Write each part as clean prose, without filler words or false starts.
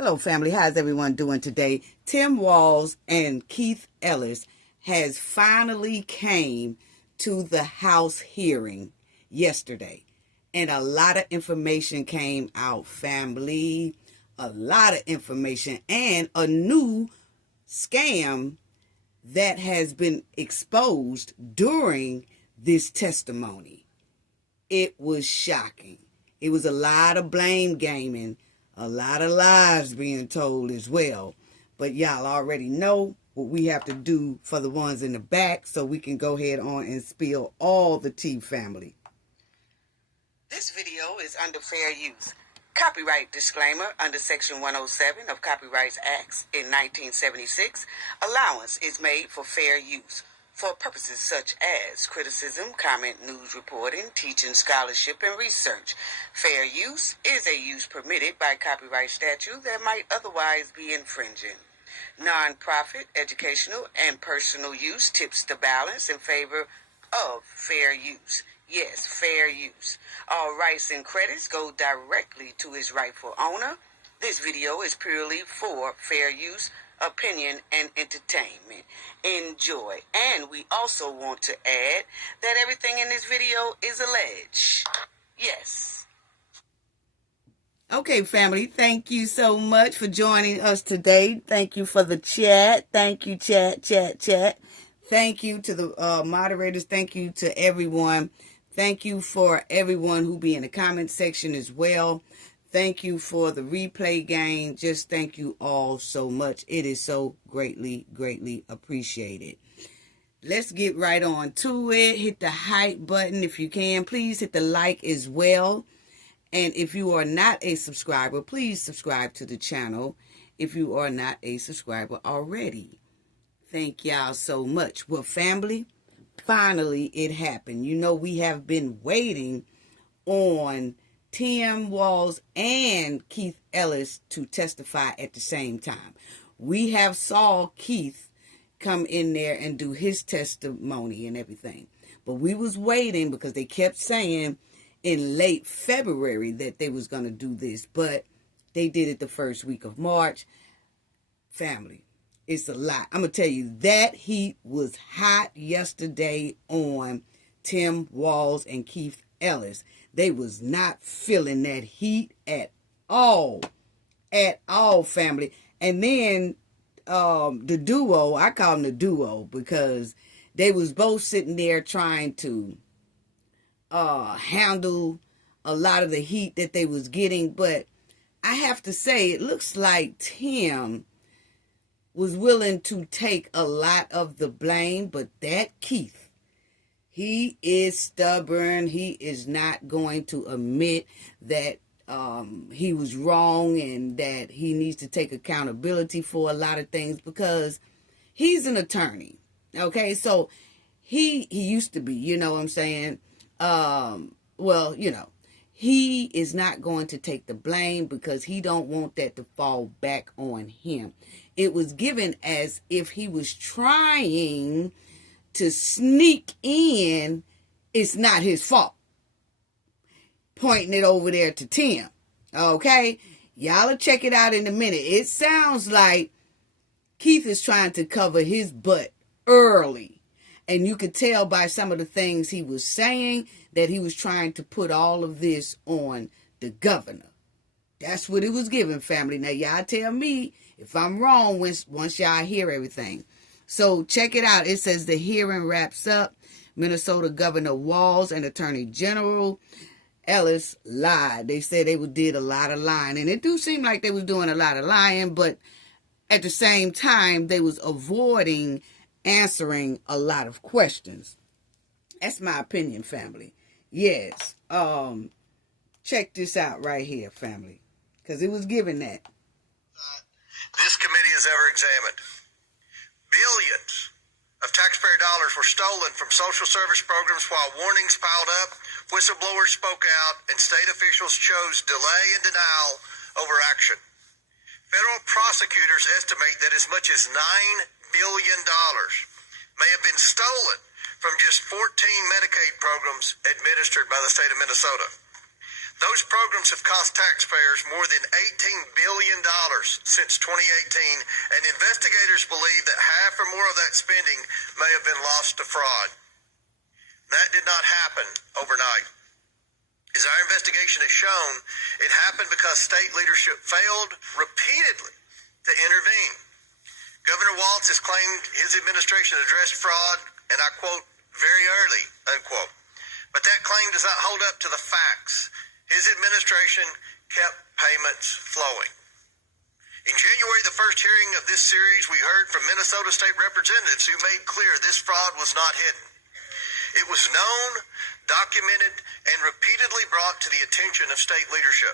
Hello, family. How's everyone doing today? Tim Walz and Keith Ellis has finally came to the House hearing yesterday. And a lot of information came out, family. A lot of information and a new scam that has been exposed during this testimony. It was shocking. It was a lot of blame gaming. A lot of lies being told as well. But y'all already know what we have to do for the ones in the back, so we can go ahead on and spill all the tea, family. This video is under fair use. Copyright disclaimer under Section 107 of Copyrights Acts in 1976. Allowance is made for fair use for purposes such as criticism, comment, news reporting, teaching, scholarship, and research. Fair use is a use permitted by copyright statute that might otherwise be infringing. Non-profit, educational, and personal use tips the balance in favor of fair use. Yes, fair use. All rights and credits go directly to its rightful owner. This video is purely for fair use, opinion, and entertainment. Enjoy. And we also want to add that everything in this video is alleged. Yes. Okay, family, thank you so much for joining us today. Thank you for the chat. Thank you, chat. Thank you to the moderators. Thank you to everyone. Thank you for everyone who be in the comment section as well. Thank you for the replay gang. Just thank you all so much. It is so greatly appreciated. Let's get right on to it. Hit the hype button if you can. Please hit the like as well. And if you are not a subscriber, please subscribe to the channel if you are not a subscriber already. Thank y'all so much. Well, family, finally it happened. You know, we have been waiting on Tim Walz and Keith Ellis to testify at the same time. We have saw Keith come in there and do his testimony and everything. But we was waiting because they kept saying in late February that they was going to do this. But they did it the first week of March. Family, it's a lot. I'm going to tell you, that heat was hot yesterday on Tim Walz and Keith Ellis. They was not feeling that heat at all, family. And then the duo, I call them the duo because they was both sitting there trying to handle a lot of the heat that they was getting. But I have to say, it looks like Tim was willing to take a lot of the blame, but that Keith, he is stubborn. He is not going to admit that he was wrong and that he needs to take accountability for a lot of things because he's an attorney. Okay, so he used to be, you know what I'm saying? Well, you know, he is not going to take the blame because he don't want that to fall back on him. It was given as if he was trying to sneak in. It's not his fault. Pointing it over there to Tim. Okay? Y'all will check it out in a minute. It sounds like Keith is trying to cover his butt early. And you could tell by some of the things he was saying that he was trying to put all of this on the governor. That's what it was given, family. Now, y'all tell me if I'm wrong once y'all hear everything. So check it out. It says the hearing wraps up. Minnesota Governor Walz and Attorney General Ellis lied. They said they did a lot of lying. And it do seem like they was doing a lot of lying, but at the same time, they was avoiding answering a lot of questions. That's my opinion, family. Yes. Check this out right here, family. Because it was given that. This committee has ever examined. Billions of taxpayer dollars were stolen from social service programs while warnings piled up, whistleblowers spoke out, and state officials chose delay and denial over action. Federal prosecutors estimate that as much as $9 billion may have been stolen from just 14 Medicaid programs administered by the state of Minnesota. Those programs have cost taxpayers more than $18 billion since 2018, and investigators believe that half or more of that spending may have been lost to fraud. That did not happen overnight. As our investigation has shown, it happened because state leadership failed repeatedly to intervene. Governor Waltz has claimed his administration addressed fraud, and I quote, very early, unquote. But that claim does not hold up to the facts. His administration kept payments flowing. In January, the first hearing of this series, we heard from Minnesota state representatives who made clear this fraud was not hidden. It was known, documented, and repeatedly brought to the attention of state leadership.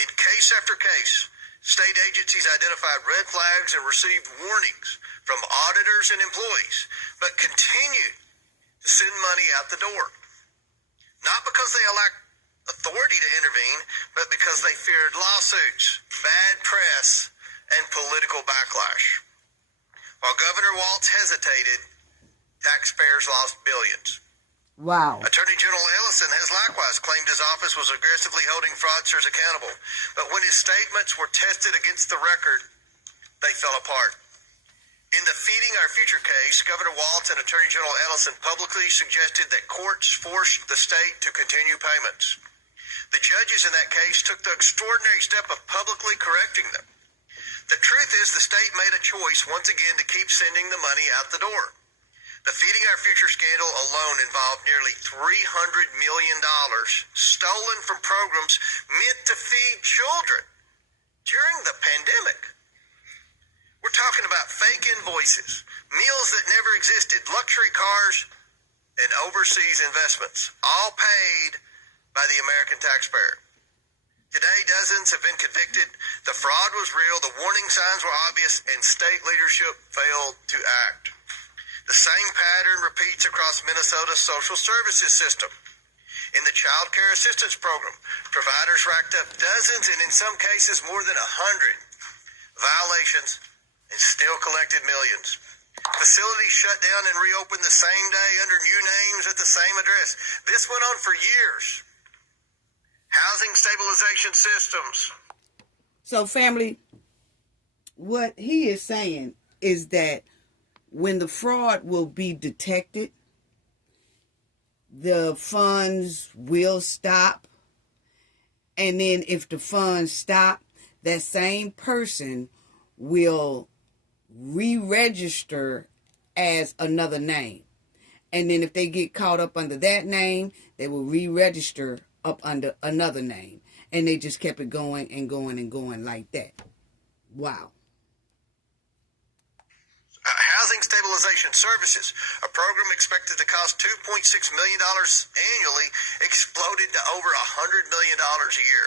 In case after case, state agencies identified red flags and received warnings from auditors and employees, but continued to send money out the door. Not because they lacked authority to intervene, but because they feared lawsuits, bad press, and political backlash. While Governor Waltz hesitated, taxpayers lost billions. Wow. Attorney General Ellison has likewise claimed his office was aggressively holding fraudsters accountable, but when his statements were tested against the record, they fell apart. In the Feeding Our Future case, Governor Waltz and Attorney General Ellison publicly suggested that courts force the state to continue payments. The judges in that case took the extraordinary step of publicly correcting them. The truth is the state made a choice once again to keep sending the money out the door. The Feeding Our Future scandal alone involved nearly $300 million stolen from programs meant to feed children during the pandemic. We're talking about fake invoices, meals that never existed, luxury cars, and overseas investments, all paid by the American taxpayer. Today, dozens have been convicted. The fraud was real, the warning signs were obvious, and state leadership failed to act. The same pattern repeats across Minnesota's social services system. In the Child Care Assistance Program, providers racked up dozens and in some cases more than 100 violations and still collected millions. Facilities shut down and reopened the same day under new names at the same address. This went on for years. Housing stabilization systems. So, family, what he is saying is that when the fraud will be detected, the funds will stop. And then if the funds stop, that same person will re-register as another name. And then if they get caught up under that name, they will re-register up under another name. And they just kept it going and going and going like that. Wow. Housing Stabilization Services, a program expected to cost $2.6 million annually, exploded to over $100 million a year.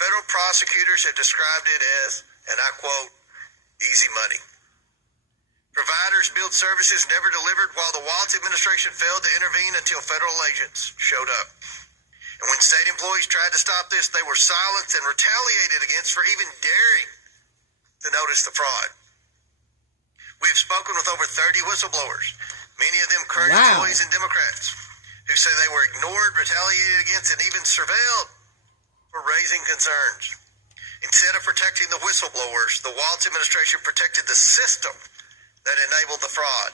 Federal prosecutors have described it as, and I quote, easy money. Providers billed services never delivered while the Waltz administration failed to intervene until federal agents showed up. And when state employees tried to stop this, they were silenced and retaliated against for even daring to notice the fraud. We have spoken with over 30 whistleblowers, many of them current employees and Democrats, who say they were ignored, retaliated against, and even surveilled for raising concerns. Instead of protecting the whistleblowers, the Waltz administration protected the system that enabled the fraud.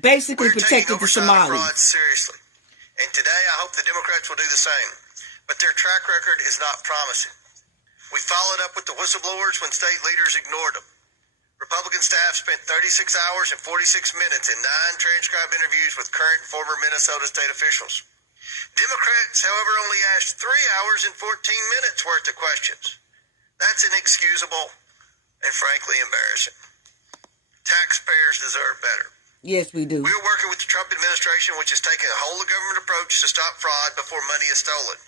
Basically protected the Somalis. Fraud seriously. And today I hope the Democrats will do the same. But their track record is not promising. We followed up with the whistleblowers when state leaders ignored them. Republican staff spent 36 hours and 46 minutes in 9 transcribed interviews with current and former Minnesota state officials. Democrats, however, only asked 3 hours and 14 minutes worth of questions. That's inexcusable and frankly embarrassing. Taxpayers deserve better. Yes, we do. We're working with the Trump administration, which is taking a whole-of-government approach to stop fraud before money is stolen.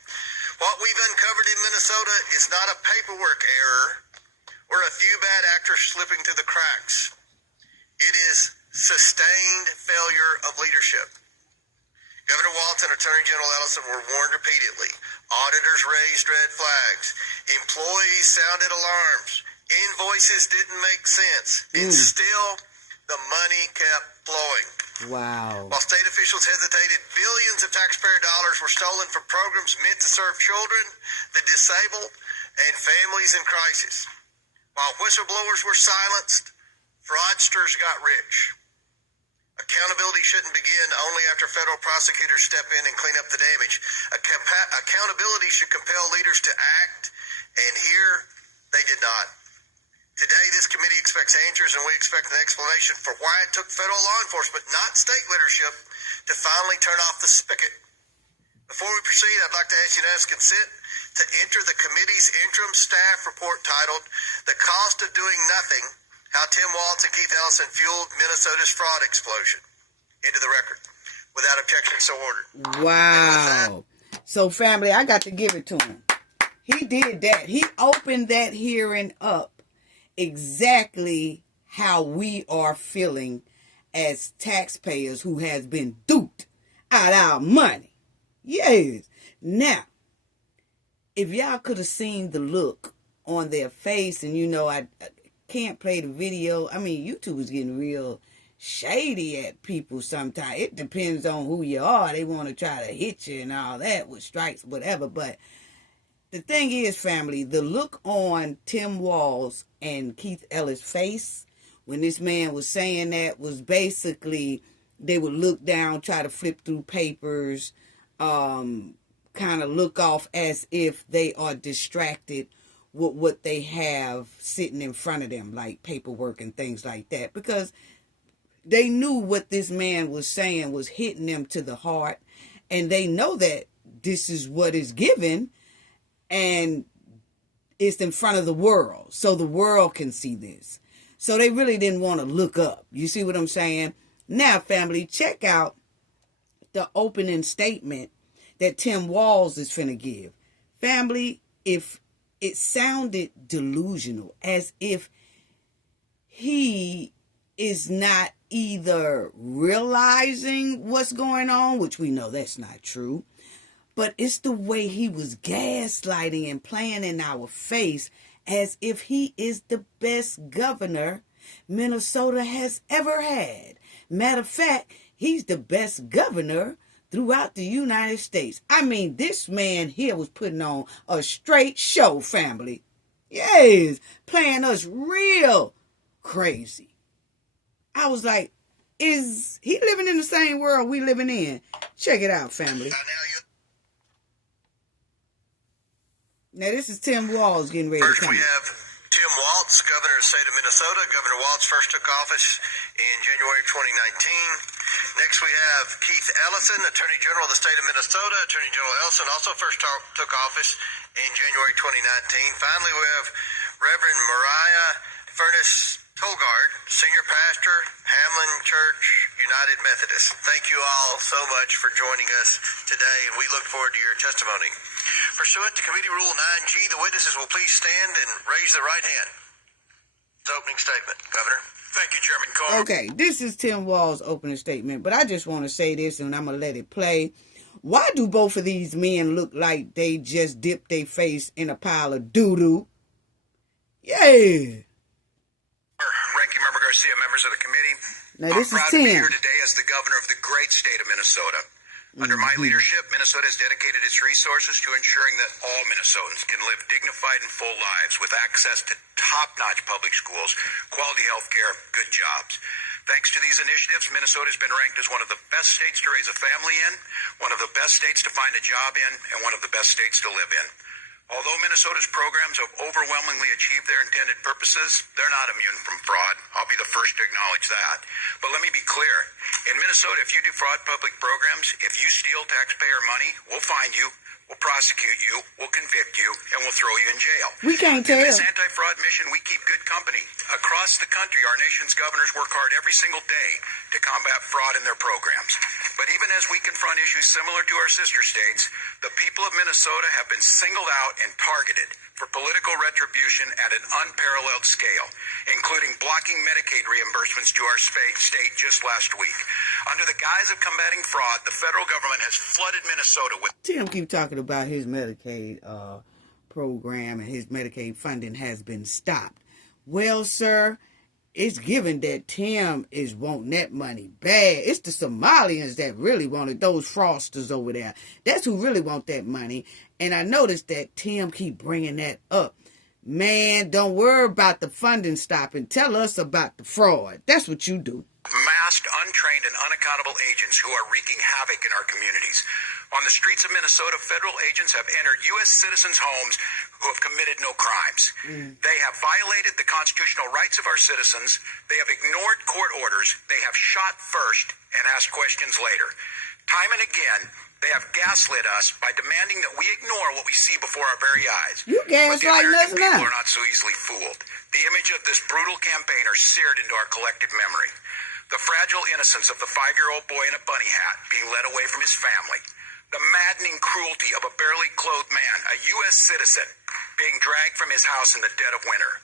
What we've uncovered in Minnesota is not a paperwork error or a few bad actors slipping through the cracks. It is sustained failure of leadership. Governor Waltz and Attorney General Ellison were warned repeatedly. Auditors raised red flags. Employees sounded alarms. Invoices didn't make sense. And still, the money kept flowing. Wow. While state officials hesitated, billions of taxpayer dollars were stolen from programs meant to serve children, the disabled, and families in crisis. While whistleblowers were silenced, fraudsters got rich. Accountability shouldn't begin only after federal prosecutors step in and clean up the damage. Accountability should compel leaders to act, and here they did not. Today, this committee expects answers, and we expect an explanation for why it took federal law enforcement, not state leadership, to finally turn off the spigot. Before we proceed, I'd like to ask unanimous consent to enter the committee's interim staff report titled, "The Cost of Doing Nothing, How Tim Walz and Keith Ellison Fueled Minnesota's Fraud Explosion," into the record. Without objection, so ordered. Wow. So, family, I got to give it to him. He did that. He opened that hearing up exactly how we are feeling as taxpayers who has been duped out our money. Yes. Now, if y'all could have seen the look on their face, and I can't play the video. I mean, YouTube is getting real shady at people sometimes. It depends on who you are. They want to try to hit you and all that with strikes, whatever. But the thing is, family, the look on Tim Walz and Keith Ellis' face when this man was saying that was basically they would look down, try to flip through papers, kind of look off as if they are distracted with what they have sitting in front of them, like paperwork and things like that, because they knew what this man was saying was hitting them to the heart, and they know that this is what is given, and it's in front of the world, so the world can see this. So they really didn't want to look up. You see what I'm saying? Now, family, check out the opening statement that Tim Walz is finna give. Family, if it sounded delusional, as if he is not either realizing what's going on, which we know that's not true, but it's the way he was gaslighting and playing in our face as if he is the best governor Minnesota has ever had. Matter of fact, he's the best governor throughout the United States. I mean, this man here was putting on a straight show, family. Yes, playing us real crazy. I was like, is he living in the same world we living in? Check it out, family. Now, this is Tim Walz getting ready to come. First, we have Tim Walz, governor of the state of Minnesota. Governor Walz first took office in January 2019. Next, we have Keith Ellison, Attorney General of the state of Minnesota. Attorney General Ellison also first took office in January 2019. Finally, we have Reverend Mariah Furnace Tolgard, Senior Pastor, Hamlin Church United Methodist. Thank you all so much for joining us today, and we look forward to your testimony. Pursuant to Committee Rule 9G, the witnesses will please stand and raise their right hand. His opening statement, Governor. Thank you, Chairman Cole. Okay, this is Tim Walz's opening statement, but I just want to say this, and I'm going to let it play. Why do both of these men look like they just dipped their face in a pile of doo-doo? Yeah. Ranking Member Garcia, members of the committee. Now, this is I'm proud to be Tim. here today as the governor of the great state of Minnesota. Under my leadership, Minnesota has dedicated its resources to ensuring that all Minnesotans can live dignified and full lives with access to top-notch public schools, quality health care, good jobs. Thanks to these initiatives, Minnesota has been ranked as one of the best states to raise a family in, one of the best states to find a job in, and one of the best states to live in. Although Minnesota's programs have overwhelmingly achieved their intended purposes, they're not immune from fraud. I'll be the first to acknowledge that. But let me be clear. In Minnesota, if you defraud public programs, if you steal taxpayer money, we'll find you, we'll prosecute you, we'll convict you, and we'll throw you in jail. We can't tell. In this anti-fraud mission, we keep good company. Across the country, our nation's governors work hard every single day to combat fraud in their programs. But even as we confront issues similar to our sister states, the people of Minnesota have been singled out and targeted for political retribution at an unparalleled scale, including blocking Medicaid reimbursements to our state just last week. Under the guise of combating fraud, the federal government has flooded Minnesota with... Tim keep talking about his Medicaid program and his Medicaid funding has been stopped. Well, sir, it's given that Tim is wanting that money bad. It's the Somalians that really want it, those fraudsters over there. That's who really want that money. And I noticed that Tim keep bringing that up. Man, don't worry about the funding stopping. Tell us about the fraud. That's what you do. Masked, untrained, and unaccountable agents who are wreaking havoc in our communities. On the streets of Minnesota, federal agents have entered U.S. citizens' homes who have committed no crimes. They have violated the constitutional rights of our citizens. They have ignored court orders. They have shot first and asked questions later. Time and again, they have gaslit us by demanding that we ignore what we see before our very eyes. You gaslighting us American people now. are not so easily fooled. The image of this brutal campaigner seared into our collective memory. The fragile innocence of the 5-year-old boy in a bunny hat being led away from his family. The maddening cruelty of a barely clothed man, a U.S. citizen, being dragged from his house in the dead of winter.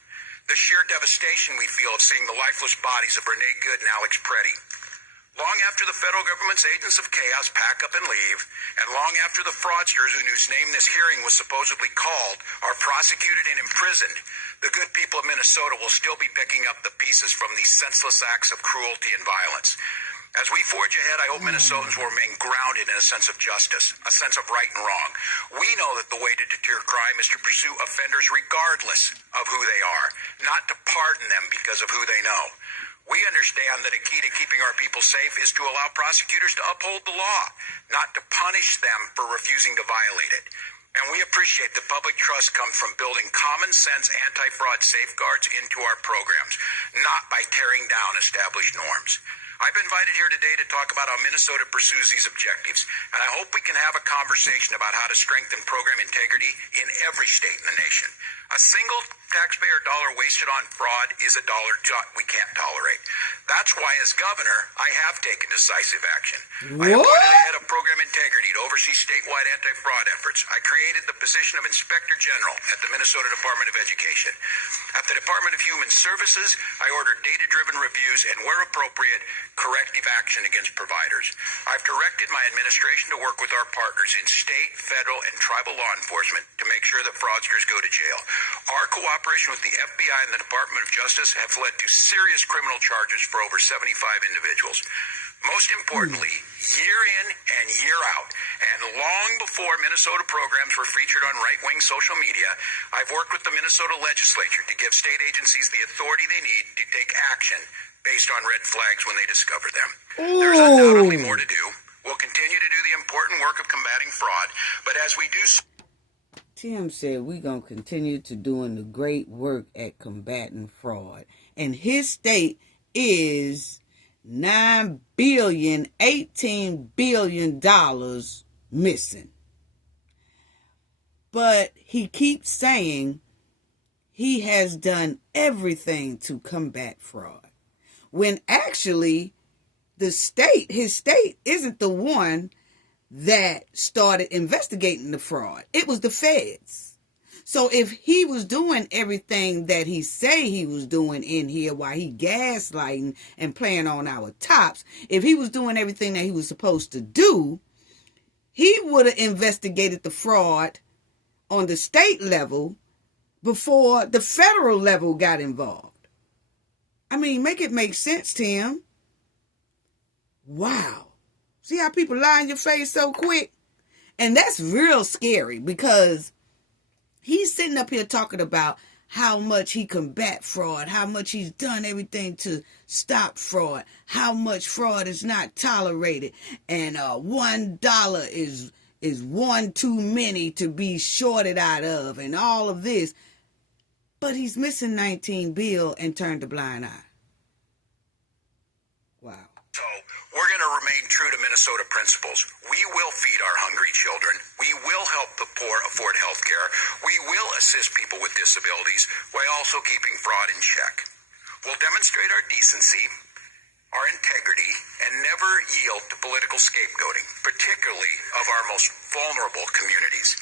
The sheer devastation we feel of seeing the lifeless bodies of Renee Good and Alex Preddy. Long after the federal government's agents of chaos pack up and leave, and long after the fraudsters whose name this hearing was supposedly called are prosecuted and imprisoned, the good people of Minnesota will still be picking up the pieces from these senseless acts of cruelty and violence. As we forge ahead, I hope Minnesotans will remain grounded in a sense of justice, a sense of right and wrong. We know that the way to deter crime is to pursue offenders regardless of who they are, not to pardon them because of who they know. We understand that a key to keeping our people safe is to allow prosecutors to uphold the law, not to punish them for refusing to violate it. And we appreciate that public trust comes from building common sense anti-fraud safeguards into our programs, not by tearing down established norms. I've been invited here today to talk about how Minnesota pursues these objectives, and I hope we can have a conversation about how to strengthen program integrity in every state in the nation. A single taxpayer dollar wasted on fraud is a dollar we can't tolerate. That's why, as governor, I have taken decisive action. I appointed a head of program integrity to oversee statewide anti-fraud efforts. I created the position of Inspector General at the Minnesota Department of Education. At the Department of Human Services, I ordered data-driven reviews and, where appropriate, corrective action against providers. I've directed my administration to work with our partners in state, federal, and tribal law enforcement to make sure that fraudsters go to jail. Our cooperation with the FBI and the Department of Justice have led to serious criminal charges for over 75 individuals. Most importantly, year in and year out, and long before Minnesota programs were featured on right-wing social media, I've worked with the Minnesota legislature to give state agencies the authority they need to take action based on red flags when they discover them. There's undoubtedly more to do. We'll continue to do the important work of combating fraud, but as we do so... Tim said we're going to continue to doing the great work at combating fraud. And his state is $9 billion, $18 billion missing. But he keeps saying he has done everything to combat fraud. When actually his state isn't the one that started investigating the fraud. It was the feds. So if he was doing everything that he say he was doing in here while he gaslighting and playing on our tops, if he was doing everything that he was supposed to do, he would have investigated the fraud on the state level before the federal level got involved. I mean, make it make sense, Tim. Wow. See how people lie in your face so quick? And that's real scary because he's sitting up here talking about how much he combat fraud, how much he's done everything to stop fraud, how much fraud is not tolerated, and $1 is one too many to be shorted out of, and all of this. But he's missing $19 billion and turned a blind eye. Wow. So, we're going to remain true to Minnesota principles. We will feed our hungry children. We will help the poor afford health care. We will assist people with disabilities while also keeping fraud in check. We'll demonstrate our decency, our integrity, and never yield to political scapegoating, particularly of our most vulnerable communities.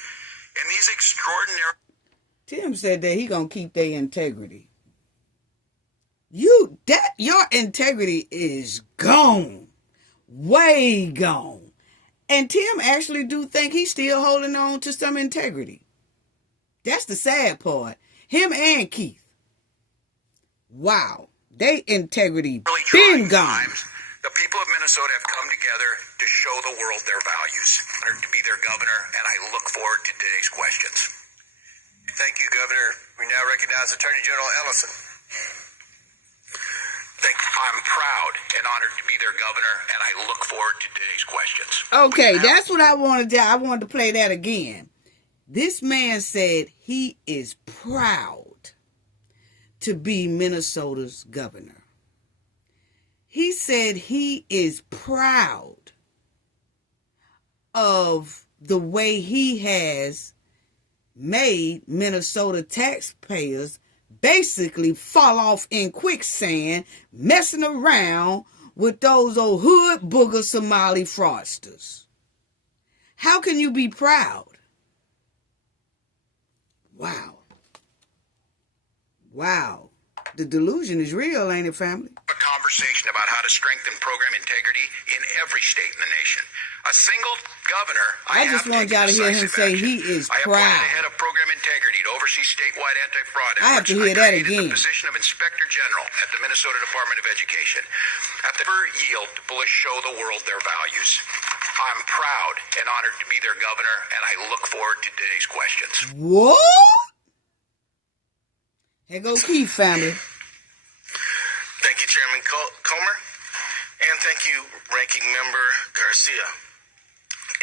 In these extraordinary... Tim said that he gonna keep their integrity. Your integrity is gone. Way gone. And Tim actually do think he's still holding on to some integrity. That's the sad part. Him and Keith. Wow. They integrity Really been trying gone. times, the people of Minnesota have come together to show the world their values. I'm honored to be their governor, and I look forward to today's questions. Thank you, Governor. We now recognize Attorney General Ellison. I'm proud and honored to be their governor, and I look forward to today's questions. Okay, that's what I wanted to do. I wanted to play that again. This man said he is proud to be Minnesota's governor. He said he is proud of the way he has made Minnesota taxpayers basically fall off in quicksand, messing around with those old hood booger Somali fraudsters. How can you be proud? Wow. Wow. The delusion is real, ain't it, family? A conversation about how to strengthen program integrity in every state in the nation. A single governor. I just want y'all to hear him say he is I proud. appointed the head of program integrity to oversee statewide anti-fraud efforts. I have to hear that created again. the position of Inspector General at the Minnesota Department of Education. At the yield to bullish show the world their values. I'm proud and honored to be their governor, and I look forward to today's questions. What? Here go Keith, family. Thank you, Chairman Comer, and thank you, Ranking Member Garcia,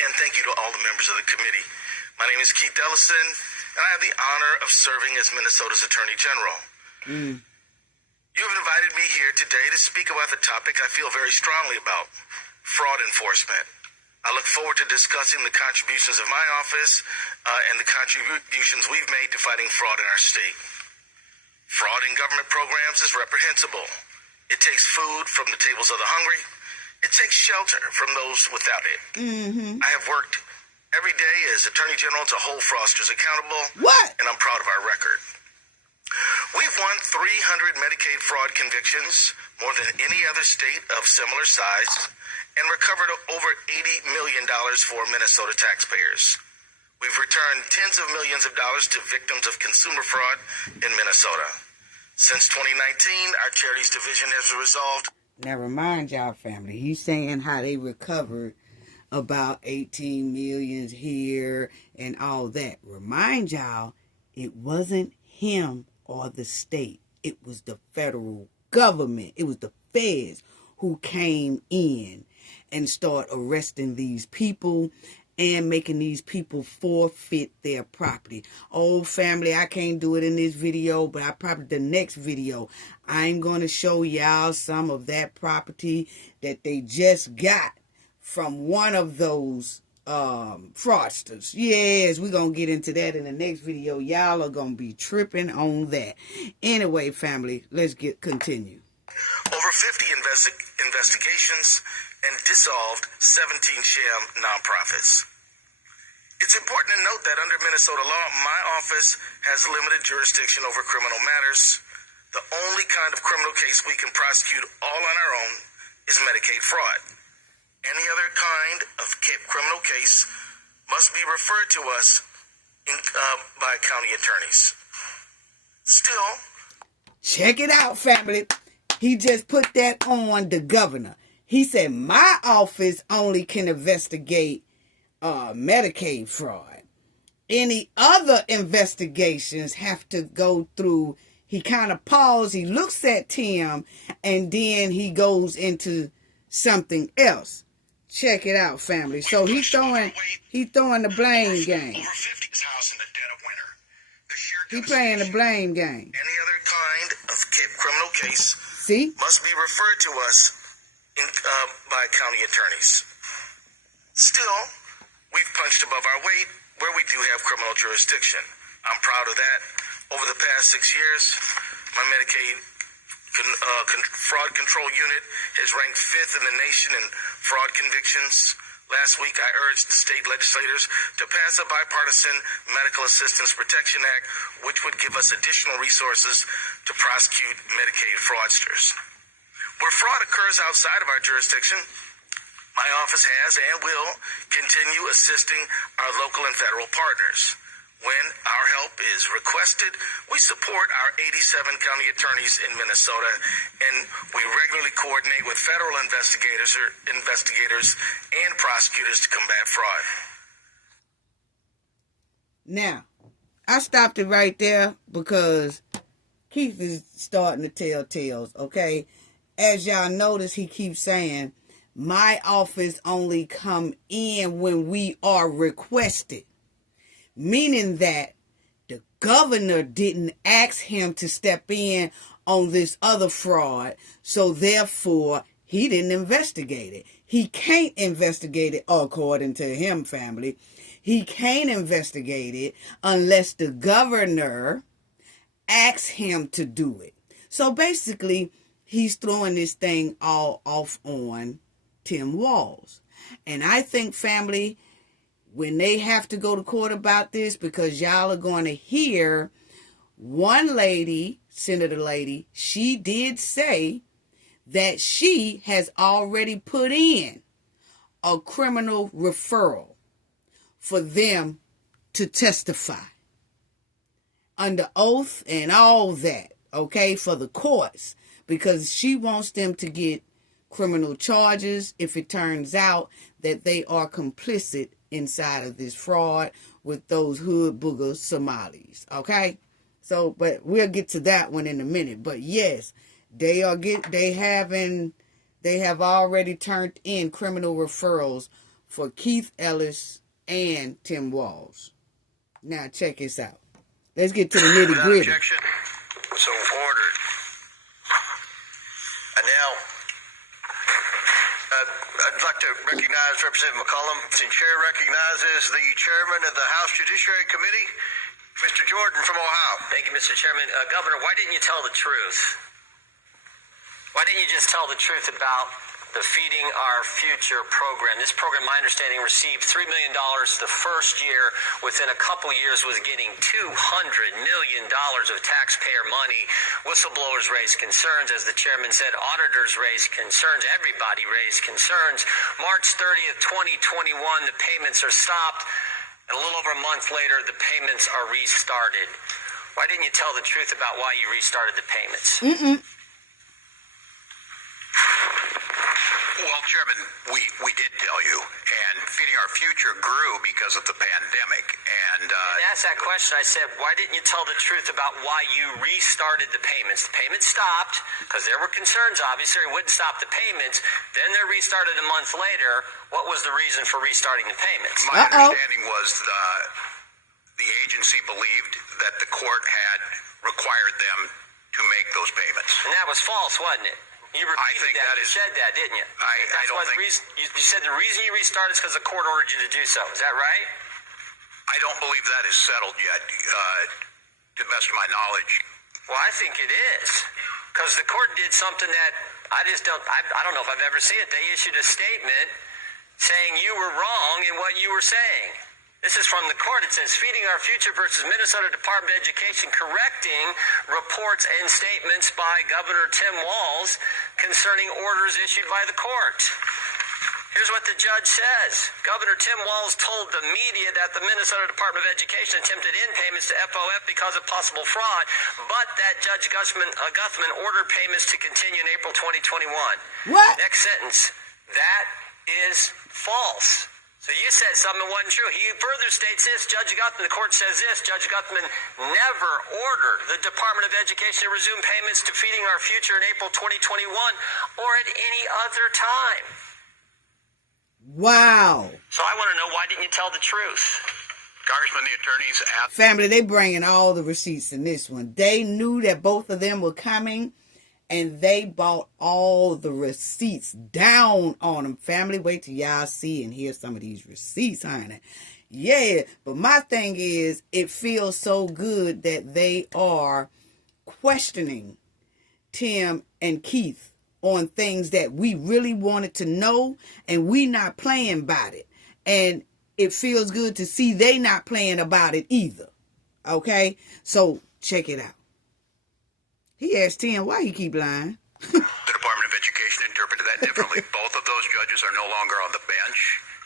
and thank you to all the members of the committee. My name is Keith Ellison, and I have the honor of serving as Minnesota's Attorney General. You have invited me here today to speak about the topic I feel very strongly about, fraud enforcement. I look forward to discussing the contributions of my office and the contributions we've made to fighting fraud in our state. Fraud in government programs is reprehensible. It takes food from the tables of the hungry. It takes shelter from those without it. I have worked every day as Attorney General to hold fraudsters accountable. What? And I'm proud of our record. We've won 300 Medicaid fraud convictions, more than any other state of similar size, and recovered over $80 million for Minnesota taxpayers. We've returned tens of millions of dollars to victims of consumer fraud in Minnesota. Since 2019, our Charities Division has resolved. Now remind y'all, family, he's saying how they recovered about 18 million here and all that. Remind y'all, it wasn't him or the state. It was the federal government. It was the feds who came in and started arresting these people and making these people forfeit their property. Oh, family, I can't do it in this video, but the next video, I'm going to show y'all some of that property that they just got from one of those fraudsters. Yes, we're going to get into that in the next video. Y'all are going to be tripping on that. Anyway, family, let's continue. Over 50 investigations and dissolved 17 sham nonprofits. It's important to note that under Minnesota law, my office has limited jurisdiction over criminal matters. The only kind of criminal case we can prosecute all on our own is Medicaid fraud. Any other kind of criminal case must be referred to us by county attorneys. Still, check it out, family. He just put that on the governor. He said, my office only can investigate Medicaid fraud. Any other investigations have to go through. He kind of paused. He looks at Tim, and then he goes into something else. Check it out, family. So he's throwing the blame game. He playing the blame game. Any other kind of criminal case must be referred to us by county attorneys. Still, we've punched above our weight where we do have criminal jurisdiction. I'm proud of that. Over the past 6 years, my Medicaid fraud control unit has ranked 5th in the nation in fraud convictions. Last week, I urged the state legislators to pass a bipartisan Medical Assistance Protection Act, which would give us additional resources to prosecute Medicaid fraudsters. Where fraud occurs outside of our jurisdiction, my office has and will continue assisting our local and federal partners. When our help is requested, we support our 87 county attorneys in Minnesota, and we regularly coordinate with federal investigators and prosecutors to combat fraud. Now, I stopped it right there because Keith is starting to tell tales, okay? As y'all notice, he keeps saying, my office only come in when we are requested. Meaning that the governor didn't ask him to step in on this other fraud, so therefore he didn't investigate it. He can't investigate it, according to him, family. He can't investigate it unless the governor asks him to do it. So basically, he's throwing this thing all off on Tim Walz. And I think, family, when they have to go to court about this, because y'all are going to hear one lady, senator lady, she did say that she has already put in a criminal referral for them to testify under oath and all that, okay, for the courts, because she wants them to get criminal charges if it turns out that they are complicit inside of this fraud with those hood booger Somalis, okay? So, but we'll get to that one in a minute. But yes, they have already turned in criminal referrals for Keith Ellis and Tim Walz. Now check this out. Let's get to the nitty Without gritty. objection, so ordered. And now, I'd like to recognize Representative McCollum. The chair recognizes the chairman of the House Judiciary Committee, Mr. Jordan from Ohio. Thank you, Mr. Chairman. Governor, why didn't you tell the truth? Why didn't you just tell the truth about the Feeding Our Future program? This program, my understanding, received $3 million the first year. Within a couple years was getting $200 million of taxpayer money. Whistleblowers raised concerns. As the chairman said, auditors raised concerns. Everybody raised concerns. March 30th, 2021, the payments are stopped. And a little over a month later, the payments are restarted. Why didn't you tell the truth about why you restarted the payments? Well, Chairman, we did tell you, and Feeding Our Future grew because of the pandemic. And I asked that question. I said, why didn't you tell the truth about why you restarted the payments? The payments stopped because there were concerns, obviously. It wouldn't stop the payments. Then they're restarted a month later. What was the reason for restarting the payments? my understanding was the agency believed that the court had required them to make those payments. And that was false, wasn't it? You repeated that. You said that, didn't you? I don't think... You said the reason you restarted is because the court ordered you to do so. Is that right? I don't believe that is settled yet, to the best of my knowledge. Well, I think it is. Because the court did something that I don't know if I've ever seen it. They issued a statement saying you were wrong in what you were saying. This is from the court. It says, Feeding Our Future versus Minnesota Department of Education correcting reports and statements by Governor Tim Walz concerning orders issued by the court. Here's what the judge says. Governor Tim Walz told the media that the Minnesota Department of Education attempted in payments to FOF because of possible fraud, but that Judge Guthman ordered payments to continue in April 2021. What? Next sentence. That is false. So you said something that wasn't true. He further states this, Judge Guthman, the court says this, Judge Guthman never ordered the Department of Education to resume payments to Feeding Our Future in April 2021 or at any other time. Wow. So I want to know, why didn't you tell the truth? Congressman, the attorneys asked... Family, they bringing all the receipts in this one. They knew that both of them were coming, and they bought all the receipts down on them. Family, wait till y'all see and hear some of these receipts, honey. Yeah, but my thing is, it feels so good that they are questioning Tim and Keith on things that we really wanted to know, and we not playing about it. And it feels good to see they not playing about it either. Okay? So, check it out. He asked Tim why he keep lying. The Department of Education interpreted that differently. Both of those judges are no longer on the bench,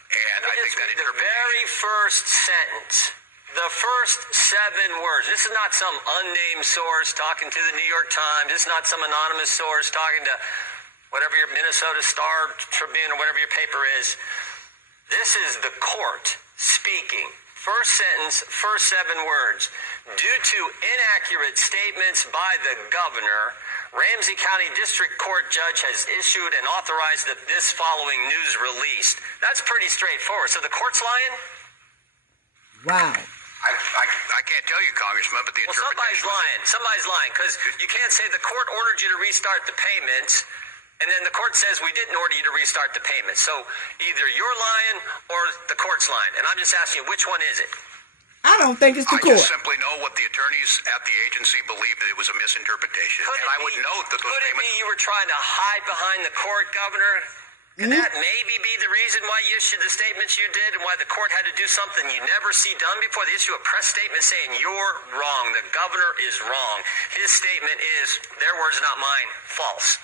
and I think that the very first sentence. The first 7 words. This is not some unnamed source talking to the New York Times. This is not some anonymous source talking to whatever your Minnesota Star Tribune or whatever your paper is. This is the court speaking. First sentence, first 7 words. Due to inaccurate statements by the governor, Ramsey County District Court judge has issued and authorized this following news released. That's pretty straightforward. So the court's lying? Wow. I can't tell you, Congressman, but the Well, somebody's lying. Somebody's lying, because you can't say the court ordered you to restart the payments, and then the court says we didn't order you to restart the payments. So either you're lying or the court's lying. And I'm just asking you, which one is it? I don't think it's the I court. just simply know what the attorneys at the agency believed that it was a misinterpretation. And I would note that those Could it payments... be you were trying to hide behind the court, Governor? Could that maybe be the reason why you issued the statements you did and why the court had to do something you never see done before? They issue a press statement saying you're wrong. The governor is wrong. His statement is, their words, not mine, false.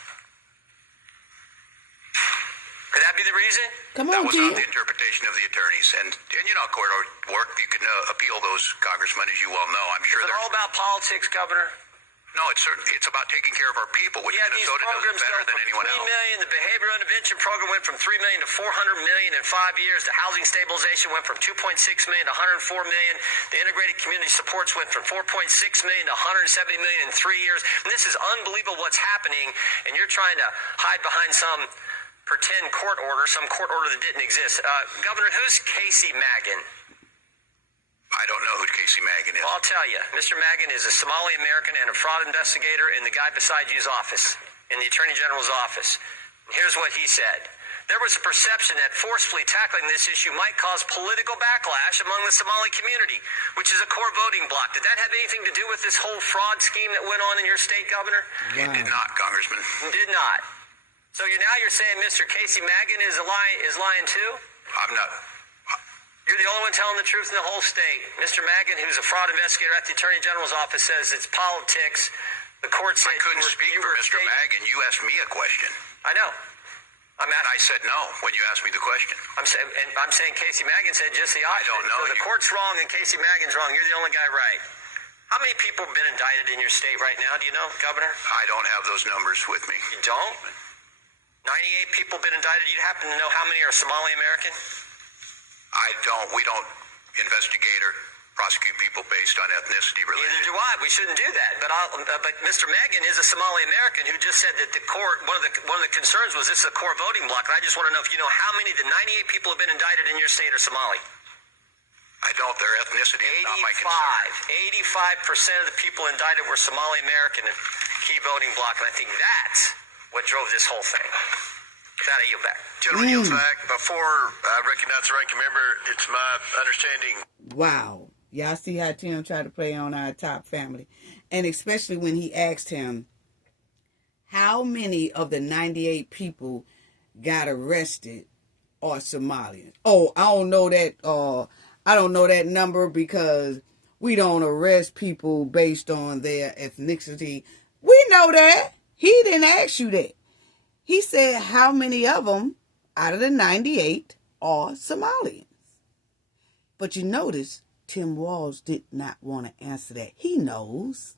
Could that be the reason? Come on, That was G. not the interpretation of the attorneys. And you know, court work, you can appeal those, Congressman, as you well know. I'm sure Is it all about politics, Governor? No, it's about taking care of our people, which Yeah, these Minnesota does programs better go than from anyone 3 else. million. The behavior intervention program went from 3 million to 400 million in 5 years. The housing stabilization went from 2.6 million to 104 million. The integrated community supports went from 4.6 million to 170 million in 3 years. And this is unbelievable what's happening, and you're trying to hide behind some pretend court order, some court order that didn't exist. Governor, who's Casey Magan? I don't know who Casey Magan is. Well, I'll tell you. Mr. Magan is a Somali American and a fraud investigator in the guy beside you's office, in the Attorney General's office. Here's what he said. There was a perception that forcefully tackling this issue might cause political backlash among the Somali community, which is a core voting bloc. Did that have anything to do with this whole fraud scheme that went on in your state, Governor? It did not, Congressman. Did not. So you're saying Mr. Casey Magan is lying too? I'm not. You're the only one telling the truth in the whole state. Mr. Magan, who's a fraud investigator at the Attorney General's office, says it's politics. The court said I couldn't speak for Mr. Magan. You asked me a question. I know. And I said no when you asked me the question. I'm saying Casey Magan said just the opposite. I don't know. So the court's wrong and Casey Magan's wrong. You're the only guy right. How many people have been indicted in your state right now? Do you know, Governor? I don't have those numbers with me. You don't? 98 people have been indicted. You happen to know how many are Somali American? I don't. We don't investigate or prosecute people based on ethnicity, religion. Neither do I. We shouldn't do that. But Mr. Magan is a Somali American who just said that the court, one of the concerns was this is a core voting bloc. And I just want to know if you know how many of the 98 people have been indicted in your state are Somali. I don't. Their ethnicity is not my concern. 85% of the people indicted were Somali American in key voting bloc. And I think that's what drove this whole thing. That I yield back. Gentleman yields back. Before I recognize the ranking member, it's my understanding. Wow. Y'all see how Tim tried to play on our top family. And especially when he asked him, how many of the 98 people got arrested are Somalians? Oh, I don't know that number because we don't arrest people based on their ethnicity. We know that. He didn't ask you that. He said how many of them out of the 98 are Somalians. But you notice Tim Walz did not want to answer that. He knows.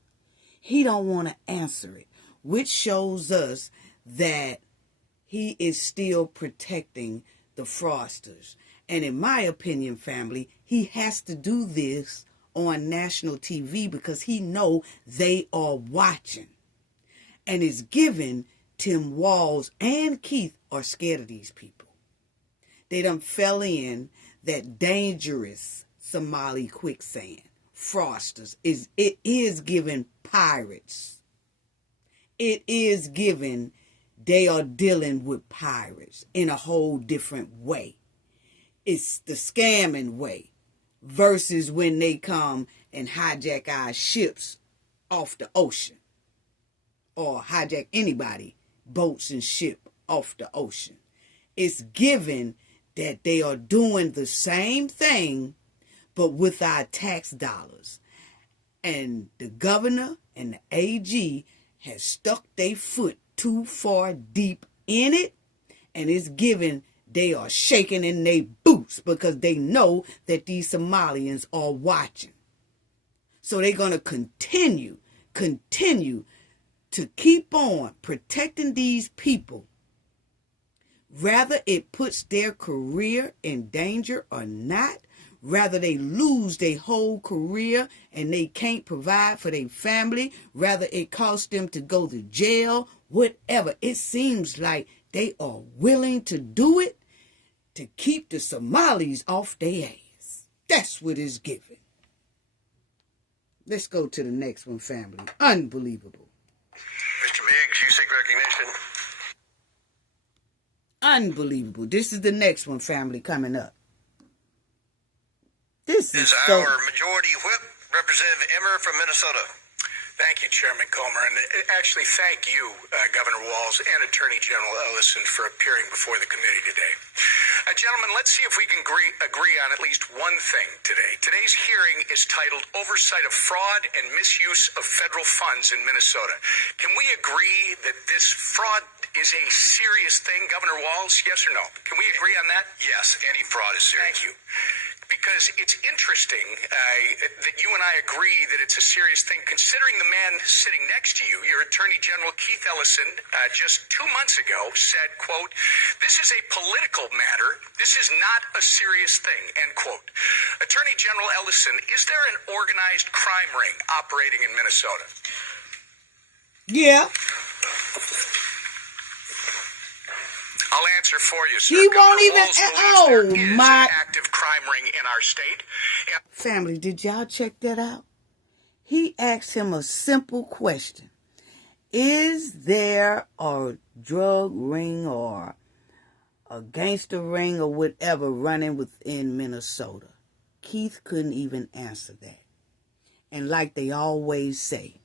He don't want to answer it, which shows us that he is still protecting the fraudsters. And in my opinion, family, he has to do this on national TV because he know they are watching. And it's given Tim Walz and Keith are scared of these people. They done fell in that dangerous Somali quicksand. Fraudsters. It is given pirates. It is given they are dealing with pirates in a whole different way. It's the scamming way versus when they come and hijack our ships off the ocean or hijack anybody boats and ship off the ocean. It's given that they are doing the same thing, but with our tax dollars. And the governor and the AG has stuck their foot too far deep in it, and it's given they are shaking in their boots because they know that these Somalians are watching. So they're going to continue to keep on protecting these people. Rather it puts their career in danger or not, rather they lose their whole career and they can't provide for their family, rather it costs them to go to jail, whatever. It seems like they are willing to do it to keep the Somalis off their ass. That's what it's giving. Let's go to the next one, family. Unbelievable. Mr. Biggs, you seek recognition. Unbelievable. This is the next one, family, coming up. This is our Majority Whip, Representative Emmer from Minnesota. Thank you, Chairman Comer, and actually thank you, Governor Walz and Attorney General Ellison, for appearing before the committee today. Gentlemen, let's see if we can agree on at least one thing today. Today's hearing is titled Oversight of Fraud and Misuse of Federal Funds in Minnesota. Can we agree that this fraud is a serious thing, Governor Walz? Yes or no? Can we agree on that? Yes, any fraud is serious. Thank you. Because it's interesting that you and I agree that it's a serious thing, considering the man sitting next to you, your Attorney General Keith Ellison, just 2 months ago said, quote, "This is a political matter. This is not a serious thing," end quote. Attorney General Ellison, is there an organized crime ring operating in Minnesota? Yeah. I'll answer for you, sir. He won't even. There is an active crime ring in our state. Family, did y'all check that out? He asked him a simple question. Is there a drug ring or a gangster ring or whatever running within Minnesota? Keith couldn't even answer that. And like they always say,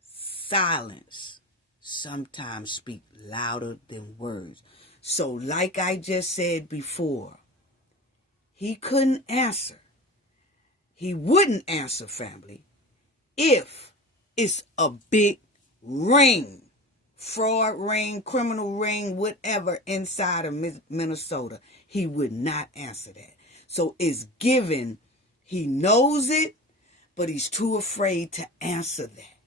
silence sometimes speaks louder than words. So like I just said before, he couldn't answer. He wouldn't answer, family, if it's a big ring, fraud ring, criminal ring, whatever inside of Minnesota. He would not answer that. So it's given, he knows it, but he's too afraid to answer that.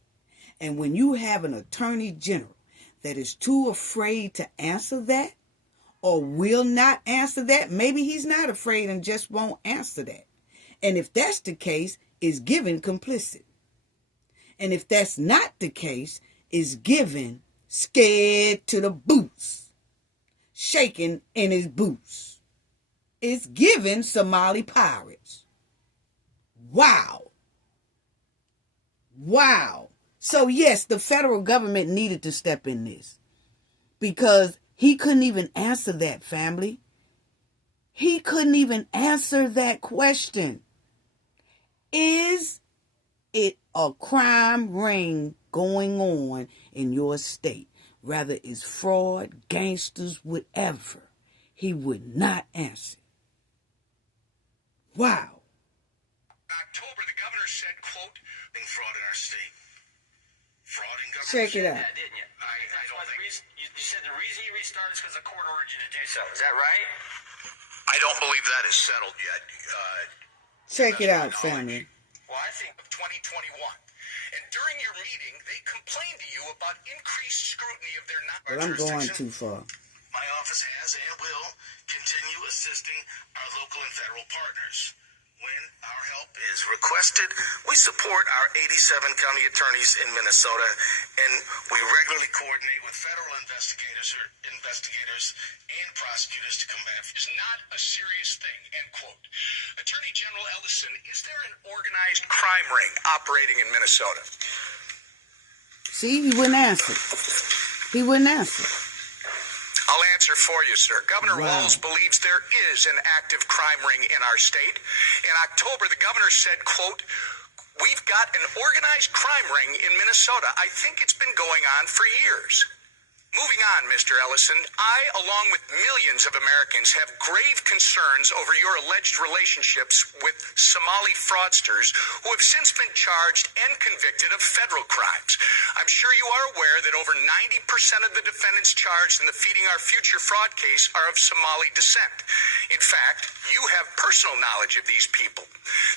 And when you have an attorney general that is too afraid to answer that or will not answer that, maybe he's not afraid and just won't answer that. And if that's the case, is given complicit. And if that's not the case, is given scared to the boots, shaking in his boots. It's given Somali pirates. Wow. Wow. So yes, the federal government needed to step in this because he couldn't even answer that, family. He couldn't even answer that question. Is it a crime ring going on in your state? Rather it's fraud, gangsters, whatever. He would not answer. Wow. October, the governor said, quote, fraud in our state. Fraud in government. Check it out. Yeah, didn't you? I don't think... You said the reason you restarted is because the court ordered you to do so. Is that right? I don't believe that is settled yet. Check it out, family. Well, I think of 2021. And during your meeting, they complained to you about increased scrutiny of their But I'm going too far. My office has and will continue assisting our local and federal partners. When our help is requested, we support our 87 county attorneys in Minnesota, and we regularly coordinate with federal investigators and prosecutors to combat. It's not a serious thing, end quote. Attorney General Ellison, is there an organized crime ring operating in Minnesota? See, he wouldn't answer. He wouldn't answer. I'll answer for you, sir. Governor Wow. Walz believes there is an active crime ring in our state. In October, the governor said, quote, "We've got an organized crime ring in Minnesota. I think it's been going on for years." Moving on, Mr. Ellison, I, along with millions of Americans, have grave concerns over your alleged relationships with Somali fraudsters who have since been charged and convicted of federal crimes. I'm sure you are aware that over 90% of the defendants charged in the Feeding Our Future fraud case are of Somali descent. In fact, you have personal knowledge of these people.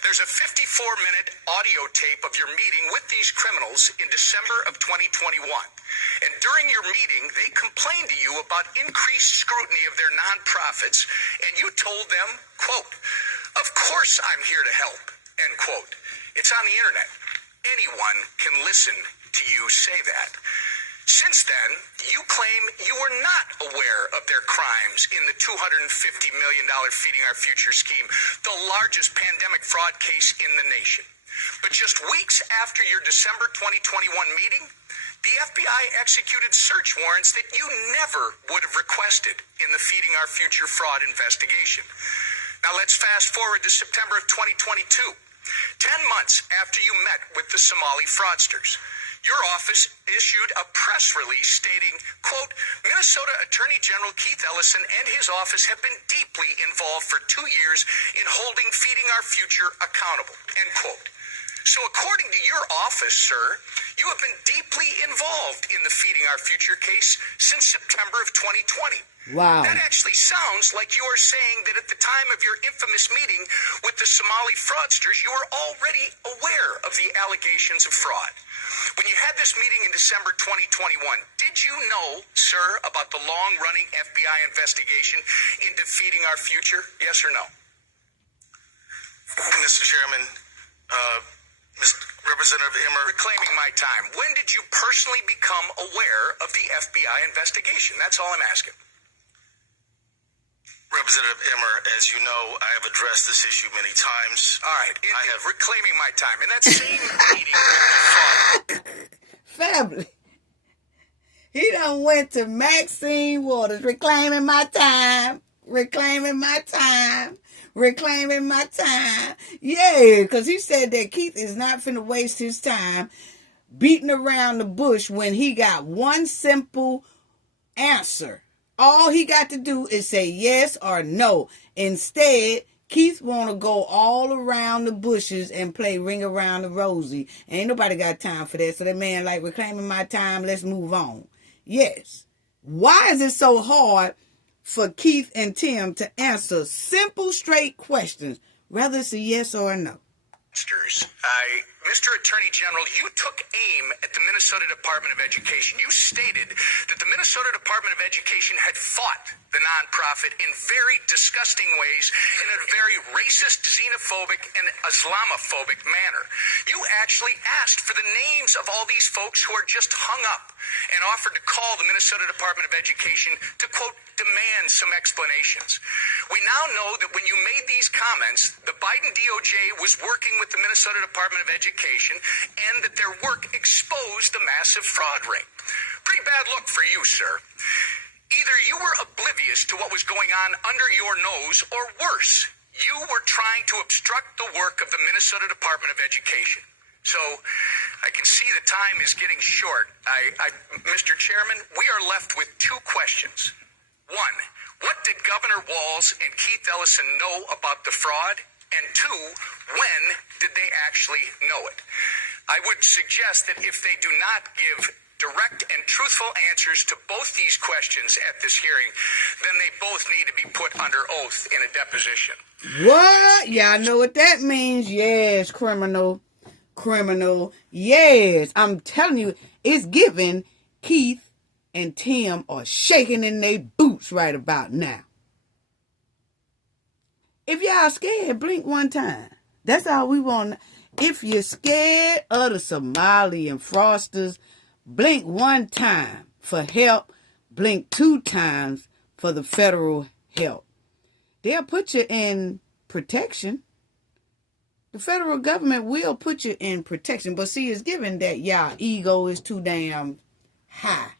There's a 54-minute audio tape of your meeting with these criminals in December of 2021. And during your meeting, they complained to you about increased scrutiny of their nonprofits, and you told them, quote, "Of course I'm here to help," end quote. It's on the internet. Anyone can listen to you say that. Since then, you claim you were not aware of their crimes in the $250 million Feeding Our Future scheme, the largest pandemic fraud case in the nation. But just weeks after your December 2021 meeting, the FBI executed search warrants that you never would have requested in the Feeding Our Future fraud investigation. Now let's fast forward to September of 2022, 10 months after you met with the Somali fraudsters. Your office issued a press release stating, quote, "Minnesota Attorney General Keith Ellison and his office have been deeply involved for 2 years in holding Feeding Our Future accountable," end quote. So according to your office, sir, you have been deeply involved in the Feeding Our Future case since September of 2020. Wow. That actually sounds like you are saying that at the time of your infamous meeting with the Somali fraudsters, you were already aware of the allegations of fraud. When you had this meeting in December 2021, did you know, sir, about the long-running FBI investigation into Feeding Our Future? Yes or no? Mr. Chairman, Mr. Representative Emmer. Reclaiming my time. When did you personally become aware of the FBI investigation? That's all I'm asking. Representative Emmer, as you know, I have addressed this issue many times. All right. I have reclaiming my time. In that same meeting with the Family. He done went to Maxine Waters, reclaiming my time, reclaiming my time, reclaiming my time. Yeah, because he said that Keith is not finna waste his time beating around the bush when he got one simple answer. All he got to do is say yes or no. Instead, Keith want to go all around the bushes and play Ring Around the Rosie. Ain't nobody got time for that. So that man like, reclaiming my time, let's move on. Yes. Why is it so hard for Keith and Tim to answer simple, straight questions, whether it's a yes or a no? Mr. Attorney General, you took aim at the Minnesota Department of Education. You stated that the Minnesota Department of Education had fought the nonprofit in very disgusting ways in a very racist, xenophobic, and Islamophobic manner. You actually asked for the names of all these folks who are just hung up and offered to call the Minnesota Department of Education to, quote, demand some explanations. We now know that when you made these comments, the Biden DOJ was working with the Minnesota Department of Education and that their work exposed the massive fraud ring. Pretty bad look for you, sir. Either you were oblivious to what was going on under your nose, or worse, you were trying to obstruct the work of the Minnesota Department of Education. So I can see the time is getting short. Mr. Chairman, we are left with two questions. One, what did Governor Walz and Keith Ellison know about the fraud? And two, when did they actually know it? I would suggest that if they do not give direct and truthful answers to both these questions at this hearing, then they both need to be put under oath in a deposition. What? Y'all know what that means? Yes, criminal. Yes, I'm telling you, it's given. Keith and Tim are shaking in their boots right about now. If y'all scared, blink one time. That's all we want. If you're scared of the Somali and fraudsters, blink one time for help. Blink two times for the federal help. They'll put you in protection. The federal government will put you in protection. But see, it's given that y'all ego is too damn high.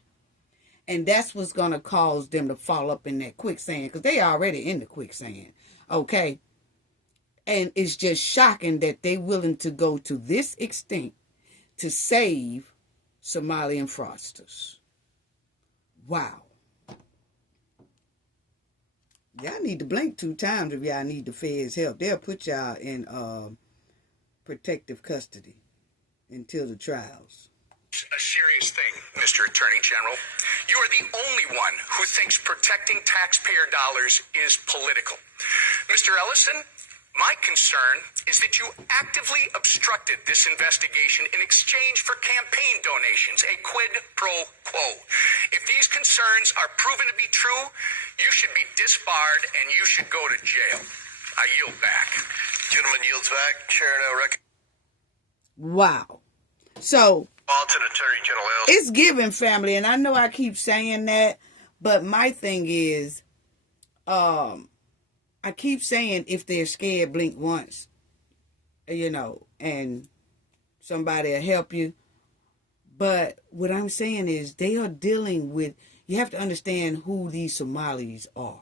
And that's what's going to cause them to fall up in that quicksand. Because they already in the quicksand. Okay? And it's just shocking that they're willing to go to this extent to save Somalian fraudsters. Wow. Y'all need to blink 2 times if y'all need the feds' help. They'll put y'all in protective custody until the trials. A serious thing, Mr. Attorney General. You are the only one who thinks protecting taxpayer dollars is political. Mr. Ellison, my concern is that you actively obstructed this investigation in exchange for campaign donations, a quid pro quo. If these concerns are proven to be true, you should be disbarred and you should go to jail. I yield back. Gentleman yields back. Chair now Wow. So, Waltz and Attorney General Ellison. it's given, family, and I know I keep saying that, but my thing is, I keep saying if they're scared, blink once, and somebody will help you. But what I'm saying is they are dealing with, you have to understand who these Somalis are.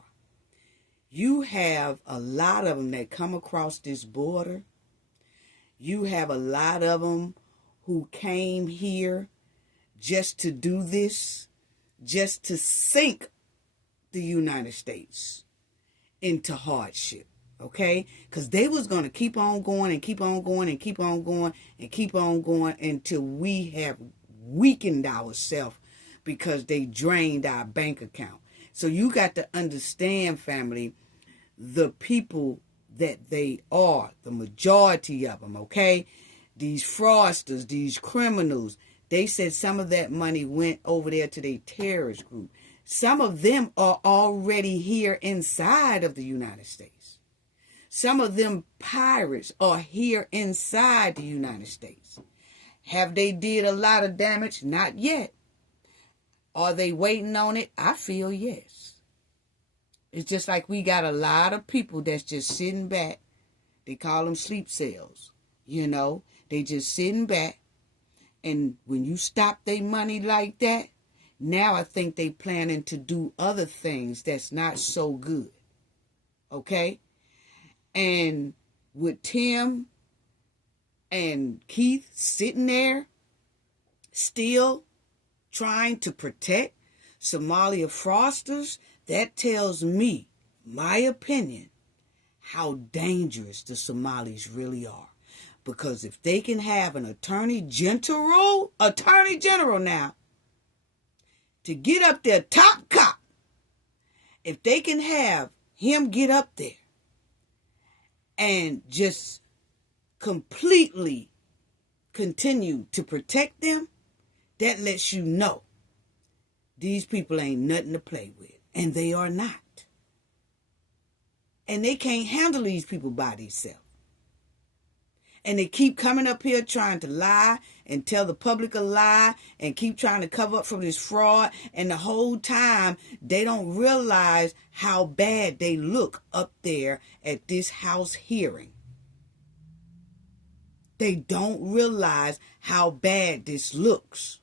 You have a lot of them that come across this border. You have a lot of them who came here just to do this, just to sink the United States into hardship, okay? Because they was going to keep on going and keep on going and keep on going and keep on going until we have weakened ourselves because they drained our bank account. So you got to understand, family, the people that they are, the majority of them, okay? These fraudsters, these criminals, they said some of that money went over there to their terrorist group. Some of them are already here inside of the United States. Some of them pirates are here inside the United States. Have they did a lot of damage? Not yet. Are they waiting on it? I feel yes. It's just like we got a lot of people that's just sitting back. They call them sleep cells. They just sitting back. And when you stop their money like that, now I think they planning to do other things that's not so good. Okay? And with Tim and Keith sitting there still trying to protect Somalia fraudsters, that tells me, my opinion, how dangerous the Somalis really are. Because if they can have an attorney general now, to get up there, top cop, if they can have him get up there and just completely continue to protect them, that lets you know these people ain't nothing to play with. And they are not. And they can't handle these people by themselves. And they keep coming up here trying to lie and tell the public a lie and keep trying to cover up for this fraud. And the whole time, they don't realize how bad they look up there at this House hearing. They don't realize how bad this looks.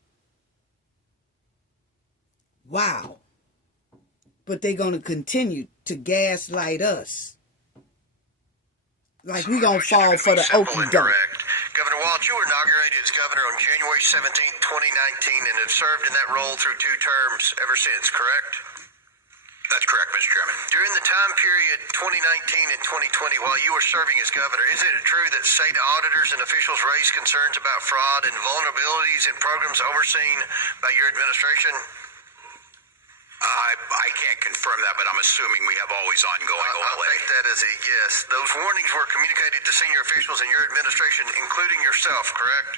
Wow. But they're going to continue to gaslight us. Like we're going to fall for the okie doke. Governor Waltz, you were inaugurated as governor on January 17, 2019, and have served in that role through 2 terms ever since, correct? That's correct, Mr. Chairman. During the time period 2019 and 2020, while you were serving as governor, isn't it true that state auditors and officials raised concerns about fraud and vulnerabilities in programs overseen by your administration? I can't confirm that, but I'm assuming we have always ongoing OLA. I'll take that as a yes. Those warnings were communicated to senior officials in your administration, including yourself, correct?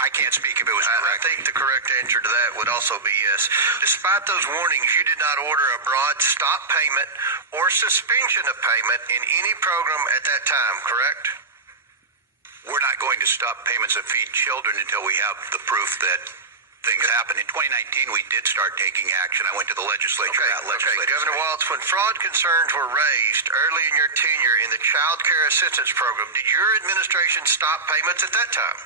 I can't speak if it was correct. I think the correct answer to that would also be yes. Despite those warnings, you did not order a broad stop payment or suspension of payment in any program at that time, correct? We're not going to stop payments that feed children until we have the proof that things happen. In 2019, we did start taking action. I went to the legislature. Governor Waltz, when fraud concerns were raised early in your tenure in the Child Care Assistance Program, did your administration stop payments at that time?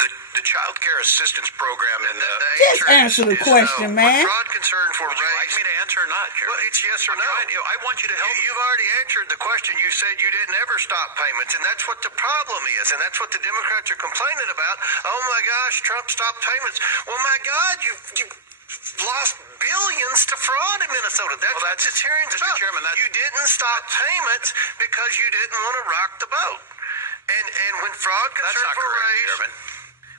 The child care assistance program in the... Just answer the question, man. When fraud concerns were Would you like raised... me to answer or not, Chairman? Well, it's yes or no. I want you to help. You've already answered the question. You said you didn't ever stop payments, and that's what the problem is, and that's what the Democrats are complaining about. Oh, my gosh, Trump stopped payments. Well, my God, you've lost billions to fraud in Minnesota. That's what this hearing's Mr. about. Chairman, you didn't stop payments because you didn't want to rock the boat. And when fraud concerns were raised... Chairman.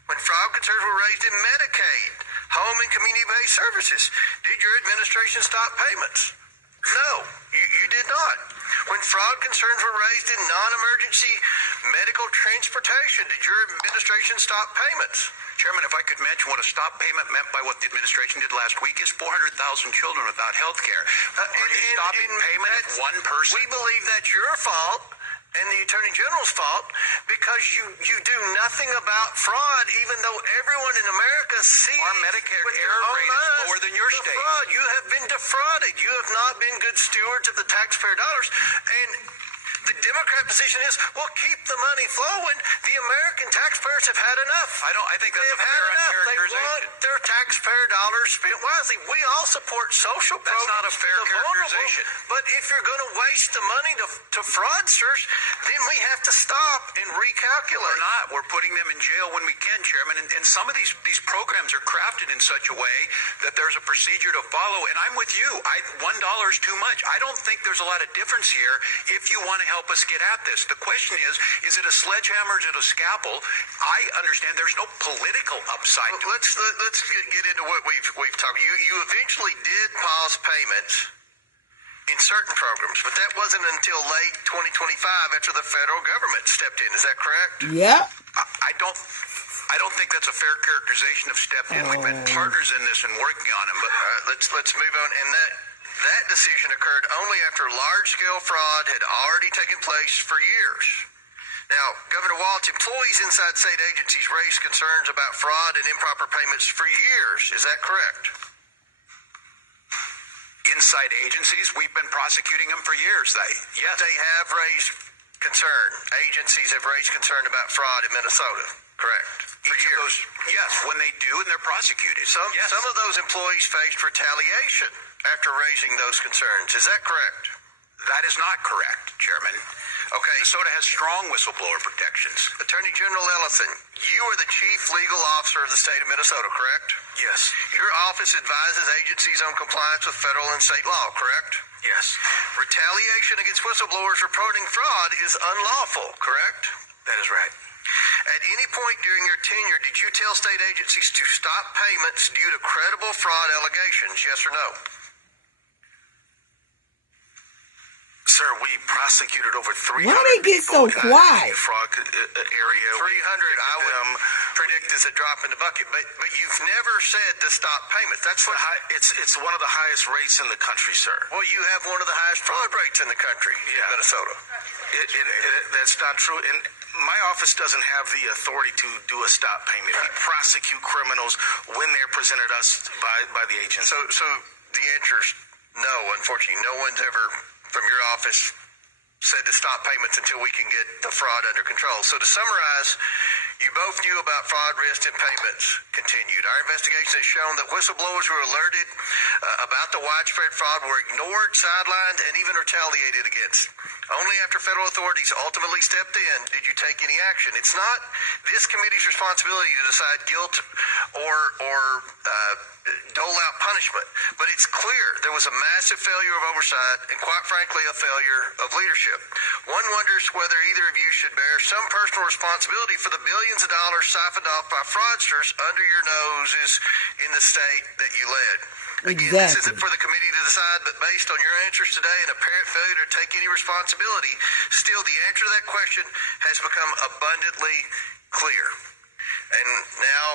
When fraud concerns were raised in Medicaid, home and community-based services, did your administration stop payments? No, you did not. When fraud concerns were raised in non-emergency medical transportation, did your administration stop payments? Chairman, if I could mention what a stop payment meant by what the administration did last week is 400,000 children without health care. Are you stopping payment if one person? We believe that's your fault and the Attorney General's fault because you do nothing about fraud, even though everyone in America sees our Medicare error rate is lower than your state. Fraud. You have been defrauded. You have not been good stewards of the taxpayer dollars. And the Democrat position is, well, keep the money flowing. The American taxpayers have had enough. I think that's a fair characterization. They want their taxpayer dollars spent wisely. We all support social programs. That's not a fair characterization. But if you're going to waste the money to fraudsters, then we have to stop and recalculate. We're not. We're putting them in jail when we can, Chairman. And some of these programs are crafted in such a way that there's a procedure to follow. And I'm with you. $1 is too much. I don't think there's a lot of difference here if you want to help us get at this. The question is it a sledgehammer? Is it a scalpel? I understand there's no political upside. Let's get into what we've talked. You eventually did pause payments in certain programs, but that wasn't until late 2025 after the federal government stepped in. Is that correct? Yep. I don't think that's a fair characterization of stepped in. We've been partners in this and working on them. But let's move on. And that decision occurred only after large-scale fraud had already taken place for years. Now, Governor Waltz, employees inside state agencies raised concerns about fraud and improper payments for years. Is that correct? Inside agencies, we've been prosecuting them for years. Yes. They have raised concern. Agencies have raised concern about fraud in Minnesota. Correct. Yes, when they do, and they're prosecuted. Some of those employees faced retaliation after raising those concerns. Is that correct? That is not correct, Chairman. Okay. Minnesota has strong whistleblower protections. Attorney General Ellison, you are the chief legal officer of the state of Minnesota, correct? Yes. Your office advises agencies on compliance with federal and state law, correct? Yes. Retaliation against whistleblowers reporting fraud is unlawful, correct? That is right. At any point during your tenure, did you tell state agencies to stop payments due to credible fraud allegations, yes or no? Sir, we prosecuted over 300 Why they get so quiet? fraud area. 300, I would predict, is a drop in the bucket. But you've never said to stop payments. That's what it's one of the highest rates in the country, sir. Well, you have one of the highest fraud rates in the country in Minnesota. That's not true. And my office doesn't have the authority to do a stop payment. We prosecute criminals when they're presented us by the agency. So the answer is no, unfortunately. No one's ever from your office said to stop payments until we can get the fraud under control. So to summarize, you both knew about fraud, risk, and payments continued. Our investigation has shown that whistleblowers who were alerted about the widespread fraud were ignored, sidelined, and even retaliated against. Only after federal authorities ultimately stepped in did you take any action. It's not this committee's responsibility to decide guilt or dole out punishment, but it's clear there was a massive failure of oversight and, quite frankly, a failure of leadership. One wonders whether either of you should bear some personal responsibility for the billions of dollars siphoned off by fraudsters under your noses in the state that you led. Again, This isn't for the committee to decide, but based on your answers today and apparent failure to take any responsibility, still the answer to that question has become abundantly clear. And now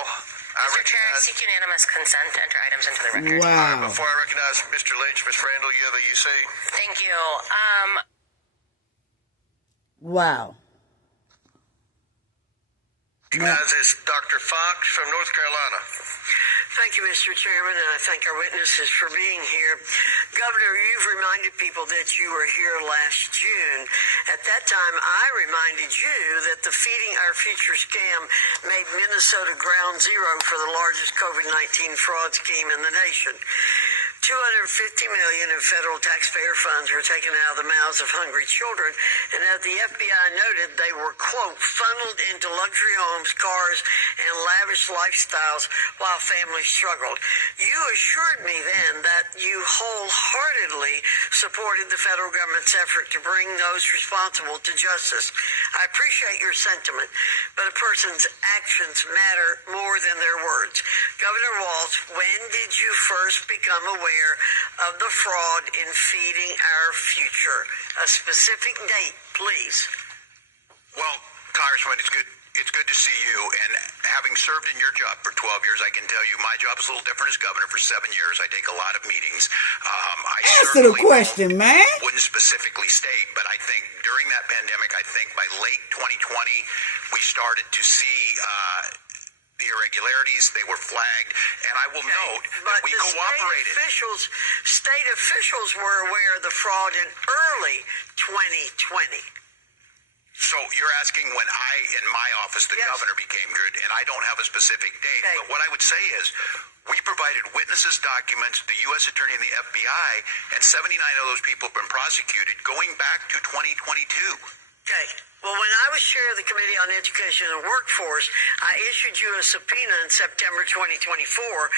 Mr. Chair, I seek unanimous consent to enter items into the record. Wow. Before I recognize Mr. Lynch, Ms. Randall, you have a UC. Thank you. Wow. recognizes Dr. Fox from North Carolina. Thank you, Mr. Chairman, and I thank our witnesses for being here. Governor, you've reminded people that you were here last June. At that time, I reminded you that the Feeding Our Future scam made Minnesota ground zero for the largest COVID-19 fraud scheme in the nation. $250 million in federal taxpayer funds were taken out of the mouths of hungry children, and as the FBI noted, they were, quote, funneled into luxury homes, cars, and lavish lifestyles while families struggled. You assured me then that you wholeheartedly supported the federal government's effort to bring those responsible to justice. I appreciate your sentiment, but a person's actions matter more than their words. Governor Waltz, when did you first become aware of the fraud in Feeding Our Future? A specific date, please. Well, Congressman, it's good to see you. And having served in your job for 12 years, I can tell you my job is a little different as governor. For 7 years, I take a lot of meetings. Answer the question, man. Wouldn't specifically state, but I think during that pandemic, I think by late 2020, we started to see the irregularities. They were flagged, and I will note that we cooperated. State officials were aware of the fraud in early 2020. So you're asking when I, in my office, the governor became good, and I don't have a specific date. Okay. But what I would say is we provided witnesses' documents, the U.S. Attorney and the FBI, and 79 of those people have been prosecuted going back to 2022. Okay. Well, when I was chair of the Committee on Education and Workforce, I issued you a subpoena in September 2024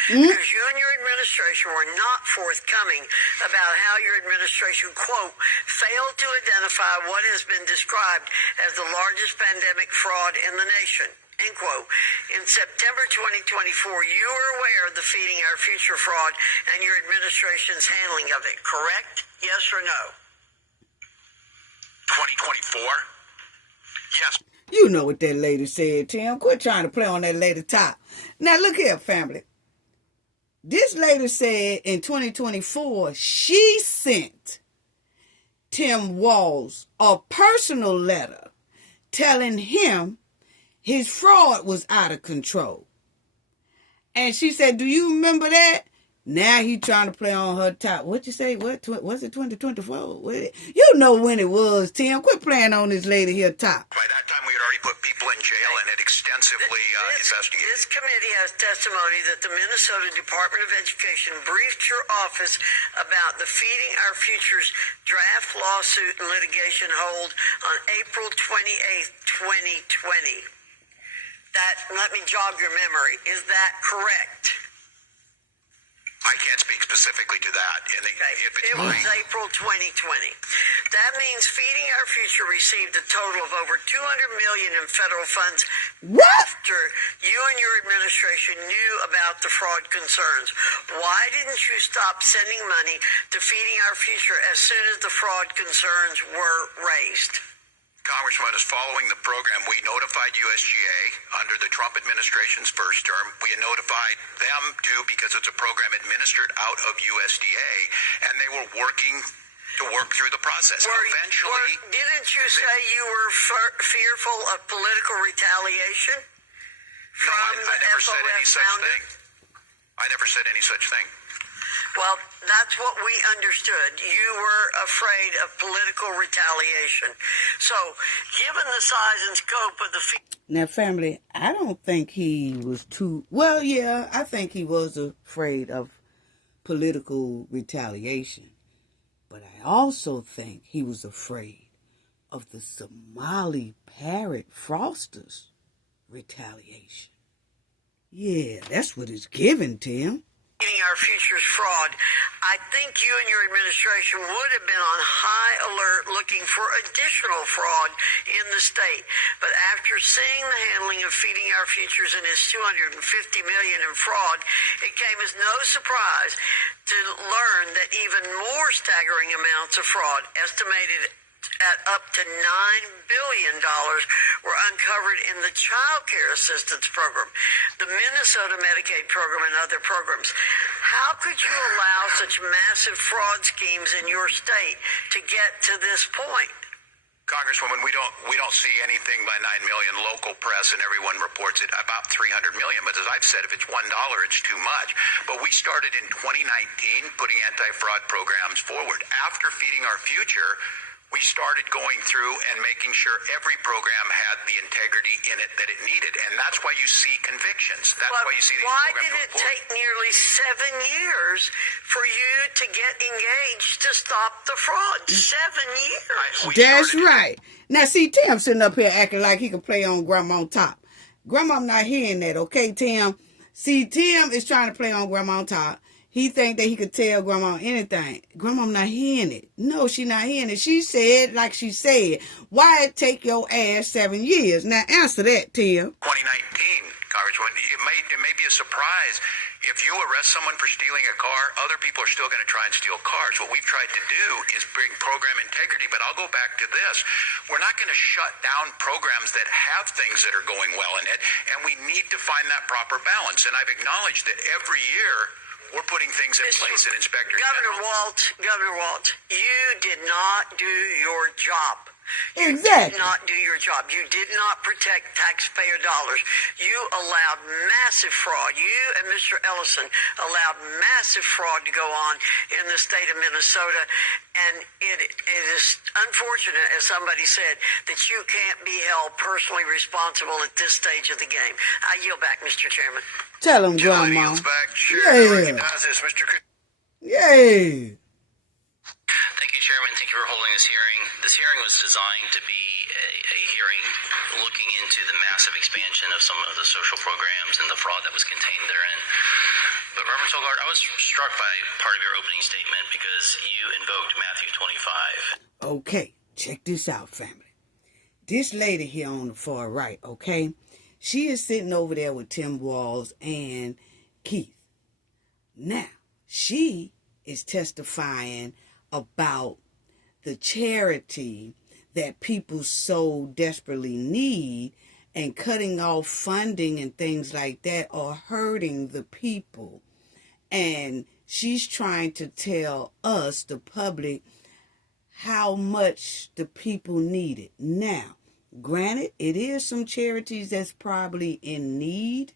because you and your administration were not forthcoming about how your administration, quote, failed to identify what has been described as the largest pandemic fraud in the nation. End quote. In September 2024, you were aware of the Feeding Our Future fraud and your administration's handling of it, correct? Yes or no? 2024? Yes. You know what that lady said, Tim. Quit trying to play on that lady top. Now, look here, family. This lady said in 2024, she sent Tim Walz a personal letter telling him his fraud was out of control. And she said, do you remember that? Now he trying to play on her top. What you say? Was it 2024? You know when it was, Tim. Quit playing on this lady here top. By that time, we had already put people in jail and had extensively investigated. This committee has testimony that the Minnesota Department of Education briefed your office about the Feeding Our Future's draft lawsuit and litigation hold on April 28th, 2020. Let me jog your memory. Is that correct? I can't speak specifically to that. And It was April 2020. That means Feeding Our Future received a total of over $200 million in federal funds after you and your administration knew about the fraud concerns. Why didn't you stop sending money to Feeding Our Future as soon as the fraud concerns were raised? Congressman, is following the program, we notified USGA under the Trump administration's first term. We notified them, too, because it's a program administered out of USDA, and they were working to work through the process. Didn't you say you were fearful of political retaliation? No, I never said any such thing. I never said any such thing. Well, that's what we understood. You were afraid of political retaliation. So, given the size and scope of the... Now, family, I don't think he was too... Well, yeah, I think he was afraid of political retaliation. But I also think he was afraid of the Somali parrot fraudsters' retaliation. Yeah, that's what it's given, Tim. Feeding Our Future's fraud, I think you and your administration would have been on high alert looking for additional fraud in the state. But after seeing the handling of Feeding Our Futures and his $250 million in fraud, it came as no surprise to learn that even more staggering amounts of fraud, estimated at up to $9 billion, were uncovered in the Child Care Assistance Program, the Minnesota Medicaid program, and other programs. How could you allow such massive fraud schemes in your state to get to this point? Congresswoman, we don't see anything by 9 million local press, and everyone reports it about 300 million. But as I've said, if it's $1, it's too much. But we started in 2019 putting anti-fraud programs forward. After Feeding Our Future, we started going through and making sure every program had the integrity in it that it needed. And that's why you see convictions. That's why you see these why programs. Why did it take nearly 7 years for you to get engaged to stop the fraud? 7 years. That's right. Now, see, Tim sitting up here acting like he can play on Grandma on Top. Grandma not hearing that, okay, Tim? See, Tim is trying to play on Grandma on Top. He think that he could tell Grandma anything. Grandma not hearing it. No, she not hearing it. She said, like she said, why it take your ass 7 years? Now, answer that, Tim. 2019, Congresswoman, it may be a surprise. If you arrest someone for stealing a car, other people are still going to try and steal cars. What we've tried to do is bring program integrity, but I'll go back to this. We're not going to shut down programs that have things that are going well in it, and we need to find that proper balance. And I've acknowledged that every year, we're putting things in place at Inspector Governor Waltz, you did not do your job. Exactly. You did not do your job. You did not protect taxpayer dollars. You allowed massive fraud. You and Mr. Ellison allowed massive fraud to go on in the state of Minnesota. And it is unfortunate, as somebody said, that you can't be held personally responsible at this stage of the game. I yield back, Mr. Chairman. Tell him, Grandma. Back. Sure, yeah. This, Mr. Yay. Thank you, Chairman. Thank you for holding this hearing. This hearing was designed to be a hearing looking into the massive expansion of some of the social programs and the fraud that was contained therein. But Reverend Sogard, I was struck by part of your opening statement because you invoked Matthew 25. Okay, check this out, family. This lady here on the far right, okay, she is sitting over there with Tim Walz and Keith. Now, she is testifying about the charity that people so desperately need, and cutting off funding and things like that are hurting the people. And she's trying to tell us, the public, how much the people need it. Now, granted, it is some charities that's probably in need,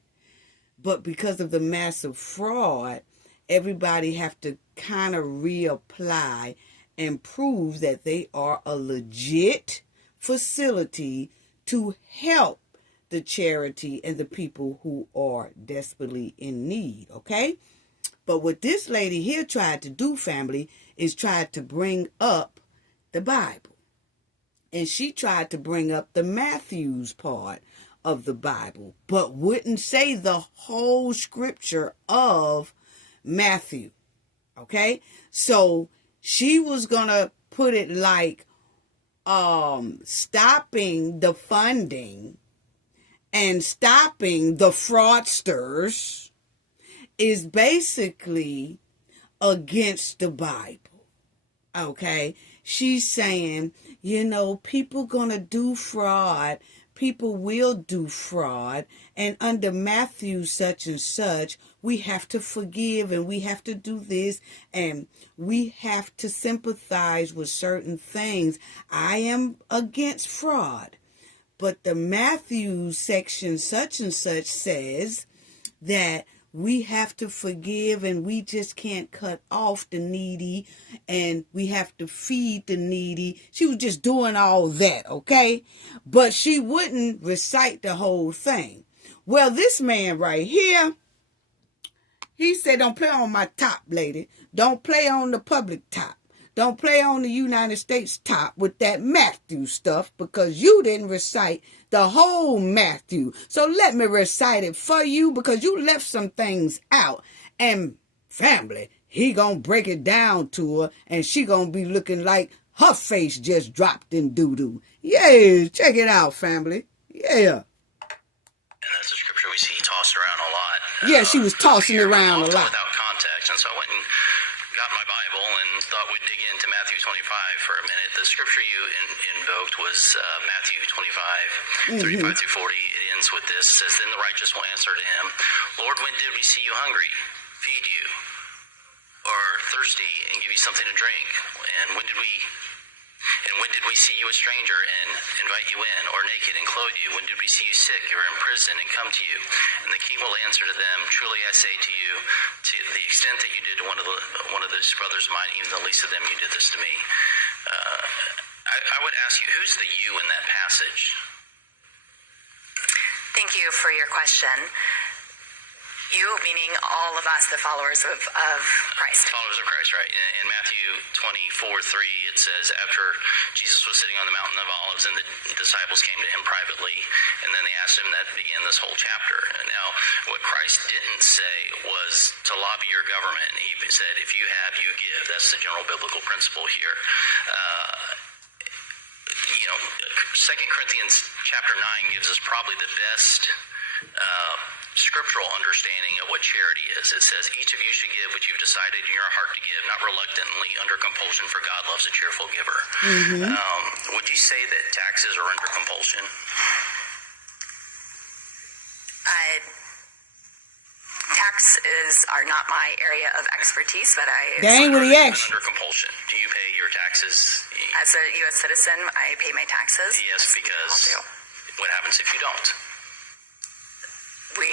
but because of the massive fraud, everybody have to kind of reapply and prove that they are a legit facility to help the charity and the people who are desperately in need, okay? But what this lady here tried to do, family, is tried to bring up the Bible. And she tried to bring up the Matthews part of the Bible, but wouldn't say the whole scripture of Matthew. Okay? So she was gonna put it like stopping the funding and stopping the fraudsters is basically against the Bible. Okay? She's saying, you know, people gonna do fraud. People will do fraud. And under Matthew such and such, we have to forgive and we have to do this and we have to sympathize with certain things. I am against fraud. But the Matthew section such and such says that we have to forgive and we just can't cut off the needy and we have to feed the needy. She was just doing all that, okay? But she wouldn't recite the whole thing. Well, this man right here, he said, don't play on my top, lady. Don't play on the public top. Don't play on the United States top with that Matthew stuff because you didn't recite the whole Matthew. So let me recite it for you because you left some things out. And family, he gonna break it down to her and she gonna be looking like her face just dropped in doo-doo. Yeah, check it out, family. Yeah. And that's a scripture we see tossed around a lot. Yeah, she was tossing it around a lot. Without context. And so I went and got my Bible and thought we'd dig into Matthew 25 for a minute. The scripture you invoked was Matthew 25, 35 through 40. It ends with this. It says, then the righteous will answer to him, Lord, when did we see you hungry, feed you, or thirsty, and give you something to drink? And when did we And when did we see you a stranger and invite you in, or naked and clothe you? When did we see you sick or in prison and come to you? And the king will answer to them, truly I say to you, to the extent that you did to one of those brothers of mine, even the least of them, you did this to me. I would ask you, who's the you in that passage? Thank you for your question. You, meaning all of us, the followers of Christ. Followers of Christ, right. In Matthew 24:3, it says, after Jesus was sitting on the mountain of Olives and the disciples came to him privately, and then they asked him, that began this whole chapter. And now, what Christ didn't say was to lobby your government. He said, if you have, you give. That's the general biblical principle here. 2 Corinthians chapter 9 gives us probably the best scriptural understanding of what charity is. It says, each of you should give what you've decided in your heart to give, not reluctantly, under compulsion, for God loves a cheerful giver. Would you say that taxes are under compulsion? Taxes are not my area of expertise, but That ain't what he asked. Under compulsion. Do you pay your taxes? As a U.S. citizen, I pay my taxes. Yes, because what happens if you don't? We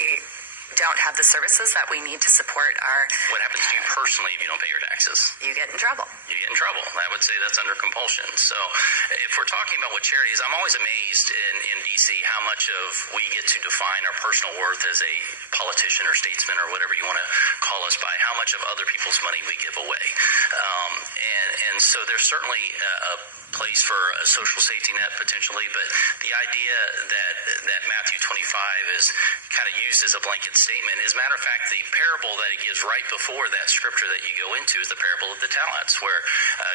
don't have the services that we need to support our... What happens to you personally if you don't pay your taxes? You get in trouble. You get in trouble. I would say that's under compulsion. So if we're talking about what charity is, I'm always amazed in D.C. how much of we get to define our personal worth as a politician or statesman or whatever you want to call us by how much of other people's money we give away. And so there's certainly a place for a social safety net potentially, but the idea that Matthew 25 is kind of used as a blanket statement. As a matter of fact, the parable that it gives right before that scripture that you go into is the parable of the talents, where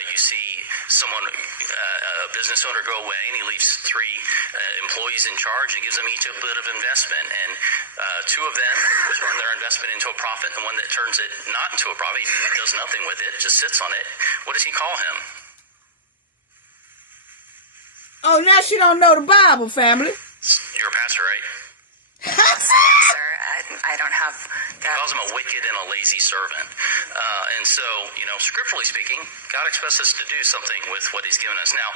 you see someone, a business owner, go away and he leaves 3 employees in charge and gives them each a bit of investment, and 2 of them turn their investment into a profit, and the one that turns it not into a profit, he does nothing with it, just sits on it. What does he call him? Oh, now she don't know the Bible, family. You're a pastor, right? Sir, I don't have that. He calls him a wicked and a lazy servant. And so, scripturally speaking, God expects us to do something with what he's given us. Now,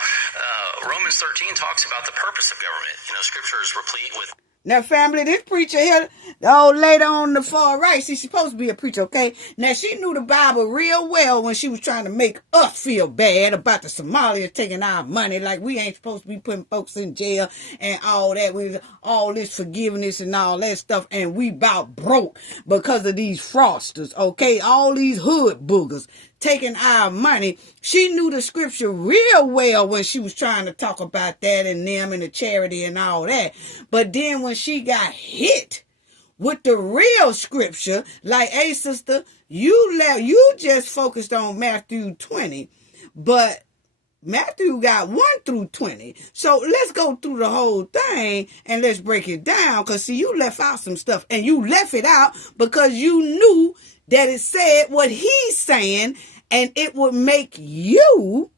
Romans 13 talks about the purpose of government. Scripture is replete with... Now, family, this preacher here, the old lady on the far right, she's supposed to be a preacher, okay? Now, she knew the Bible real well when she was trying to make us feel bad about the Somalians taking our money, like we ain't supposed to be putting folks in jail and all that, with all this forgiveness and all that stuff, and we about broke because of these fraudsters, okay? All these hood boogers taking our money. She knew the scripture real well when she was trying to talk about that and them and the charity and all that. But then when she got hit with the real scripture, like, hey, sister, you just focused on Matthew 20, but Matthew got 1 through 20. So let's go through the whole thing and let's break it down. Because, see, you left out some stuff, and you left it out because you knew that it said what he's saying, and it would make you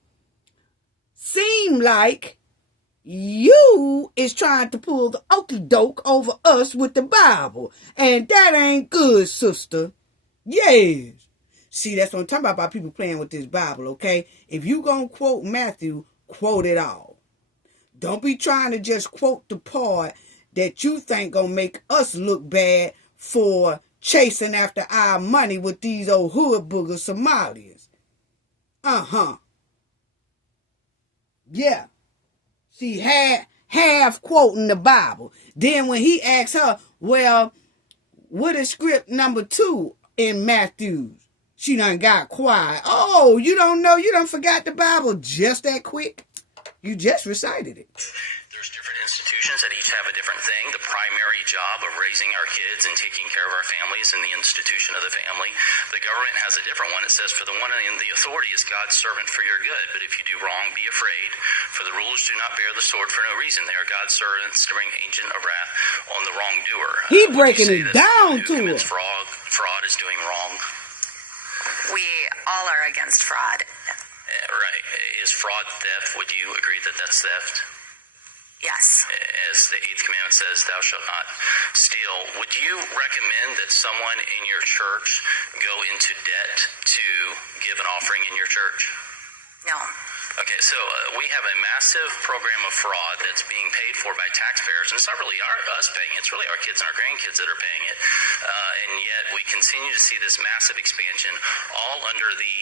seem like you is trying to pull the okie doke over us with the Bible. And that ain't good, sister. Yes. See, that's what I'm talking about people playing with this Bible, okay? If you gonna quote Matthew, quote it all. Don't be trying to just quote the part that you think gonna make us look bad for chasing after our money with these old hood booger Somalians. Yeah. See, half quoting the Bible. Then when he asks her, well, what is script number 2 in Matthew? She done got quiet. Oh, you don't know? You done forgot the Bible just that quick? You just recited it. There's different institutions that each have a different thing. The primary job of raising our kids and taking care of our families and the institution of the family. The government has a different one. It says, for the one in the authority is God's servant for your good. But if you do wrong, be afraid. For the rulers do not bear the sword for no reason. They are God's servants to bring agent of wrath on the wrongdoer. He breaking it down to us. Fraud is doing wrong. We all are against fraud. Right. Is fraud theft? Would you agree that that's theft? Yes. As the 8th commandment says, thou shalt not steal. Would you recommend that someone in your church go into debt to give an offering in your church? No. Okay, so we have a massive program of fraud that's being paid for by taxpayers, and it's not really us paying it, it's really our kids and our grandkids that are paying it, and yet we continue to see this massive expansion all under the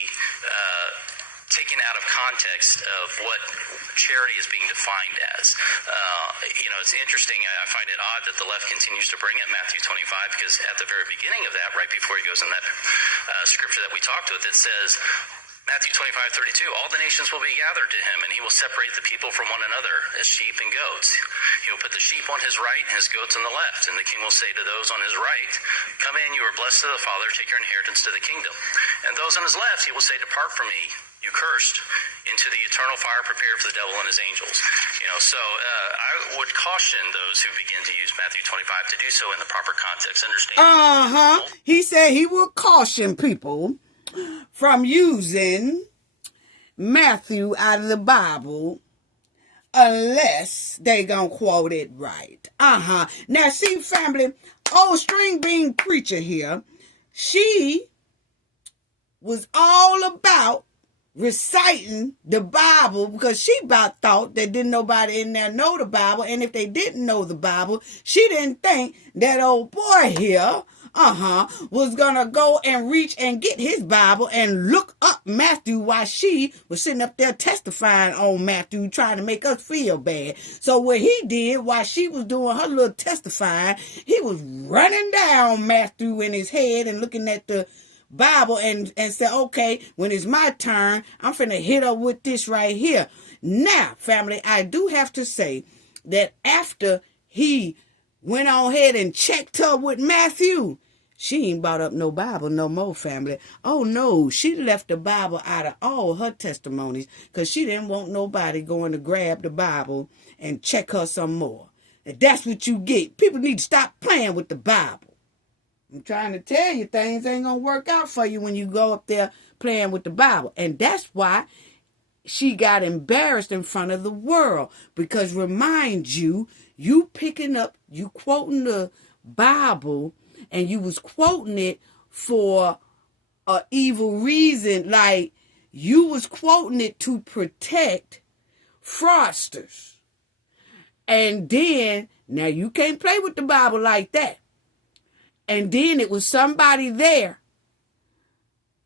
taken out of context of what charity is being defined as. It's interesting. I find it odd that the left continues to bring up Matthew 25, because at the very beginning of that, right before he goes in that scripture that we talked with, it says, Matthew 25:32, all the nations will be gathered to him, and he will separate the people from one another as sheep and goats. He will put the sheep on his right and his goats on the left, and the king will say to those on his right, come in, you are blessed of the Father, take your inheritance to the kingdom. And those on his left, he will say, depart from me, you cursed, into the eternal fire prepared for the devil and his angels. I would caution those who begin to use Matthew 25 to do so in the proper context. Understand? He said he would caution people from using Matthew out of the Bible unless they gonna quote it right. Now see, family, old string bean preacher here, she was all about reciting the Bible because she about thought that didn't nobody in there know the Bible, and if they didn't know the Bible, she didn't think that old boy here was gonna go and reach and get his Bible and look up Matthew while she was sitting up there testifying on Matthew, trying to make us feel bad. So what he did while she was doing her little testifying, he was running down Matthew in his head and looking at the Bible and said, okay, when it's my turn, I'm finna hit her with this right here. Now, family, I do have to say that after he went on ahead and checked her with Matthew, she ain't brought up no Bible no more, family. Oh, no, she left the Bible out of all her testimonies because she didn't want nobody going to grab the Bible and check her some more. And that's what you get. People need to stop playing with the Bible. I'm trying to tell you, things ain't going to work out for you when you go up there playing with the Bible. And that's why she got embarrassed in front of the world. Because remind you, you picking up, you quoting the Bible, and you was quoting it for an evil reason. Like, you was quoting it to protect fraudsters. And then, now you can't play with the Bible like that. And then it was somebody there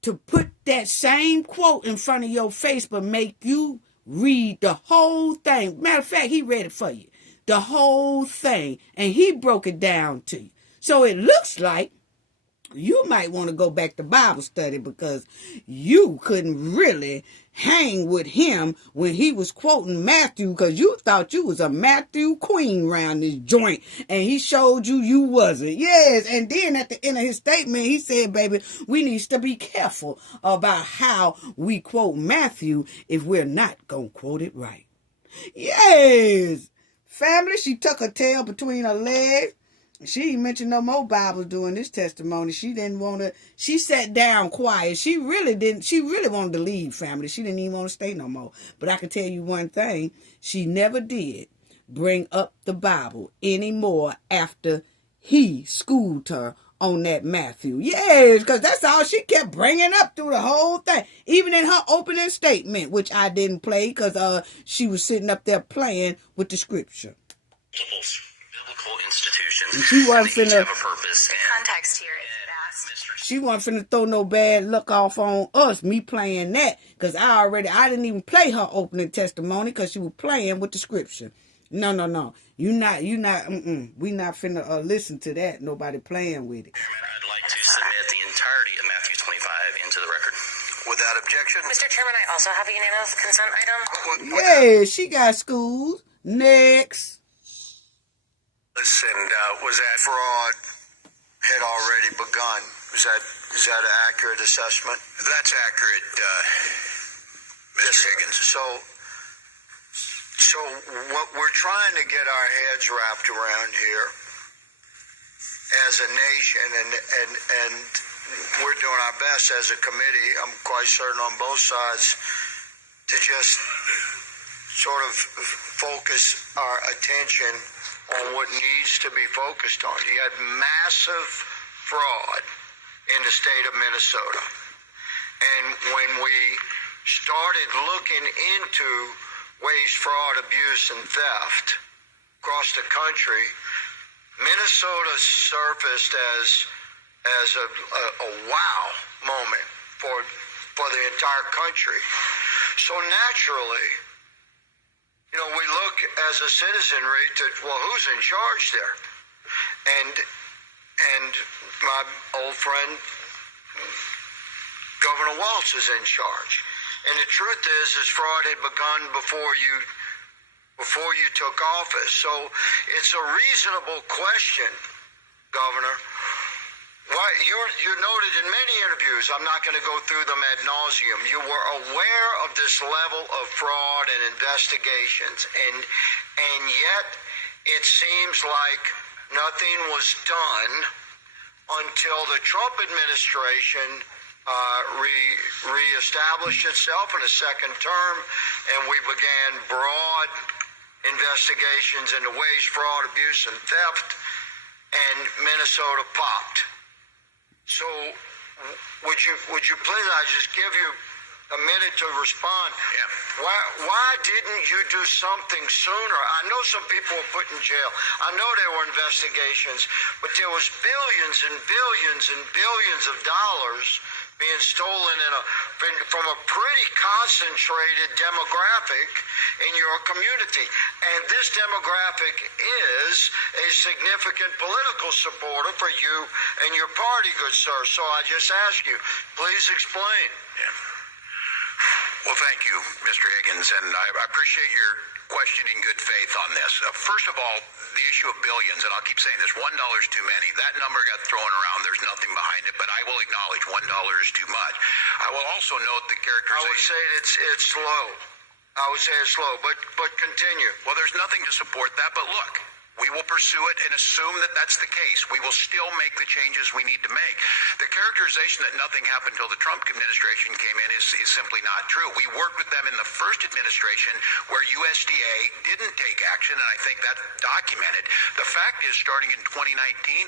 to put that same quote in front of your face, but make you read the whole thing. Matter of fact, he read it for you. The whole thing. And he broke it down to you. So it looks like you might want to go back to Bible study because you couldn't really hang with him when he was quoting Matthew because you thought you was a Matthew queen around this joint and he showed you wasn't. Yes, and then at the end of his statement, he said, baby, we need to be careful about how we quote Matthew if we're not going to quote it right. Yes, family, she tucked her tail between her legs. She ain't mentioned no more Bibles during this testimony. She didn't want to, she sat down quiet. She really wanted to leave, family. She didn't even want to stay no more. But I can tell you one thing, she never did bring up the Bible anymore after he schooled her on that Matthew. Yes, because that's all she kept bringing up through the whole thing. Even in her opening statement, which I didn't play because she was sitting up there playing with the scripture. Institutions. She wasn't finna have a purpose. The context here is vast. She wasn't finna throw no bad luck off on us, me playing that, because I didn't even play her opening testimony because she was playing with the scripture. No. We not finna listen to that. Nobody playing with it. I'd like to submit the entirety of Matthew 25 into the record. Without objection. Mr. Chairman, I also have a unanimous consent item. Yeah, she got schools. Next. Listen, was that fraud had already begun? Is that an accurate assessment? That's accurate, Mr. Higgins. So what we're trying to get our heads wrapped around here as a nation, and we're doing our best as a committee, I'm quite certain on both sides, to just sort of focus our attention on what needs to be focused on. You had massive fraud in the state of Minnesota. And when we started looking into waste, fraud, abuse, and theft across the country, Minnesota surfaced as a wow moment for the entire country. So naturally, we look as a citizenry to, well, who's in charge there? And my old friend, Governor Waltz, is in charge. And the truth is fraud had begun before you took office. So it's a reasonable question, Governor. Why you noted in many interviews, I'm not going to go through them ad nauseum, you were aware of this level of fraud and investigations, and yet it seems like nothing was done until the Trump administration reestablished itself in a second term, and we began broad investigations into waste, fraud, abuse, and theft, and Minnesota popped. So would you please, I just give you a minute to respond. Yeah. Why didn't you do something sooner? I know some people were put in jail. I know there were investigations, but there was billions and billions and billions of dollars being stolen from a pretty concentrated demographic in your community. And this demographic is a significant political supporter for you and your party, good sir. So I just ask you, please explain. Yeah. Well, thank you, Mr. Higgins, and I appreciate your question in good faith on this. First of all, the issue of billions, and I'll keep saying this, $1 is too many. That number got thrown around. There's nothing behind it, but I will acknowledge $1 is too much. I will also note the characterization. I would say it's slow. I would say it's slow, but continue. Well, there's nothing to support that, but look. We will pursue it and assume that that's the case. We will still make the changes we need to make. The characterization that nothing happened until the Trump administration came in is simply not true. We worked with them in the first administration where USDA didn't take action, and I think that's documented. The fact is, starting in 2019,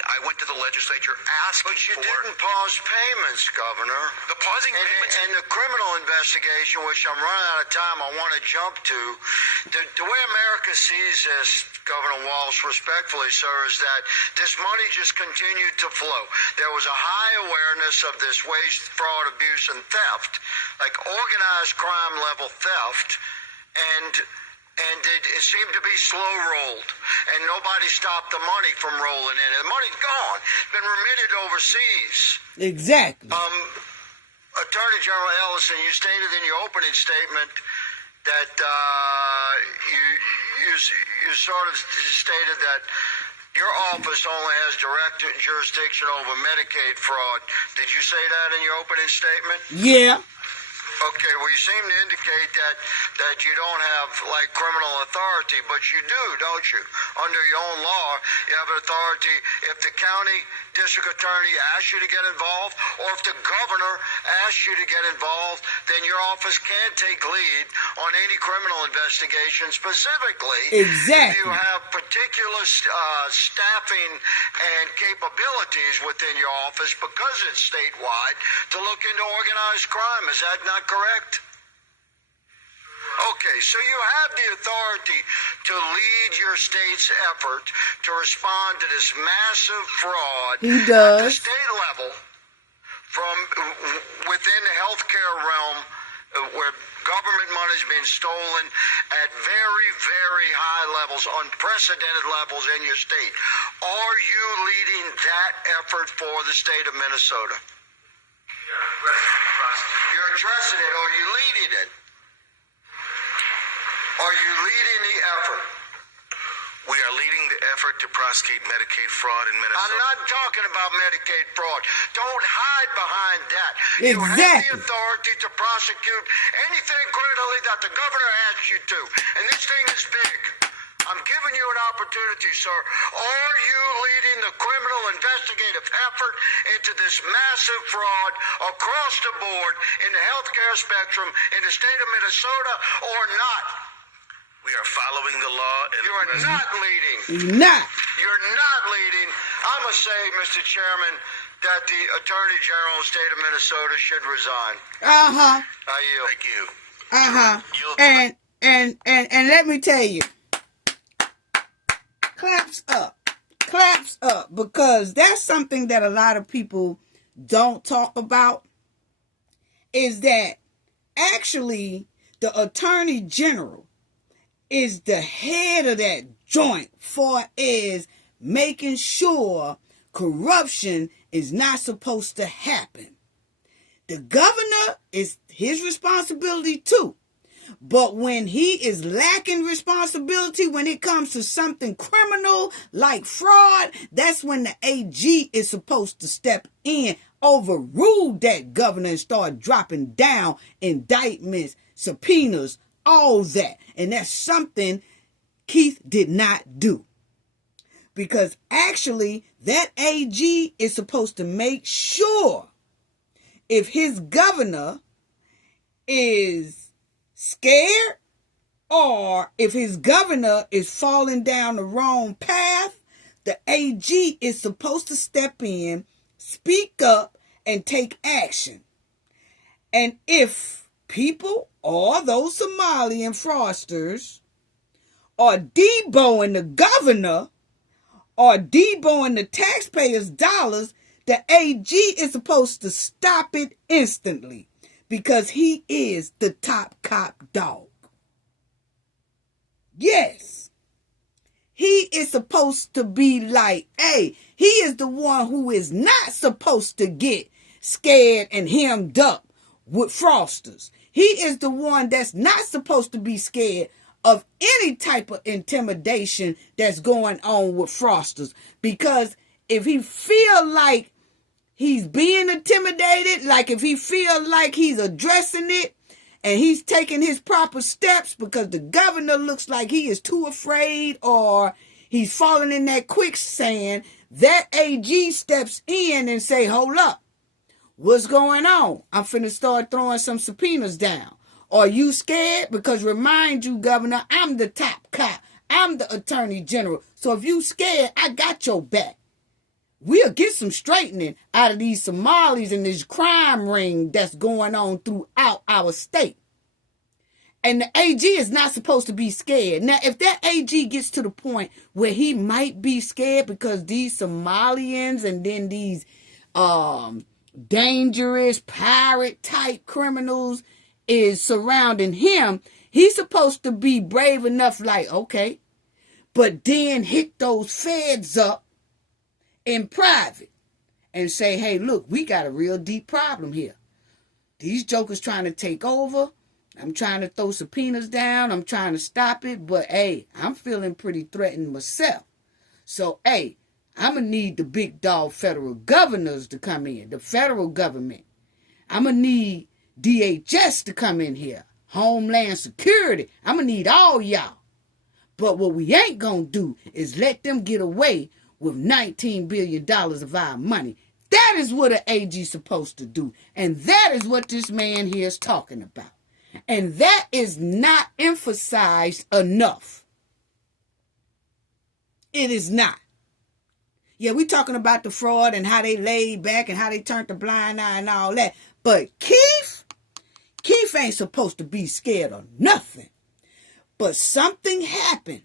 I went to the legislature asking for... But you didn't pause payments, Governor. The pausing payments... And the criminal investigation, which I'm running out of time, I want to jump to. The way America sees this, Governor Walz, respectfully, sir, is that this money just continued to flow. There was a high awareness of this waste, fraud, abuse, and theft, like organized crime level theft, and it seemed to be slow rolled, and nobody stopped the money from rolling in. And the money's gone, been remitted overseas. Exactly. Attorney General Ellison, you stated in your opening statement that you sort of stated that your office only has direct jurisdiction over Medicaid fraud. Did you say that in your opening statement? Yeah. Okay, well, you seem to indicate that you don't have, like, criminal authority, but you do, don't you? Under your own law, you have authority if the county district attorney asks you to get involved, or if the governor asks you to get involved, then your office can take lead on any criminal investigation, specifically exactly. if you have particular staffing and capabilities within your office, because it's statewide, to look into organized crime. Is that not correct? Okay, so you have the authority to lead your state's effort to respond to this massive fraud He does. at the state level from within the healthcare realm, where government money is being stolen at very, very high levels, unprecedented levels in your state. Are you leading that effort for the state of Minnesota? You're addressing it. Are you leading it? Are you leading the effort? We are leading the effort to prosecute Medicaid fraud in Minnesota. I'm not talking about Medicaid fraud. Don't hide behind that. Exactly. You have the authority to prosecute anything criminally that the governor asks you to. And this thing is big. I'm giving you an opportunity, sir. Are you leading the criminal investigative effort into this massive fraud across the board in the healthcare spectrum in the state of Minnesota or not? We are following the law. And You are not leading. You're not. You're not leading. I must say, Mr. Chairman, that the Attorney General of the state of Minnesota should resign. Uh-huh. I yield. Thank you. Uh-huh. Yield. And let me tell you, claps up, because that's something that a lot of people don't talk about, is that actually the Attorney General is the head of that joint for is making sure corruption is not supposed to happen. The governor is his responsibility too. But when he is lacking responsibility when it comes to something criminal like fraud, that's when the AG is supposed to step in, overrule that governor, and start dropping down indictments, subpoenas, all that. And that's something Keith did not do. Because actually, that AG is supposed to make sure if his governor is scared, or if his governor is falling down the wrong path, the AG is supposed to step in, speak up, and take action. And if people or those Somalian fraudsters are deboing the governor or deboing the taxpayers' dollars, the AG is supposed to stop it instantly, because he is the top cop dog. Yes. He is supposed to be like, hey, he is the one who is not supposed to get scared and hemmed up with fraudsters. He is the one that's not supposed to be scared of any type of intimidation that's going on with fraudsters. Because if he feel like he's being intimidated, like if he feel like he's addressing it and he's taking his proper steps because the governor looks like he is too afraid or he's falling in that quicksand, that AG steps in and say, hold up, what's going on? I'm finna start throwing some subpoenas down. Are you scared? Because remind you, Governor, I'm the top cop. I'm the Attorney General. So if you scared, I got your back. We'll get some straightening out of these Somalis and this crime ring that's going on throughout our state. And the AG is not supposed to be scared. Now, if that AG gets to the point where he might be scared because these Somalians and then these dangerous pirate type criminals is surrounding him, he's supposed to be brave enough, like, okay, but then hit those feds up in private and say, hey, look, we got a real deep problem here. These jokers trying to take over. I'm trying to throw subpoenas down. I'm trying to stop it. But, hey, I'm feeling pretty threatened myself. So, hey, I'm going to need the big dog federal governors to come in, the federal government. I'm going to need DHS to come in here, Homeland Security. I'm going to need all y'all. But what we ain't going to do is let them get away with $19 billion of our money. That is what an AG is supposed to do. And that is what this man here is talking about. And that is not emphasized enough. It is not. Yeah, we talking about the fraud and how they laid back and how they turned the blind eye and all that. But Keith ain't supposed to be scared of nothing. But something happened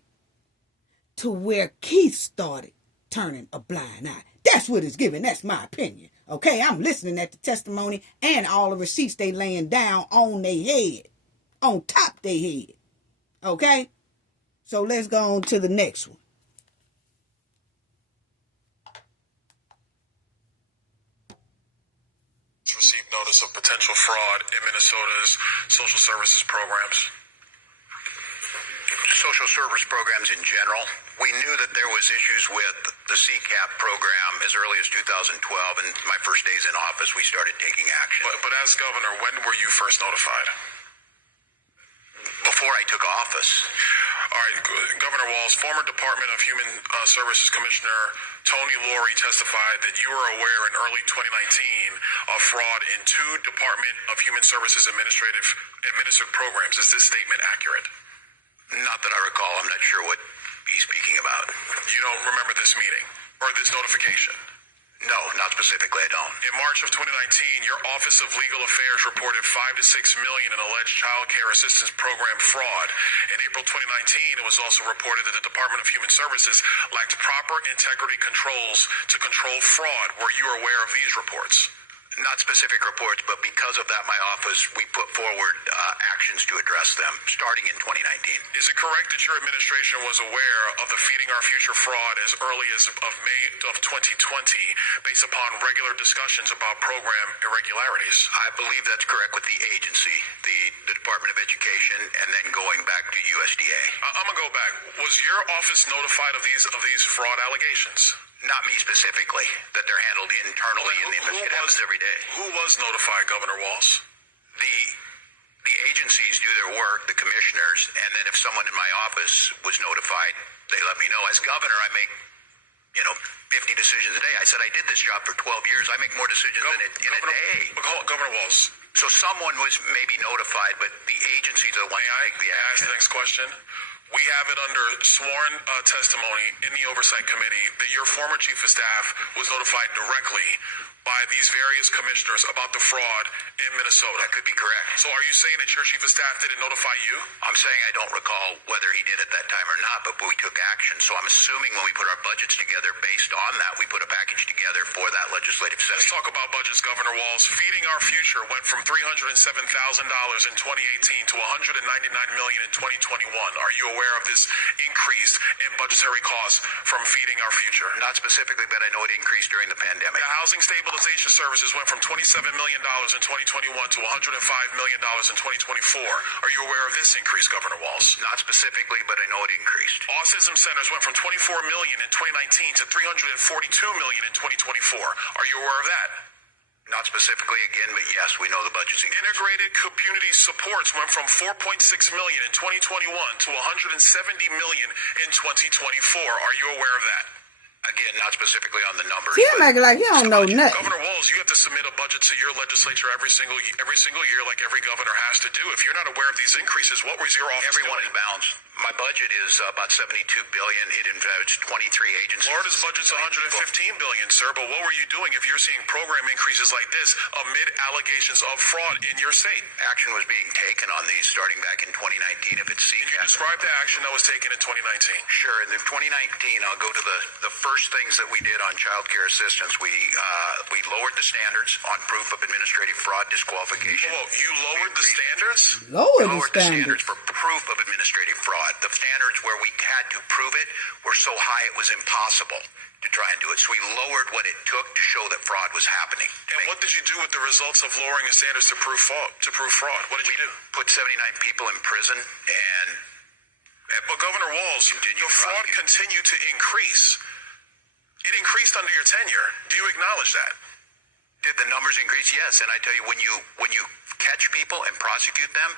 to where Keith started turning a blind eye. That's what it's giving. That's my opinion. Okay, I'm listening at the testimony and all the receipts they laying down on their head. On top their head. Okay? So let's go on to the next one. Received notice of potential fraud in Minnesota's social services programs. Social service programs in general. We knew that there was issues with the CCAP program as early as 2012, and my first days in office, we started taking action. But as governor, when were you first notified? Before I took office. All right, Governor Walz, former Department of Human Services Commissioner Tony Laurie testified that you were aware in early 2019 of fraud in 2 Department of Human Services administered programs. Is this statement accurate? Not that I recall. I'm not sure what he's speaking about. You don't remember this meeting or this notification? No, not specifically. I don't. In March of 2019, your Office of Legal Affairs reported $5 to $6 million in alleged child care assistance program fraud. In April 2019, it was also reported that the Department of Human Services lacked proper integrity controls to control fraud. Were you aware of these reports? Not specific reports, but because of that, my office, we put forward actions to address them, starting in 2019. Is it correct that your administration was aware of the Feeding Our Future fraud as early as of May of 2020, based upon regular discussions about program irregularities? I believe that's correct with the agency, the Department of Education, and then going back to USDA. I'm going to go back. Was your office notified of these fraud allegations? Not me specifically, that they're handled internally in the it happens every day. Who was notified, Governor Walz? The agencies do their work, the commissioners, and then if someone in my office was notified, they let me know. As governor, I make 50 decisions a day. I said I did this job for 12 years. I make more decisions in a day. Governor Walz. So someone was maybe notified, but the agencies are the ones that take the action. Ask the next question. We have it under sworn testimony in the Oversight Committee that your former chief of staff was notified directly by these various commissioners about the fraud in Minnesota. That could be correct. So are you saying that your chief of staff didn't notify you? I'm saying I don't recall whether he did at that time or not, but we took action. So I'm assuming when we put our budgets together based on that, we put a package together for that legislative session. Let's talk about budgets, Governor Walz. Feeding Our Future went from $307,000 in 2018 to $199 million in 2021. Are you aware of this increase in budgetary costs from Feeding Our Future? Not specifically, but I know it increased during the pandemic. The Housing Stabilization Services went from $27 million in 2021 to $105 million in 2024. Are you aware of this increase, Governor Walz? Not specifically, but I know it increased. Autism centers went from $24 million in 2019 to $342 million in 2024. Are you aware of that? Not specifically again, but yes, we know the budget's increased. Integrated community supports went from $4.6 million in 2021 to $170 million in 2024. Are you aware of that? Again, not specifically on the numbers. He'll make it like he don't know nothing. Governor Walz, you have to submit a budget to your legislature every single year, like every governor has to do. If you're not aware of these increases, what was your office Everyone doing? is balanced. My budget is about $72 billion. It involves 23 agencies. Florida's budget's $115 billion, sir. But what were you doing if you're seeing program increases like this amid allegations of fraud in your state? Action was being taken on these starting back in 2019. If it's seen, Can you describe the action that was taken in 2019? Sure. In 2019, I'll go to the first things that we did on child care assistance. We lowered the standards on proof of administrative fraud disqualification. Whoa, you lowered the standards? Lowered Lowered the the standards standards. for proof of administrative fraud. The standards where we had to prove it were so high it was impossible to try and do it. So we lowered what it took to show that fraud was happening. And what did you do with the results of lowering the standards to prove fraud? What did you do? Put 79 people in prison and But Governor Walz, the fraud continued to increase. It increased under your tenure. Do you acknowledge that? did the numbers increase? Yes. And I tell you, when you catch people and prosecute them,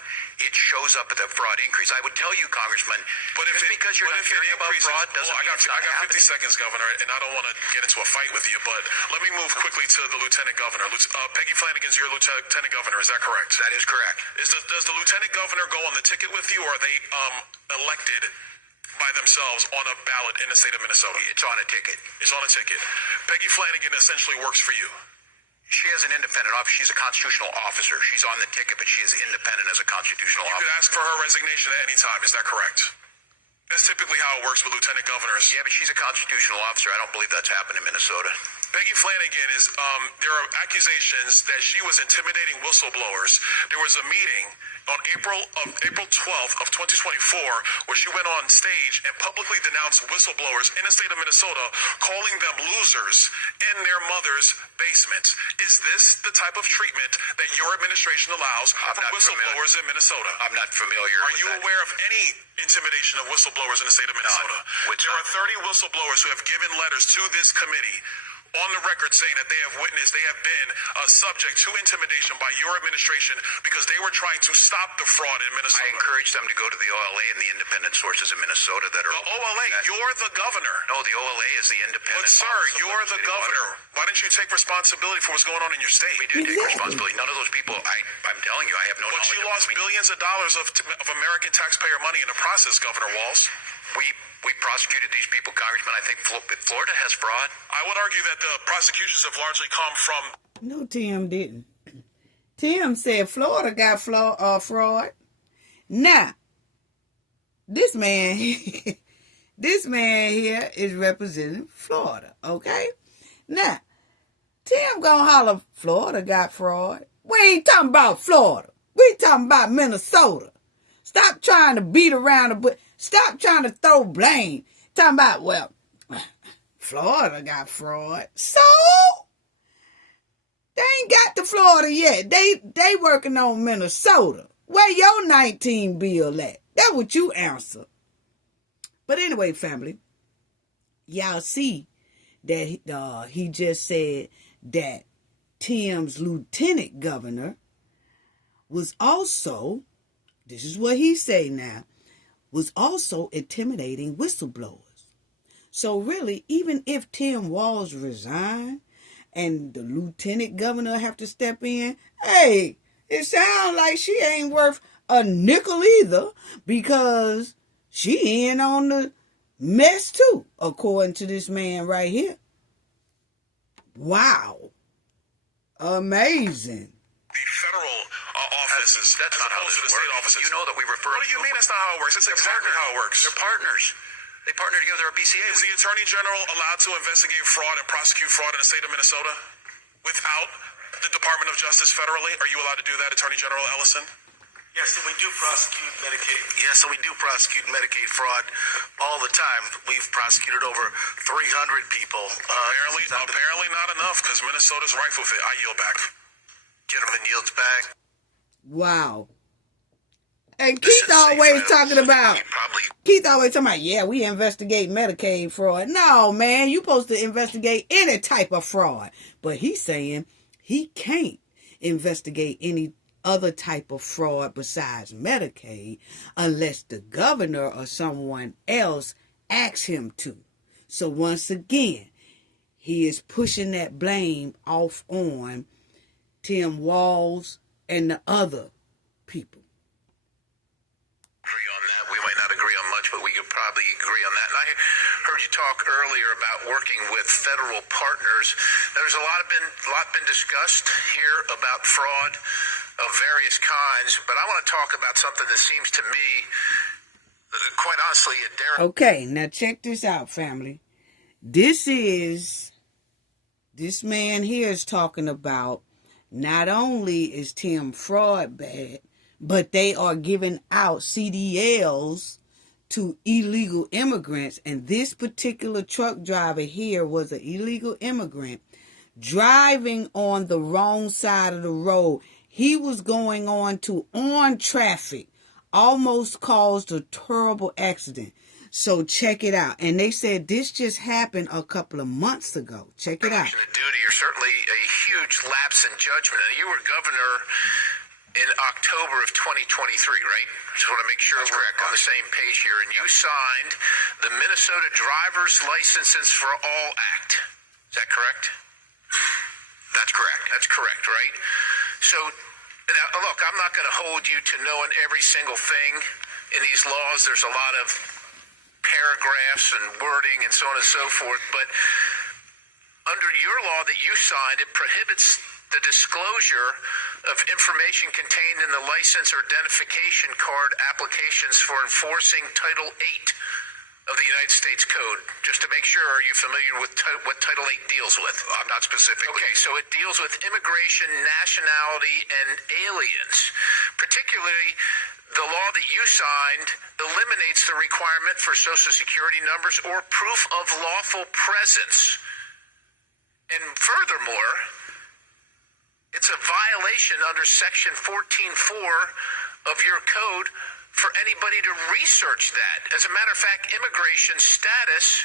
it shows up at the fraud increase. I would tell you, Congressman, but if because you're not hearing about fraud doesn't mean it's not I got 50 happening. seconds, Governor, and I don't want to get into a fight with you, but let me move quickly to the Lieutenant Governor. Peggy Flanagan's your Lieutenant Governor. Is that correct? That is correct. Does the Lieutenant Governor go on the ticket with you, or are they elected by themselves on a ballot in the state of Minnesota? It's on a ticket. It's on a ticket. Peggy Flanagan essentially works for you. She has an independent office. She's a constitutional officer. She's on the ticket, but she is independent as a constitutional You officer. could ask for her resignation at any time. Is that correct? That's typically how it works with lieutenant governors. Yeah, but she's a constitutional officer. I don't believe that's happened in Minnesota. Peggy Flanagan is, there are accusations that she was intimidating whistleblowers. There was a meeting on April 12th of 2024 where she went on stage and publicly denounced whistleblowers in the state of Minnesota, calling them losers in their mother's basements. Is this the type of treatment that your administration allows for whistleblowers in Minnesota? I'm not familiar Are with you that. aware of any intimidation of whistleblowers in the state of Minnesota? None. There are 30 whistleblowers who have given letters to this committee on the record saying that they have been subject to intimidation by your administration because they were trying to stop the fraud in Minnesota. I encourage them to go to the OLA and the independent sources in Minnesota that are... The OLA, you're the governor. No, the OLA is the independent... But sir, you're the governor. Why don't you take responsibility for what's going on in your state? We do take responsibility. None of those people, I'm telling you, I have no knowledge. But you lost billions of dollars of American taxpayer money in the process, Governor Walz. We prosecuted these people, Congressman. I think Florida has fraud. I would argue that the prosecutions have largely come from... No, Tim didn't. Tim said Florida got fraud. Now, this man here is representing Florida, okay? Now, Tim gonna holler, Florida got fraud. We ain't talking about Florida. We talking about Minnesota. Stop trying to beat around the bush. Stop trying to throw blame. Talking about, well, Florida got fraud. So, they ain't got to Florida yet. They working on Minnesota. Where your 19 bill at? That's what you answer. But anyway, family, y'all see that he just said that Tim's lieutenant governor was also, this is what he say now, was also intimidating whistleblowers. So really, even if Tim Walz resign and the lieutenant governor have to step in, hey, it sounds like she ain't worth a nickel either because she in on the mess too, according to this man right here. Wow. Amazing. The federal offices, that's not how opposed this to the state works. offices. You know that we refer... What do you mean that's not how it works? It's exactly how it works. They're partners. They partner together at BCA. Is the Attorney General allowed to investigate fraud and prosecute fraud in the state of Minnesota without the Department of Justice federally? Are you allowed to do that, Attorney General Ellison? Yes, and we do prosecute Medicaid. Yes, and we do prosecute Medicaid fraud all the time. We've prosecuted over 300 people. Apparently not enough, because Minnesota's rife with it. I yield back. Gentleman yields back. Wow. And Keith always talking about, yeah, we investigate Medicaid fraud. No, man, you supposed to investigate any type of fraud. But he's saying he can't investigate any other type of fraud besides Medicaid unless the governor or someone else asks him to. So once again, he is pushing that blame off on Tim Walz and the other people. Agree on that. We might not agree on much, but we could probably agree on that. And I heard you talk earlier about working with federal partners. There's a lot been discussed here about fraud of various kinds, but I want to talk about something that seems to me, quite honestly, Okay, now check this out, family. This man here is talking about not only is Tim fraud bad, but they are giving out CDLs to illegal immigrants. And this particular truck driver here was an illegal immigrant driving on the wrong side of the road. He was going on traffic, almost caused a terrible accident. So check it out. And they said this just happened a couple of months ago. Check it out. Duty, or certainly a huge lapse in judgment. You were governor in October of 2023, right? Just want to make sure we're on the same page here. And you signed the Minnesota Driver's Licenses for All Act. Is that correct? That's correct. That's correct, right? So, now, look, I'm not going to hold you to knowing every single thing in these laws. There's a lot of paragraphs and wording and so on and so forth, but under your law that you signed, it prohibits the disclosure of information contained in the license or identification card applications for enforcing Title 8 of the United States Code. Just to make sure, are you familiar with what Title 8 deals with? I'm not specific. Okay, so it deals with immigration, nationality, and aliens. Particularly, the law that you signed eliminates the requirement for Social Security numbers or proof of lawful presence. And furthermore, it's a violation under Section 14.4 of your code for anybody to research that. As a matter of fact, immigration status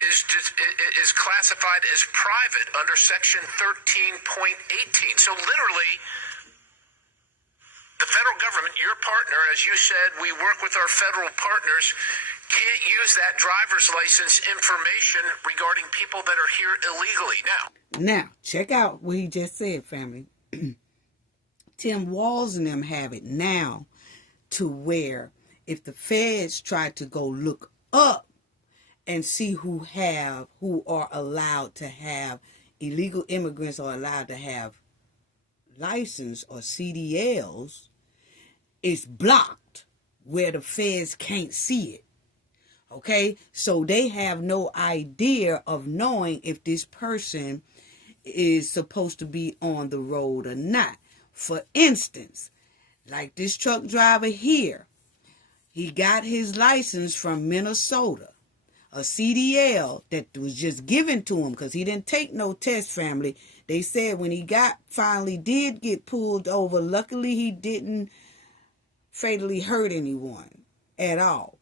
is classified as private under Section 13.18. So literally, the federal government, your partner, as you said, we work with our federal partners, can't use that driver's license information regarding people that are here illegally. Now, check out what he just said, family. Tim Walz and them have it now to where if the feds try to go look up and see who are allowed to have, illegal immigrants are allowed to have license or CDLs, it's blocked where the feds can't see it. Okay, so they have no idea of knowing if this person is supposed to be on the road or not. For instance, like this truck driver here, he got his license from Minnesota, a CDL that was just given to him because he didn't take no test, family. They said when he finally did get pulled over, luckily he didn't fatally hurt anyone at all.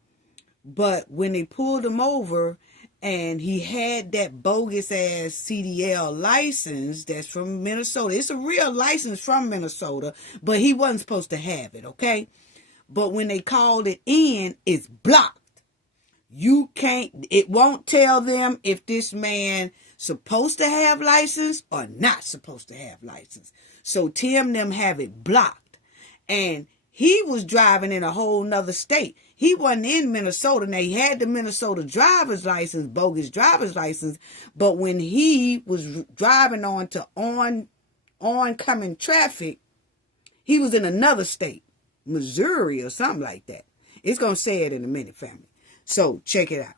But when they pulled him over and he had that bogus ass CDL license that's from Minnesota, it's a real license from Minnesota, but he wasn't supposed to have it, okay? But when they called it in, it's blocked. It won't tell them if this man supposed to have license or not supposed to have license. So Tim them have it blocked. And he was driving in a whole nother state. He wasn't in Minnesota. Now, he had the Minnesota driver's license, bogus driver's license. But when he was driving onto oncoming traffic, he was in another state, Missouri or something like that. It's going to say it in a minute, family. So, check it out.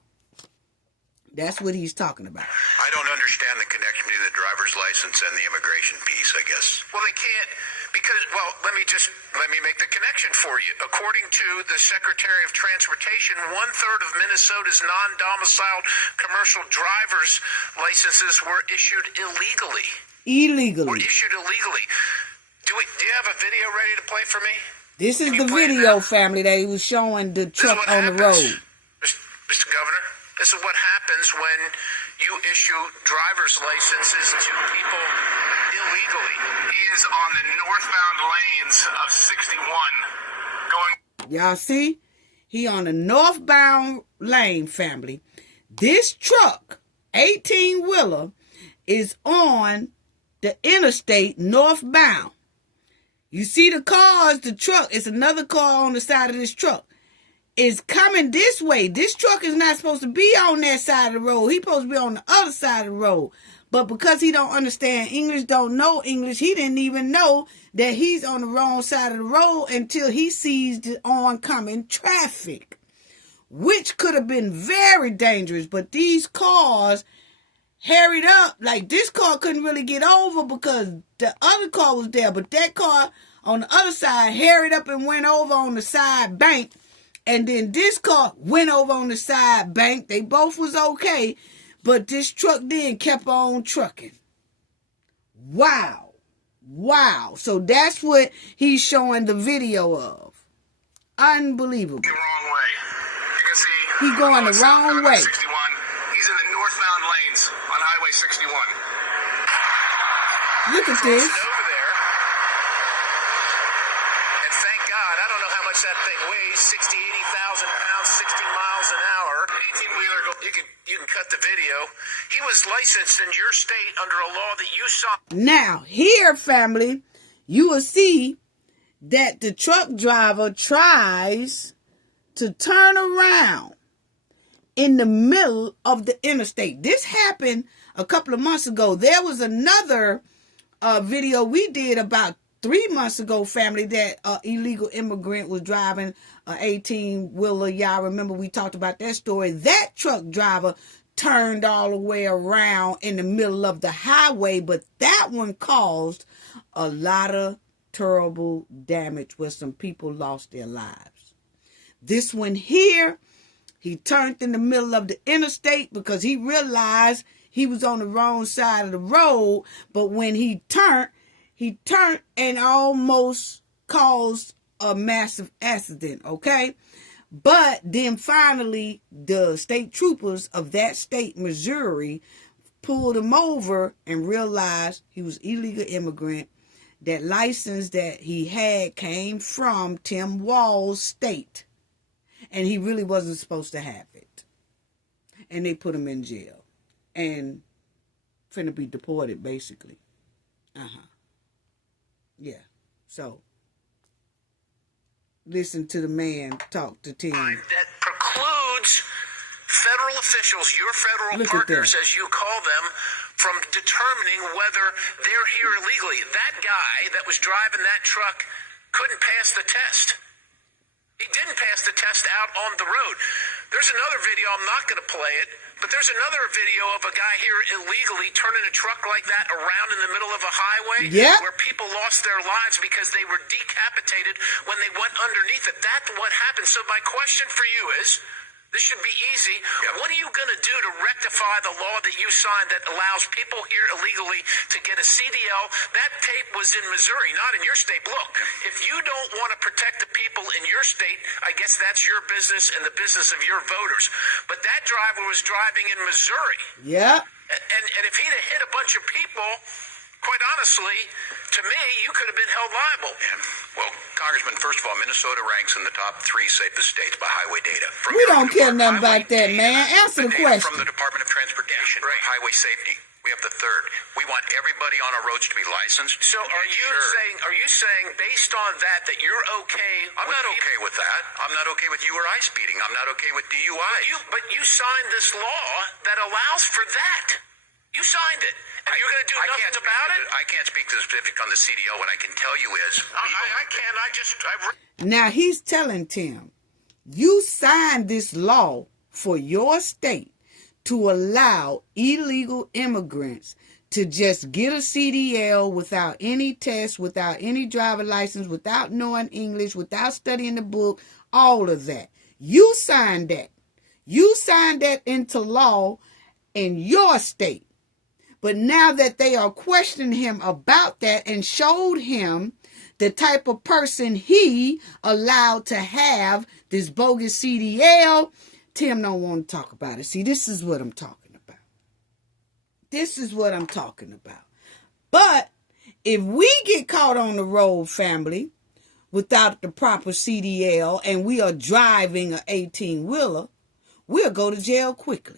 That's what he's talking about. I don't understand the connection between the driver's license and the immigration piece, I guess. Well, they can't, because, let me make the connection for you. According to the Secretary of Transportation, 1/3 of Minnesota's non-domiciled commercial driver's licenses were issued illegally. Were issued illegally. Do you have a video ready to play for me? This is the video, family, that he was showing the truck on the road. Mr. Governor, this is what happens when you issue driver's licenses to people illegally. He is on the northbound lanes of 61 going... Y'all see? He on the northbound lane, family. This truck, 18-wheeler, is on the interstate northbound. You see the cars, the truck, it's another car on the side of this truck. Is coming this way. This truck is not supposed to be on that side of the road. He's supposed to be on the other side of the road. But because he don't understand English, don't know English, he didn't even know that he's on the wrong side of the road until he sees the oncoming traffic, which could have been very dangerous. But these cars hurried up. Like, this car couldn't really get over because the other car was there. But that car on the other side hurried up and went over on the side bank. And then this car went over on the side bank. They both was okay. But this truck then kept on trucking. Wow. So that's what he's showing the video of. Unbelievable. The wrong way. You can see... He's going the wrong way. 61. He's in the northbound lanes on Highway 61. Look at this. Over there. And thank God, I don't know how much that thing weighs, 60, 80,000 pounds, 60 miles an hour. 18-wheeler, you can cut the video. He was licensed in your state under a law that you saw. Now, here, family, you will see that the truck driver tries to turn around in the middle of the interstate. This happened a couple of months ago. There was another video we did about 3 months ago, family, that illegal immigrant was driving an 18-wheeler. Y'all remember we talked about that story. That truck driver turned all the way around in the middle of the highway, but that one caused a lot of terrible damage where some people lost their lives. This one here, he turned in the middle of the interstate because he realized he was on the wrong side of the road, but when he turned and almost caused a massive accident, okay? But then finally, the state troopers of that state, Missouri, pulled him over and realized he was illegal immigrant. That license that he had came from Tim Walz's state. And he really wasn't supposed to have it. And they put him in jail. And finna be deported, basically. Yeah. So, listen to the man talk to Tim. That precludes federal officials, your federal partners, as you call them, from determining whether they're here illegally. That guy that was driving that truck couldn't pass the test. He didn't pass the test out on the road. There's another video, I'm not going to play it, but there's another video of a guy here illegally turning a truck like that around in the middle of a highway where people lost their lives because they were decapitated when they went underneath it. That's what happened. So my question for you is, this should be easy. What are you going to do to rectify the law that you signed that allows people here illegally to get a CDL? That tape was in Missouri, not in your state. Look, if you don't want to protect the people in your state, I guess that's your business and the business of your voters. But that driver was driving in Missouri. Yeah. And if he'd have hit a bunch of people, quite honestly, to me, you could have been held liable. Well, Congressman, first of all, Minnesota ranks in the top 3 safest states by highway data. We don't care nothing about that, man. Answer the question. From the Department of Transportation, highway safety, we have the 3rd. We want everybody on our roads to be licensed. So are you saying based on that you're okay? I'm not okay with that. I'm not okay with you or I speeding. I'm not okay with DUI. But you signed this law that allows for that. You signed it. And you're going to do nothing about it? I can't speak to the specific on the CDL. What I can tell you is... I can't. Now, he's telling Tim, you signed this law for your state to allow illegal immigrants to just get a CDL without any test, without any driver license, without knowing English, without studying the book, all of that. You signed that. You signed that into law in your state. But now that they are questioning him about that and showed him the type of person he allowed to have this bogus CDL, Tim don't want to talk about it. See, this is what I'm talking about. This is what I'm talking about. But if we get caught on the road, family, without the proper CDL and we are driving an 18-wheeler, we'll go to jail quickly.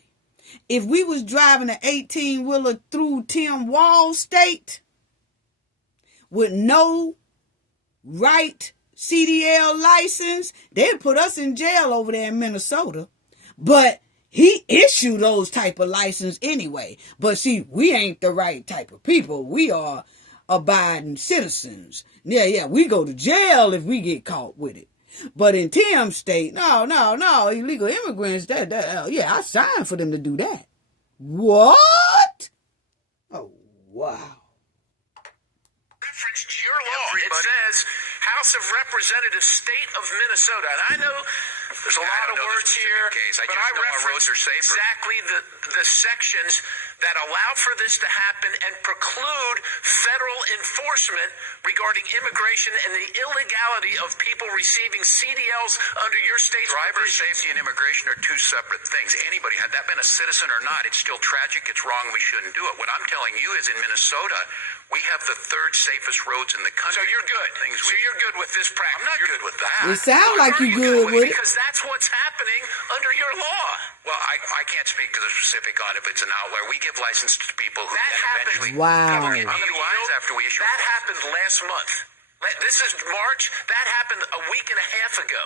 If we was driving an 18-wheeler through Tim Walz's state with no right CDL license, they'd put us in jail over there in Minnesota. But he issued those type of license anyway. But see, we ain't the right type of people. We are abiding citizens. Yeah, we go to jail if we get caught with it. But in Tim's state, no, illegal immigrants, I signed for them to do that. What? Oh, wow. Referenced your law. It says House of Representatives, State of Minnesota. And I know there's a lot of words here, but I reference exactly the sections that allow for this to happen and preclude federal enforcement regarding immigration and the illegality of people receiving CDLs under your state's Driver provisions. safety and immigration are 2 separate things. Anybody, had that been a citizen or not, it's still tragic, it's wrong, we shouldn't do it. What I'm telling you is in Minnesota, we have the 3rd safest roads in the country. So you're good. So you're good with this practice. I'm not good with that. It sounds like you're good with it. Because that's what's happening under your law. Well, I can't speak to the specific on if it's an outlier. We give license to people who eventually Wow. get DUIs after we issue. That happened last month. This is March. That happened a week and a half ago.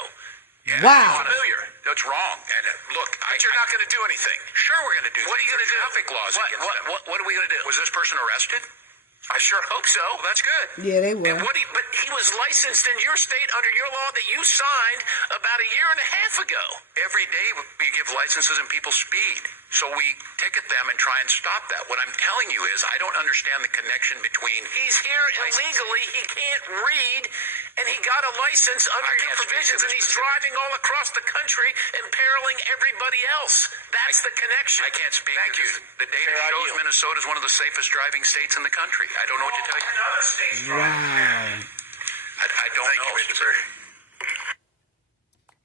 Yeah, wow. Familiar. That's wrong. And look, you're not going to do anything. Sure, we're going to do. What are you going to do? Traffic laws. What are we going to do? Was this person arrested? I sure hope so. Well, that's good. Yeah, they were. But he was licensed in your state under your law that you signed about a year and a half ago. Every day we give licenses and people speed. So we ticket them and try and stop that. What I'm telling you is I don't understand the connection between... He's here illegally. He can't read, and he got a license under your provisions, and he's driving all across the country, imperiling everybody else. That's the connection. I can't speak. Thank you. The data shows Minnesota is one of the safest driving states in the country. I don't know what to tell you. Wow. I don't know.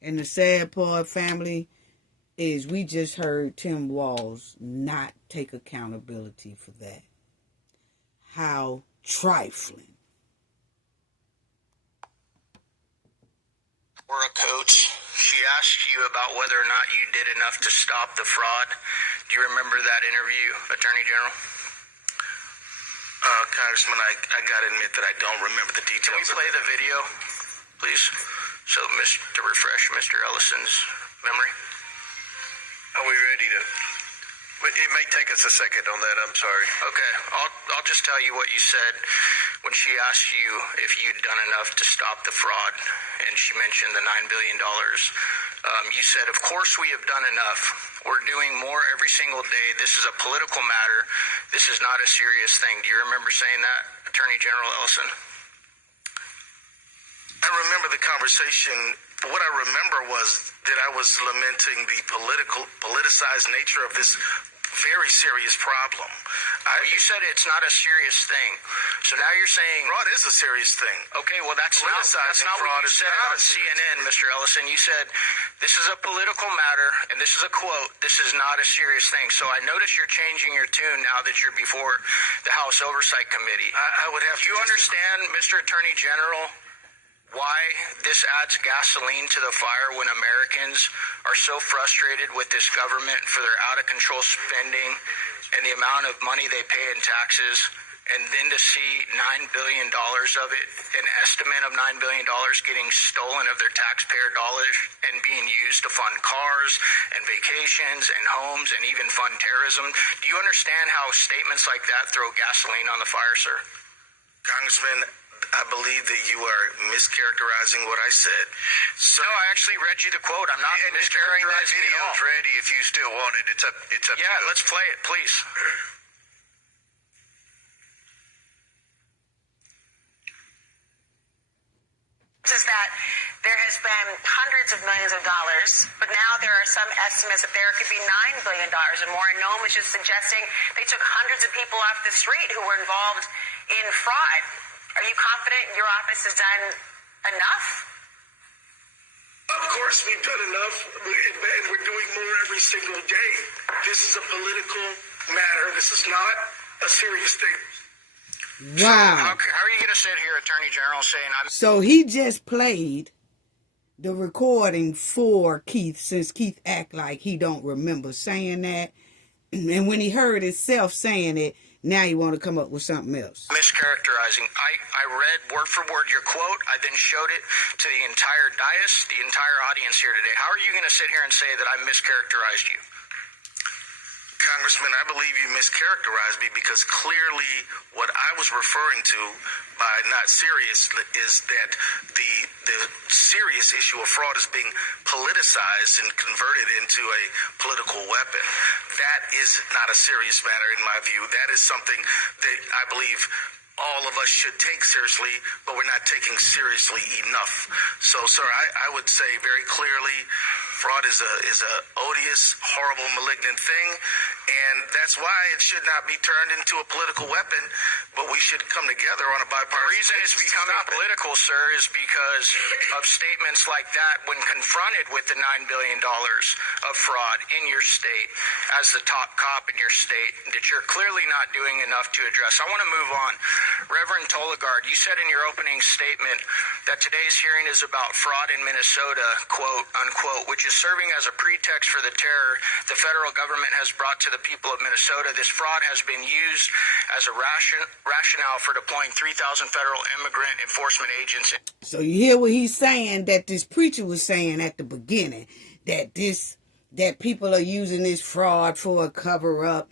And the sad part, family, is we just heard Tim Walz not take accountability for that. How trifling. Or a coach. She asked you about whether or not you did enough to stop the fraud. Do you remember that interview, Attorney General? Congressman, I gotta admit that I don't remember the details. Can we play the video, please? So, to refresh Mr. Ellison's memory. Are we ready to? It may take us a second on that. I'm sorry. Okay, I'll just tell you what you said when she asked you if you'd done enough to stop the fraud, and she mentioned the $9 billion. You said, "Of course we have done enough. We're doing more every single day. This is a political matter. This is not a serious thing." Do you remember saying that, Attorney General Ellison? I remember the conversation. What I remember was that I was lamenting the politicized nature of this very serious problem. You said it's not a serious thing. So now you're saying fraud is a serious thing. Okay, well that's not what you said on CNN, Mr. Ellison. You said this is a political matter, and this is a quote. This is not a serious thing. So I notice you're changing your tune now that you're before the House Oversight Committee. I would have. Do you understand, Mr. Attorney General, why this adds gasoline to the fire when Americans are so frustrated with this government for their out-of-control spending and the amount of money they pay in taxes, and then to see $9 billion of it, an estimate of $9 billion getting stolen of their taxpayer dollars and being used to fund cars and vacations and homes and even fund terrorism? Do you understand how statements like that throw gasoline on the fire, sir? Congressman, I believe that you are mischaracterizing what I said. So no, I actually read you the quote. I'm not mischaracterizing it at all. Ready if you still want it. It's up to you. Yeah, let's play it, please. Is that there has been hundreds of millions of dollars, but now there are some estimates that there could be $9 billion and more. And Noam was just suggesting they took hundreds of people off the street who were involved in fraud. Are you confident your office has done enough? Of course we've done enough, and we're doing more every single day. This is a political matter. This is not a serious thing. Wow. So how are you going to sit here, Attorney General, saying I'm... So he just played the recording for Keith, since Keith act like he don't remember saying that. And when he heard himself saying it, now you want to come up with something else. Mischaracterizing. I read word for word your quote. I then showed it to the entire dais, the entire audience here today. How are you going to sit here and say that I mischaracterized you? Congressman, I believe you mischaracterized me because clearly what I was referring to by not serious is that the serious issue of fraud is being politicized and converted into a political weapon. That is not a serious matter in my view. That is something that I believe all of us should take seriously, but we're not taking seriously enough. So, sir, I would say very clearly, fraud is a odious, horrible, malignant thing, and that's why it should not be turned into a political weapon, but we should come together on a bipartisan basis. The reason it's becoming political, sir, is because of statements like that when confronted with the $9 billion of fraud in your state as the top cop in your state that you're clearly not doing enough to address. I want to move on. Reverend Tolagard, you said in your opening statement that today's hearing is about fraud in Minnesota, quote, unquote, which is serving as a pretext for the terror the federal government has brought to the people of Minnesota. This fraud has been used as a rationale for deploying 3,000 federal immigrant enforcement agents. So you hear what he's saying, that this preacher was saying at the beginning, that people are using this fraud for a cover-up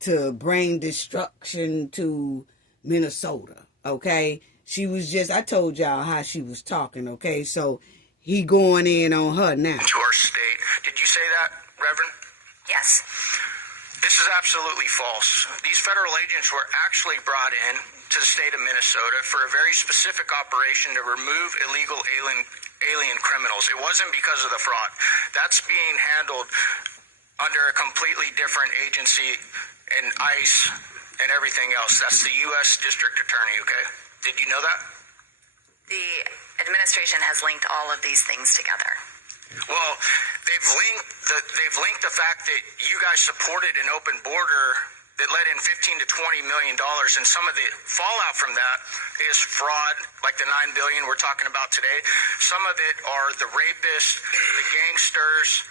to bring destruction to Minnesota, okay? She was just, I told y'all how she was talking, okay? So he going in on her now. To our state. Did you say that, Reverend? Yes. This is absolutely false. These federal agents were actually brought in to the state of Minnesota for a very specific operation to remove illegal alien criminals. It wasn't because of the fraud. That's being handled under a completely different agency and ICE and everything else. That's the U.S. District Attorney, okay? Did you know that? The administration has linked all of these things together. Well, they've linked the fact that you guys supported an open border that let in $15 to $20 million, and some of the fallout from that is fraud, like the $9 billion we're talking about today. Some of it are the rapists, the gangsters,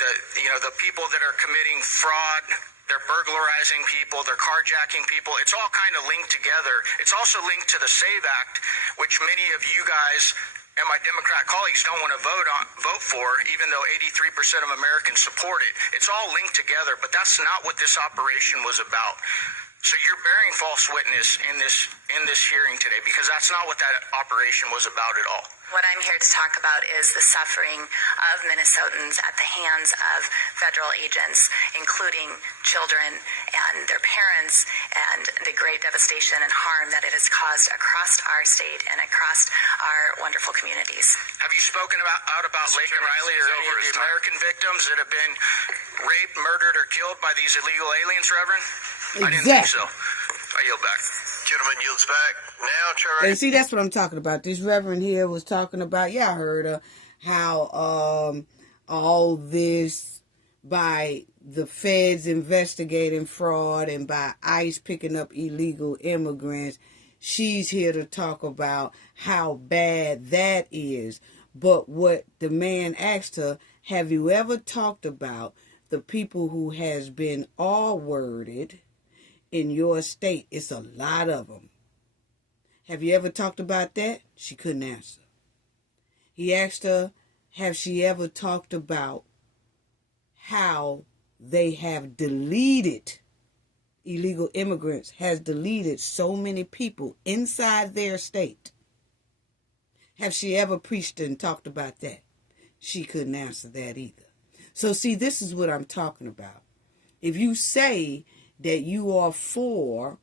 the people that are committing fraud. They're burglarizing people, they're carjacking people. It's all kind of linked together. It's also linked to the SAVE Act, which many of you guys and my Democrat colleagues don't want to vote for, even though 83% of Americans support it. It's all linked together, but that's not what this operation was about. So you're bearing false witness in this hearing today, because that's not what that operation was about at all. What I'm here to talk about is the suffering of Minnesotans at the hands of federal agents, including children and their parents, and the great devastation and harm that it has caused across our state and across our wonderful communities. Have you spoken out about Lake and Riley or any of the American victims that have been raped, murdered, or killed by these illegal aliens, Reverend? I didn't think so. I yield back. Gentleman yields back. Now, Charlie. And see, that's what I'm talking about. This reverend here was talking about, I heard her, how all this by the feds investigating fraud and by ICE picking up illegal immigrants. She's here to talk about how bad that is. But what the man asked her, have you ever talked about the people who has been R-worded in your state? It's a lot of them. Have you ever talked about that? She couldn't answer. He asked her, have she ever talked about how they have deleted, illegal immigrants has deleted so many people inside their state? Have she ever preached and talked about that? She couldn't answer that either. So see, this is what I'm talking about. If you say that you are for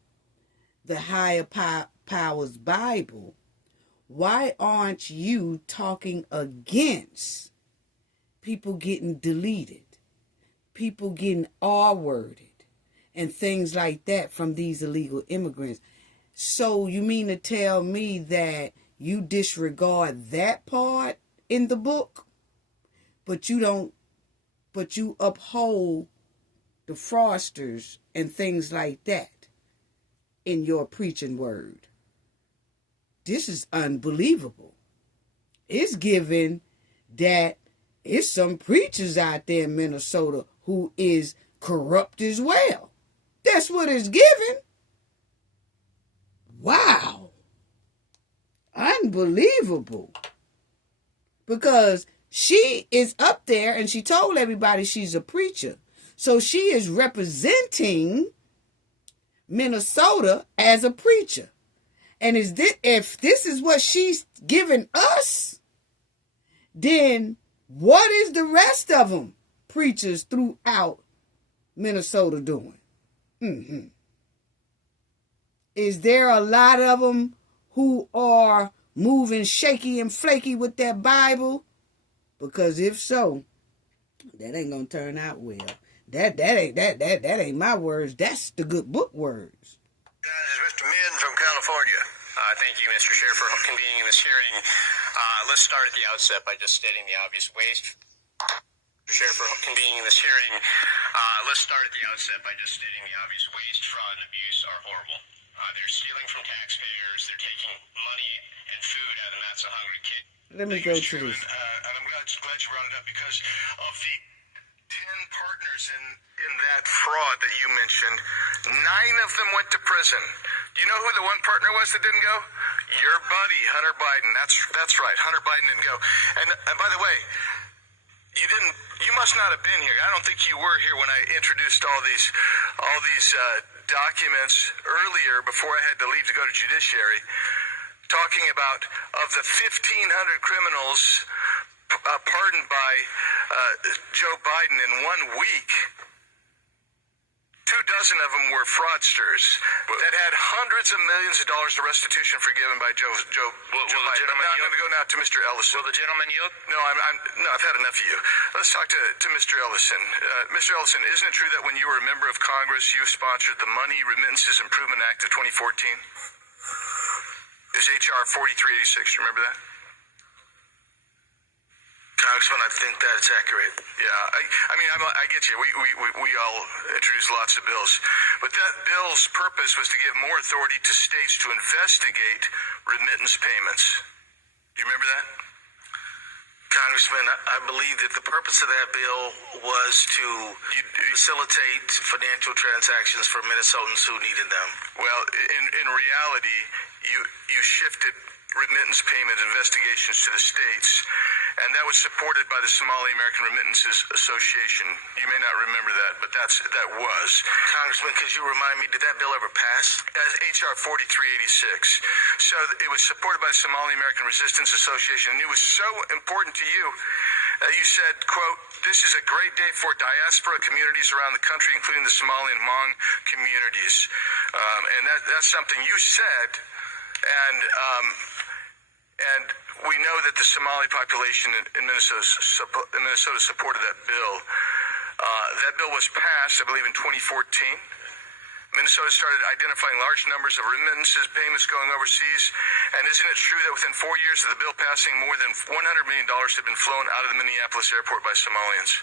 the higher powers Bible, why aren't you talking against people getting deleted, people getting R-worded, and things like that from these illegal immigrants? So you mean to tell me that you disregard that part in the book, but you uphold the fraudsters and things like that in your preaching word? This is unbelievable. It's given that it's some preachers out there in Minnesota who is corrupt as well. That's what it's given. Wow. Unbelievable. Because she is up there and she told everybody she's a preacher. So she is representing Minnesota as a preacher. And if this is what she's giving us, then what is the rest of them, preachers throughout Minnesota, doing? Is there a lot of them who are moving shaky and flaky with that Bible? Because if so, that ain't gonna turn out well. That ain't my words. That's the good book words. Guys, is Mr. Min from California. Thank you, Mr. Chair, for convening this hearing. Let's start at the outset by just stating the obvious. Mr. Chair, for convening this hearing. Let's start at the outset by just stating the obvious. Waste, fraud, and abuse are horrible. They're stealing from taxpayers. They're taking money and food out of not so hungry kids. Let me go to this. And I'm glad you brought it up because of the 10 partners in that fraud that you mentioned. 9 of them went to prison. Do you know who the one partner was that didn't go? Your buddy, Hunter Biden. That's right. Hunter Biden didn't go. And by the way, you must not have been here. I don't think you were here when I introduced all these documents earlier before I had to leave to go to judiciary, talking about of the 1,500 criminals pardoned by Joe Biden in 1 week, 24 of them were fraudsters that had hundreds of millions of dollars of restitution forgiven by Joe Biden. I'm going to go now to Mr. Ellison. Will the gentleman yield? No, I've had enough of you. Let's talk to Mr. Ellison. Mr. Ellison, isn't it true that when you were a member of Congress, you sponsored the Money Remittances Improvement Act of 2014? It's H.R. 4386. You remember that? Congressman, I think that's accurate. Yeah, I mean, I get you. We all introduced lots of bills, but that bill's purpose was to give more authority to states to investigate remittance payments. Do you remember that? Congressman, I believe that the purpose of that bill was to facilitate financial transactions for Minnesotans who needed them. Well, in reality, you shifted remittance payment investigations to the states, and that was supported by the Somali American Remittances Association. You may not remember that, but that was. Congressman, could you remind me, did that bill ever pass? As H.R. 4386. So it was supported by the Somali American Resistance Association, and it was so important to you. You said, quote, "This is a great day for diaspora communities around the country, including the Somali and Hmong communities." And that's something you said, and we know that the Somali population in Minnesota supported that bill. That bill was passed, I believe, in 2014. Minnesota started identifying large numbers of remittances payments going overseas. And isn't it true that within 4 years of the bill passing, more than $100 million had been flown out of the Minneapolis airport by Somalians?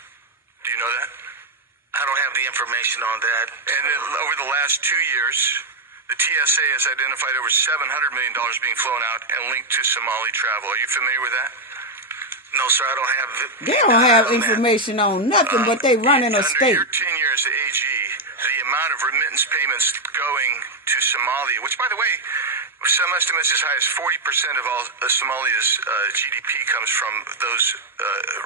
Do you know that? I don't have the information on that. And then over the last 2 years, the TSA has identified over $700 million being flown out and linked to Somali travel. Are you familiar with that? No, sir, I don't have... They don't have information on nothing, but they running a state. Under your 10 years at AG, the amount of remittance payments going to Somalia, which, by the way, some estimates as high as 40% of all Somalia's GDP comes from those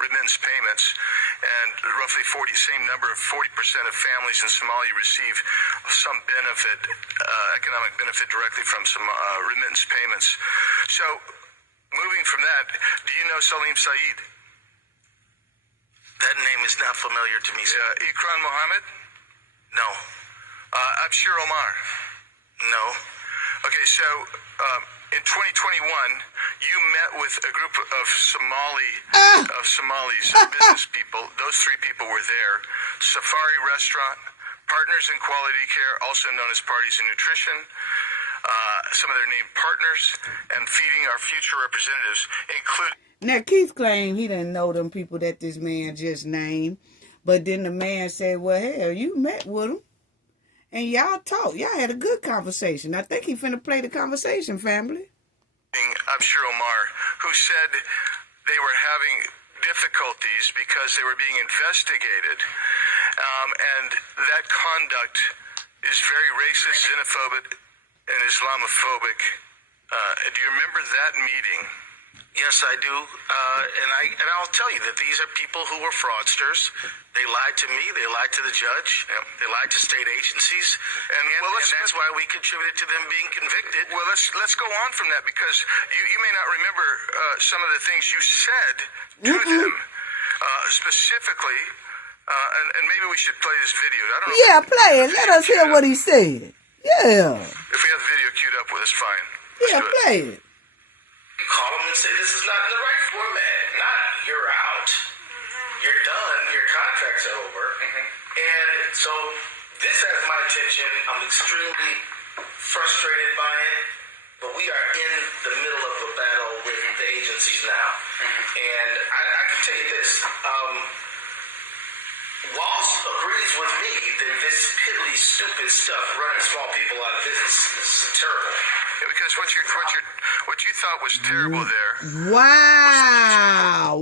remittance payments, and roughly same number of 40% of families in Somalia receive some benefit, economic benefit directly from some remittance payments. So, moving from that, do you know Salim Saeed? That name is not familiar to me, sir. Ikran Mohammed? No. Abshir Omar? No. Okay, so in 2021, you met with a group of Somalis, business people. Those three people were there. Safari Restaurant, Partners in Quality Care, also known as Parties in Nutrition. Some of their named partners, and Feeding Our Future representatives, including... Now, Keith claimed he didn't know them people that this man just named. But then the man said, well, hell, you met with them. And y'all talked. Y'all had a good conversation. I think he finna play the conversation, family. Abshir Omar, who said they were having difficulties because they were being investigated. And that conduct is very racist, xenophobic, and Islamophobic. Do you remember that meeting? Yes, I do. And I'll tell you that these are people who were fraudsters. They lied to me. They lied to the judge. Yep. They lied to state agencies. And that's why we contributed to them being convicted. Well, let's go on from that, because you may not remember some of the things you said to them specifically. And maybe we should play this video. I don't know. Yeah, play it. Let us hear what he said. Yeah. If we have the video queued up with us, fine. Yeah, play it. Call them and say, this is not in the right format. Not, you're out. You're done. Your contract's over. And so this has my attention. I'm extremely frustrated by it. But we are in the middle of a battle with the agencies now. And I can tell you this. Walz agrees with me that this piddly, stupid stuff running small people out of business is terrible. Yeah, because what you thought was terrible there.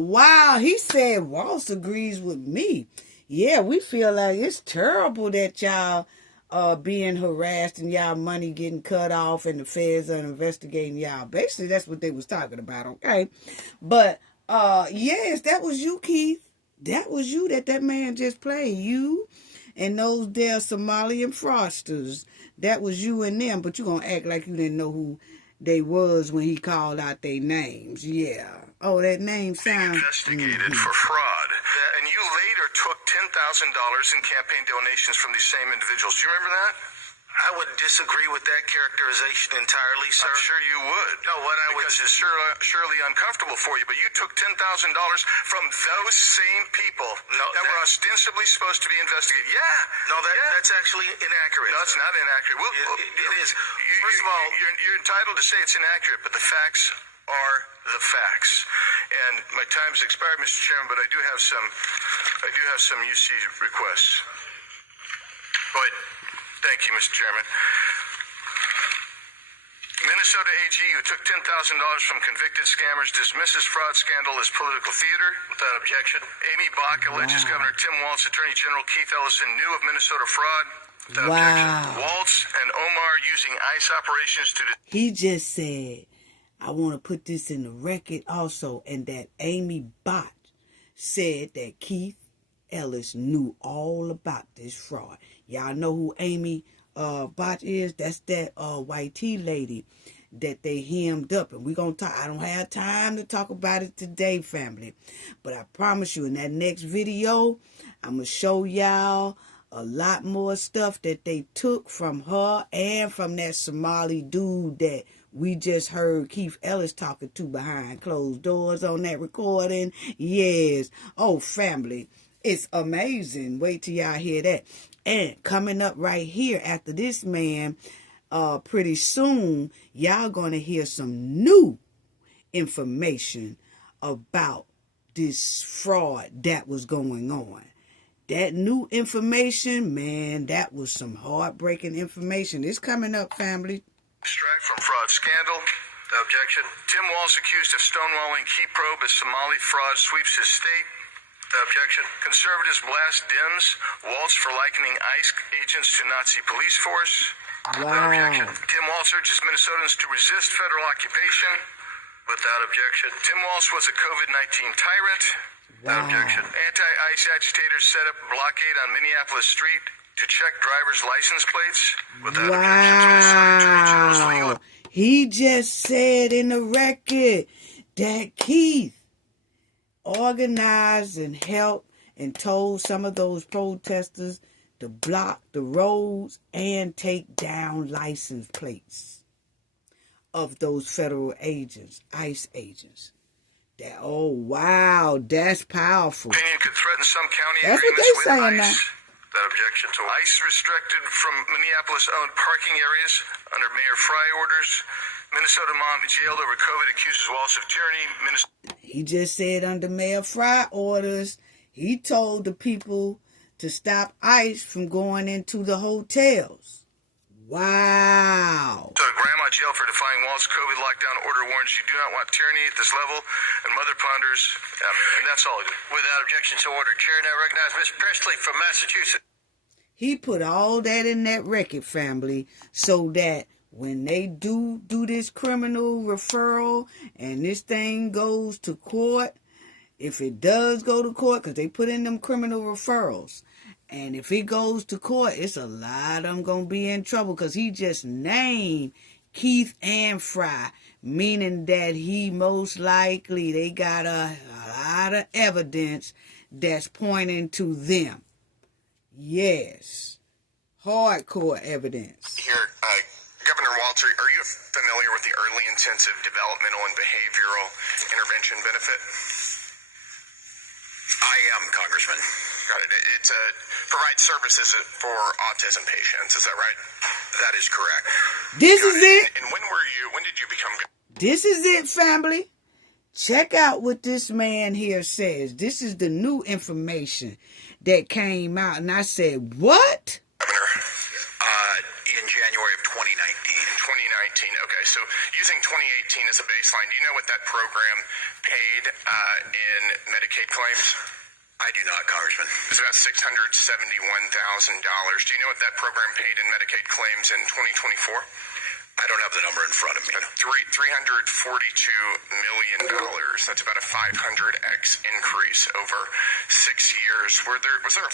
Wow. He said Waltz agrees with me. Yeah, we feel like it's terrible that y'all being harassed and y'all money getting cut off and the feds are investigating y'all. Basically, that's what they was talking about, okay? But, yes, that was you, Keith. That was you that man just played. You and those there Somalian fraudsters. That was you and them. But you going to act like you didn't know who they was when he called out their names. Yeah. Oh, that name sounds... Investigated for fraud. And you later took $10,000 in campaign donations from these same individuals. Do you remember that? I would disagree with that characterization entirely, sir. I'm sure you would. No, because it's surely uncomfortable for you. But you took $10,000 from those same people that were ostensibly supposed to be investigated. Yeah. No, that's actually inaccurate. No, it's not inaccurate. It is. First of all, you're entitled to say it's inaccurate, but the facts are the facts. And my time's expired, Mr. Chairman, but I do have some UC requests. Go ahead. Thank you, Mr. Chairman. Minnesota AG, who took $10,000 from convicted scammers, dismisses fraud scandal as political theater. Without objection. Amy Bach alleges Governor Tim Walz, Attorney General Keith Ellison knew of Minnesota fraud. Without objection. Waltz and Omar using ICE operations to... He just said, I want to put this in the record also, and that Amy Bach said that Keith Ellis knew all about this fraud. Y'all know who Amy Bach is? That's that white tea lady that they hemmed up. And we're going to talk. I don't have time to talk about it today, family. But I promise you, in that next video, I'm going to show y'all a lot more stuff that they took from her and from that Somali dude that we just heard Keith Ellis talking to behind closed doors on that recording. Yes. Oh, family. It's amazing. Wait till y'all hear that. And coming up right here after this, man, pretty soon, y'all going to hear some new information about this fraud that was going on. That new information, man, that was some heartbreaking information. It's coming up, family. Extract from fraud scandal. The objection. Tim Walz accused of stonewalling key probe as Somali fraud sweeps his state. The objection. Conservatives blast Dems. Waltz for likening ICE agents to Nazi police force. Without objection. Tim Walz urges Minnesotans to resist federal occupation. Without objection. Tim Walz was a COVID-19 tyrant. Without objection. Anti-ICE agitators set up a blockade on Minneapolis Street to check drivers' license plates. Without objection. He just said in the record that Keith organized and helped and told some of those protesters to block the roads and take down license plates of those federal agents, ICE agents. That, oh, wow, that's powerful. Opinion could threaten some county that's agreements what they with saying ICE. now. That objection. So ICE restricted from Minneapolis-owned parking areas under Mayor Fry orders. Minnesota mom jailed over COVID accuses Waltz of tyranny. He just said under Mayor Fry orders, he told the people to stop ICE from going into the hotels. Wow. So grandma jailed for defying Waltz COVID lockdown order warns you do not want tyranny at this level. And mother ponders. And that's all. Without objection to order. Chair now recognize Ms. Presley from Massachusetts. He put all that in that record, family, so that when they do this criminal referral and this thing goes to court, if it does go to court, because they put in them criminal referrals, and if it goes to court, it's a lot of them going to be in trouble because he just named Keith and Fry, meaning that he most likely, they got a lot of evidence that's pointing to them. Yes. Hardcore evidence. Here, Governor Waltz, are you familiar with the Early Intensive Developmental and Behavioral Intervention benefit? I am, Congressman. Got it. It provides services for autism patients. Is that right? That is correct. This is it. And when did you become... This is it, family. Check out what this man here says. This is the new information that came out. And I said, what? Governor, in January of 2019. 2019, okay. So using 2018 as a baseline, do you know what that program paid in Medicaid claims? I do not, Congressman. It's about $671,000. Do you know what that program paid in Medicaid claims in 2024? I don't have the number in front of me. $342 million. That's about a 500x increase over 6 years. Was there 500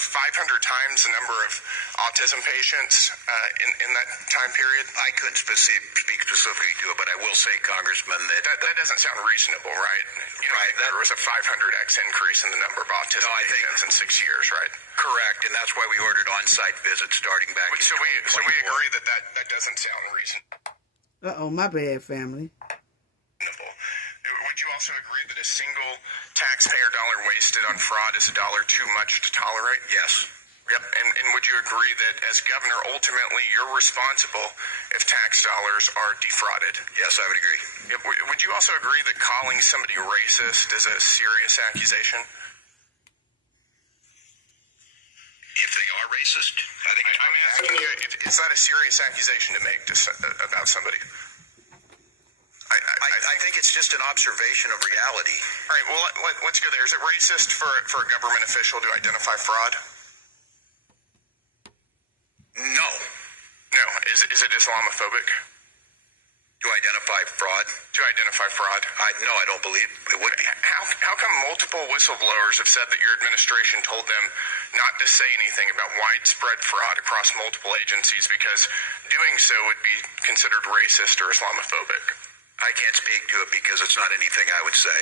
times the number of autism patients in that time period? I couldn't speak specifically to it, but I will say, Congressman, that doesn't sound reasonable, right? Right. There was a 500x increase in the number of autism patients in 6 years, right? Correct, and that's why we ordered on-site visits starting back in 2024. So we agree that doesn't sound reasonable. Uh-oh, my bad, family. Would you also agree that a single taxpayer dollar wasted on fraud is a dollar too much to tolerate? Yes. Yep, and would you agree that as governor, ultimately you're responsible if tax dollars are defrauded? Yes, I would agree. Yep. Would you also agree that calling somebody racist is a serious accusation? If they are racist, I think I'm asking you, is that a serious accusation to make about somebody? I think it's just an observation of reality. All right, well, let's go there. Is it racist for a government official to identify fraud? No. No. Is it Islamophobic? To identify fraud? To identify fraud? No, I don't believe it would be. How come multiple whistleblowers have said that your administration told them not to say anything about widespread fraud across multiple agencies because doing so would be considered racist or Islamophobic? I can't speak to it because it's not anything I would say.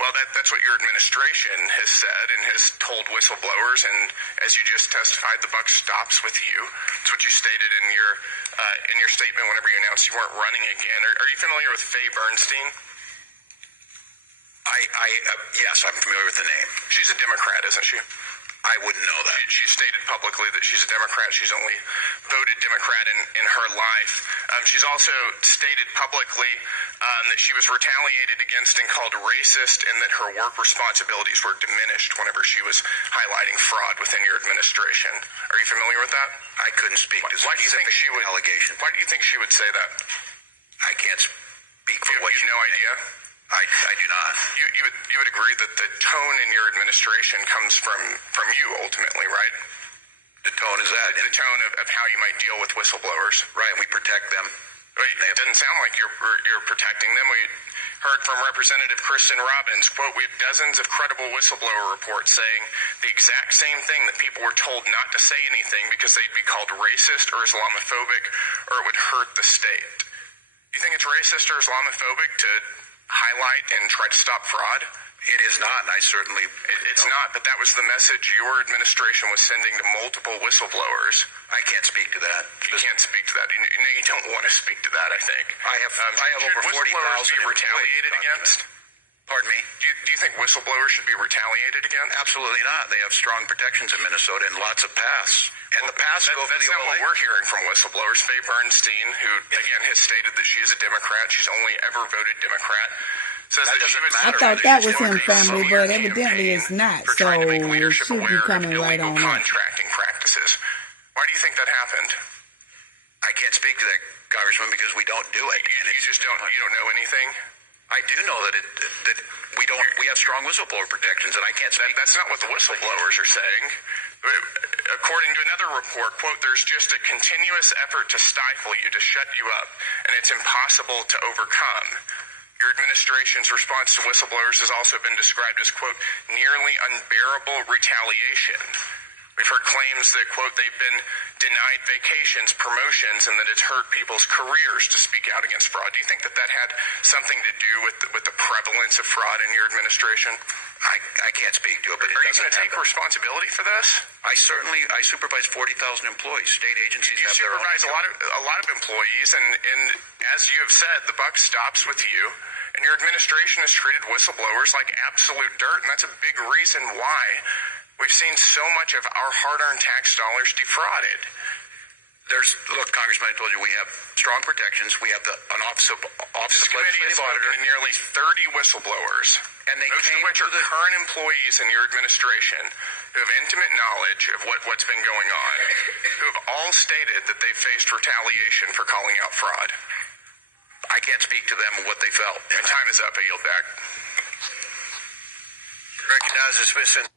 Well, that's what your administration has said and has told whistleblowers, and as you just testified, the buck stops with you. That's what you stated in your statement whenever you announced you weren't running again. Are you familiar with Faye Bernstein? Yes, I'm familiar with the name. She's a Democrat, isn't she? I wouldn't know that. She stated publicly that she's a Democrat. She's only voted Democrat in her life. She's also stated publicly that she was retaliated against and called racist, and that her work responsibilities were diminished whenever she was highlighting fraud within your administration. Are you familiar with that? I couldn't speak to why do you think she would allegation. Why do you think she would say that? I can't speak for what you have no idea. I do not. You would agree that the tone in your administration comes from you ultimately, right? The tone is that. The tone of how you might deal with whistleblowers. Right, and we protect them. It doesn't sound like you're protecting them. We heard from Representative Kristen Robbins, quote, "We have dozens of credible whistleblower reports saying the exact same thing, that people were told not to say anything because they'd be called racist or Islamophobic or it would hurt the state." Do you think it's racist or Islamophobic to highlight and try to stop fraud? It is not, and I certainly... It's not, but that was the message your administration was sending to multiple whistleblowers. I can't spepe to that. You can't speak to that. You don't want to speak to that, I think. I have over 40,000 be retaliated against? Pardon me? Do you think whistleblowers should be retaliated against? Absolutely not. They have strong protections in Minnesota and lots of paths. And the paths go for the That's not what we're hearing from whistleblowers. Faye Bernstein, who, again, has stated that she is a Democrat, she's only ever voted Democrat, says that she was... I thought that was in family, but evidently it's not. So it should be coming right on up. Contracting practices. Why do you think that happened? I can't speak to that, Congressman, because we don't do it. And you don't know anything? I do know that we have strong whistleblower protections, and I can't speak. That's not what the whistleblowers are saying. According to another report, quote, "There's just a continuous effort to stifle you, to shut you up, and it's impossible to overcome." Your administration's response to whistleblowers has also been described as, quote, "nearly unbearable retaliation." We've heard claims that, quote, "they've been denied vacations, promotions, and that it's hurt people's careers to speak out against fraud." Do you think that had something to do with the prevalence of fraud in your administration? I can't speak to it, but are you going to take responsibility for this? I supervise 40,000 employees. State agencies you have their own. You supervise a lot of employees, and as you have said, the buck stops with you. And your administration has treated whistleblowers like absolute dirt, and that's a big reason why we've seen so much of our hard-earned tax dollars defrauded. Look, Congressman, I told you we have strong protections. We have an Office of Legislative Auditor. To nearly 30 whistleblowers, and most of which are current employees in your administration who have intimate knowledge of what's been going on, who have all stated that they faced retaliation for calling out fraud. I can't speak to them what they felt. And time is up. I yield back. Recognize this Smithson.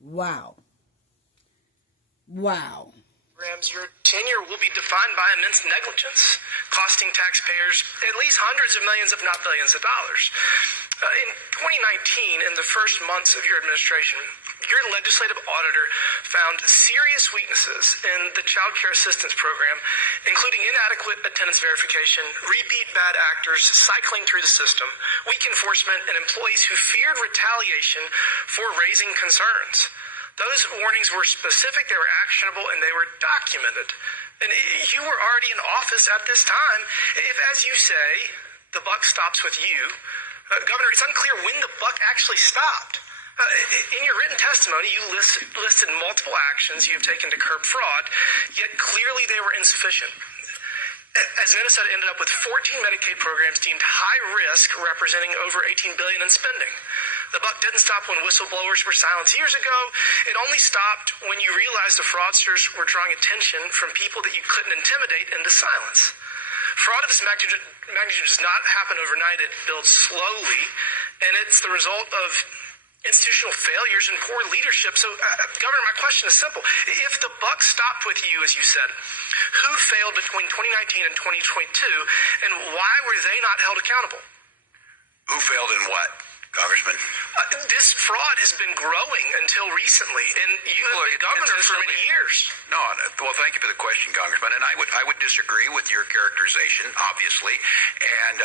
Wow. Your tenure will be defined by immense negligence, costing taxpayers at least hundreds of millions, if not billions of dollars. In 2019, in the first months of your administration, your legislative auditor found serious weaknesses in the Child Care Assistance Program, including inadequate attendance verification, repeat bad actors cycling through the system, weak enforcement, and employees who feared retaliation for raising concerns. Those warnings were specific, they were actionable, and they were documented. And you were already in office at this time. If, as you say, the buck stops with you, Governor, it's unclear when the buck actually stopped. In your written testimony, you listed multiple actions you have taken to curb fraud, yet clearly they were insufficient. As Minnesota ended up with 14 Medicaid programs deemed high risk, representing over $18 billion in spending. The buck didn't stop when whistleblowers were silenced years ago. It only stopped when you realized the fraudsters were drawing attention from people that you couldn't intimidate into silence. Fraud of this magnitude does not happen overnight. It builds slowly, and it's the result of institutional failures and poor leadership. So, Governor, my question is simple. If the buck stopped with you, as you said, who failed between 2019 and 2022, and why were they not held accountable? Who failed in what, Congressman? This fraud has been growing until recently, and you have been governor for many years. No, well, thank you for the question, Congressman. And I would disagree with your characterization, obviously. And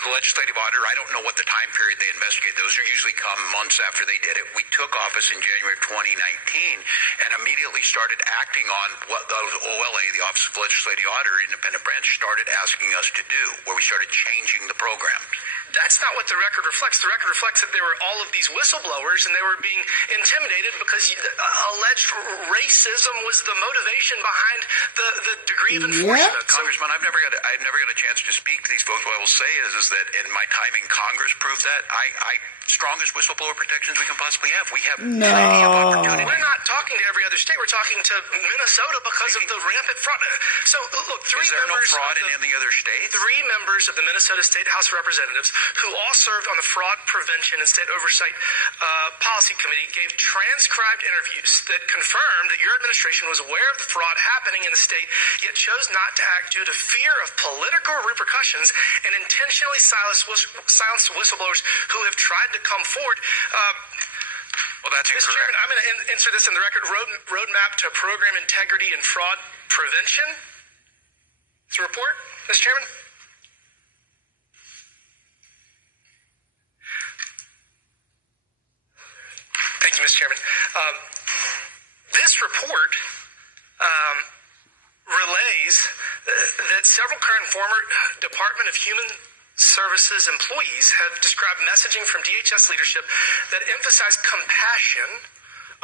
the legislative auditor, I don't know what the time period they investigate. Those are usually come months after they did it. We took office in January of 2019 and immediately started acting on what the OLA, the Office of Legislative Auditor, independent branch, started asking us to do, where we started changing the programs. That's not what the record reflects. The record reflects that there were all of these whistleblowers and they were being intimidated because alleged racism was the motivation behind the degree of enforcement. So, Congressman, I've never got a chance to speak to these folks. What I will say is that in my time in Congress proved that I strongest whistleblower protections we can possibly have. We have plenty of opportunity. We're not talking to every other state. We're talking to Minnesota because of the rampant fraud. So, look, is there no fraud in any other states? 3 members of the Minnesota State House of Representatives who all served on the Fraud Prevention and State Oversight Policy Committee gave transcribed interviews that confirmed that your administration was aware of the fraud happening in the state, yet chose not to act due to fear of political repercussions and intentionally silenced whistleblowers who have tried to come forward. Well, that's incorrect. Mr. Chairman, I'm going to insert this in the record. Roadmap to Program Integrity and Fraud Prevention. It's a report, Mr. Chairman. Thank you, Mr. Chairman. This report relays that several current and former Department of Human Services employees have described messaging from DHS leadership that emphasize compassion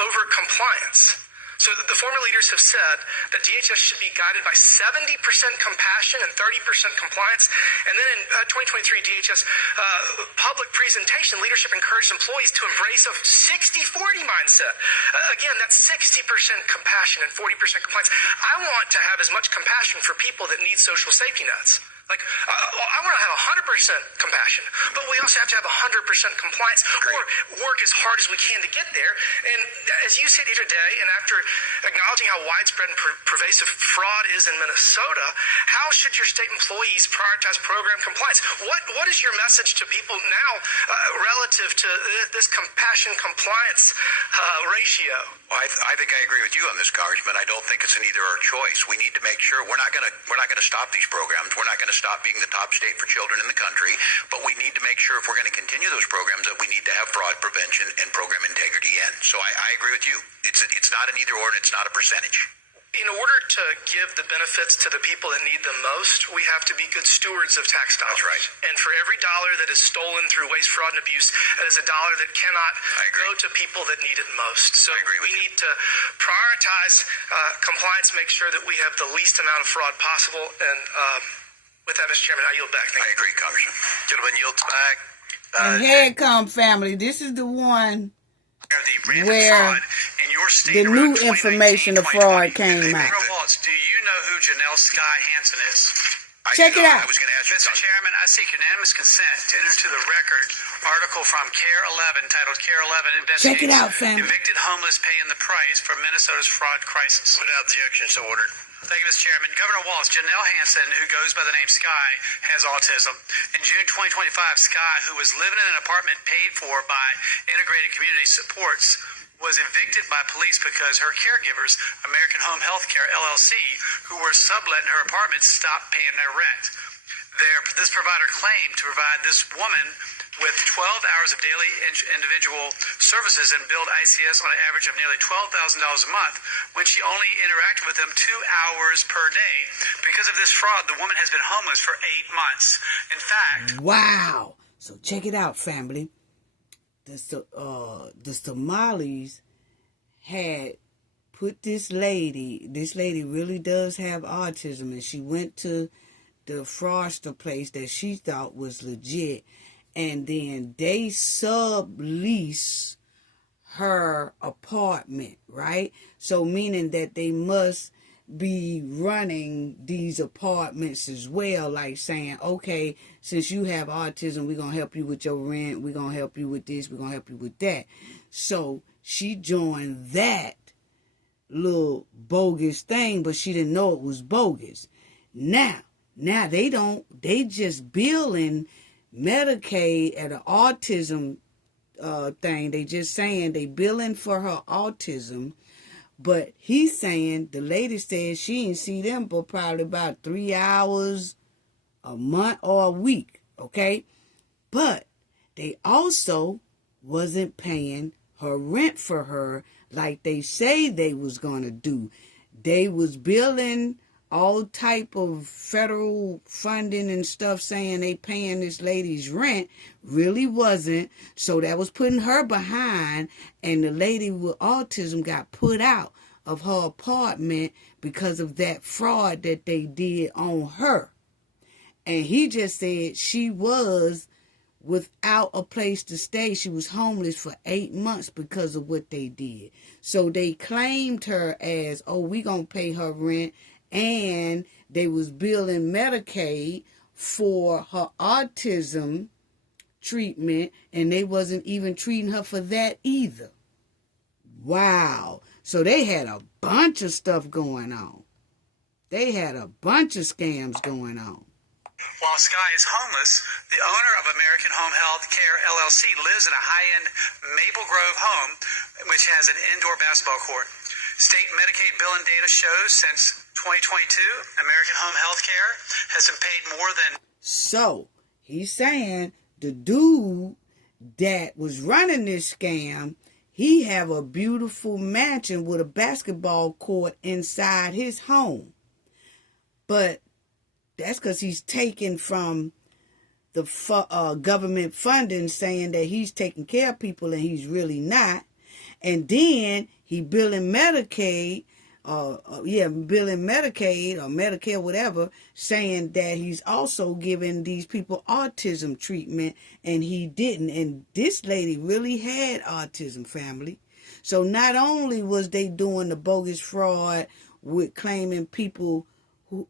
over compliance. So the former leaders have said that DHS should be guided by 70% compassion and 30% compliance. And then in 2023 DHS public presentation, leadership encouraged employees to embrace a 60-40 mindset. Again, that's 60% compassion and 40% compliance. I want to have as much compassion for people that need social safety nets. Like, I want to have 100% compassion, but we also have to have 100% compliance or work as hard as we can to get there. And as you sit here today, and after acknowledging how widespread and pervasive fraud is in Minnesota, how should your state employees prioritize program compliance? What is your message to people now relative to this compassion compliance ratio? Well, I think I agree with you on this, Congressman. I don't think it's an either or choice. We need to make sure we're not going to stop these programs. We're not going to stop being the top state for children in the country, but we need to make sure if we're going to continue those programs that we need to have fraud prevention and program integrity in. So I agree with you. It's not an either or and it's not a percentage. In order to give the benefits to the people that need them most, we have to be good stewards of tax dollars. That's right. And for every dollar that is stolen through waste, fraud, and abuse, that is a dollar that cannot go to people that need it most. So we need to prioritize compliance, make sure that we have the least amount of fraud possible. And with that, Mr. Chairman, I yield back. Thank you. I agree, Congressman. Gentleman yields back. And here it comes, family. This is the one where the new information of fraud came out. Waltz, do you know who Janelle Sky Hansen is? Check it out. I was going to ask you, Mr. Chairman, I seek unanimous consent to enter into the record article from CARE 11 titled CARE 11 Investigates Check it out, fam. Evicted Homeless Paying the Price for Minnesota's Fraud Crisis. Without objection, so ordered. Thank you, Mr. Chairman. Governor Walz, Janelle Hansen, who goes by the name Sky, has autism. In June 2025, Sky, who was living in an apartment paid for by Integrated Community Supports, was evicted by police because her caregivers, American Home Health Care LLC, who were subletting her apartment, stopped paying their rent. This provider claimed to provide this woman with 12 hours of daily individual services and billed ICS on an average of nearly $12,000 a month when she only interacted with them 2 hours per day. Because of this fraud, the woman has been homeless for 8 months. In fact... Wow. So check it out, family. the Somalis had put this lady really does have autism, and she went to the fraudster place that she thought was legit, and then they sublease her apartment, right? So meaning that they must be running these apartments as well, like saying, okay, since you have autism, we're going to help you with your rent, we're going to help you with this, we're going to help you with that. So she joined that little bogus thing, but she didn't know it was bogus. Now they just billing Medicaid at an autism thing. They just saying they billing for her autism. But he's saying, the lady said she didn't see them for probably about 3 hours, a month, or a week, okay? But they also wasn't paying her rent for her like they say they was going to do. They was billing all type of federal funding and stuff saying they paying this lady's rent. Really wasn't. So that was putting her behind, and the lady with autism got put out of her apartment because of that fraud that they did on her. And he just said she was without a place to stay. She was homeless for 8 months because of what they did. So they claimed her as, oh, we gonna pay her rent, and they was billing Medicaid for her autism treatment, and they wasn't even treating her for that either. Wow. So they had a bunch of stuff going on. They had a bunch of scams going on. While Sky is homeless, the owner of American Home Health Care LLC lives in a high-end Maple Grove home, which has an indoor basketball court. State Medicaid billing data shows since 2022, American Home Health Care has been paid more than... So, he's saying the dude that was running this scam, he have a beautiful mansion with a basketball court inside his home. But that's because he's taking from the government funding, saying that he's taking care of people, and he's really not. And then he billing Medicaid, billing Medicaid or Medicare, whatever, saying that he's also giving these people autism treatment, and he didn't. And this lady really had autism, family. So not only was they doing the bogus fraud with claiming people who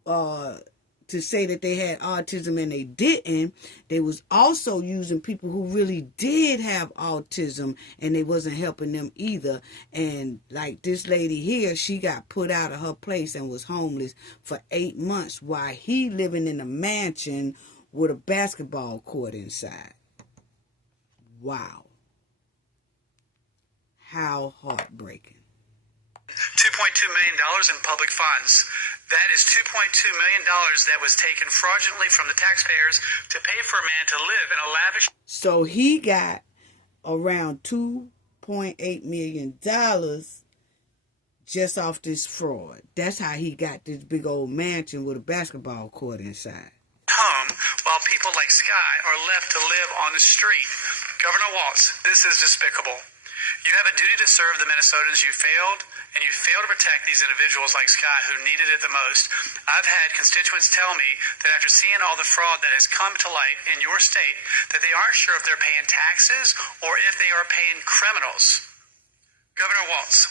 to say that they had autism and they didn't, they was also using people who really did have autism, and they wasn't helping them either. And like this lady here, she got put out of her place and was homeless for 8 months while he living in a mansion with a basketball court inside. Wow. How heartbreaking. $2.2 million in public funds. That is $2.2 million that was taken fraudulently from the taxpayers to pay for a man to live in a lavish... So he got around $2.8 million just off this fraud. That's how he got this big old mansion with a basketball court inside. Home, while people like Sky are left to live on the street. Governor Waltz, this is despicable. You have a duty to serve the Minnesotans. You failed, and you failed to protect these individuals like Sky who needed it the most. I've had constituents tell me that after seeing all the fraud that has come to light in your state, that they aren't sure if they're paying taxes or if they are paying criminals. Governor Waltz,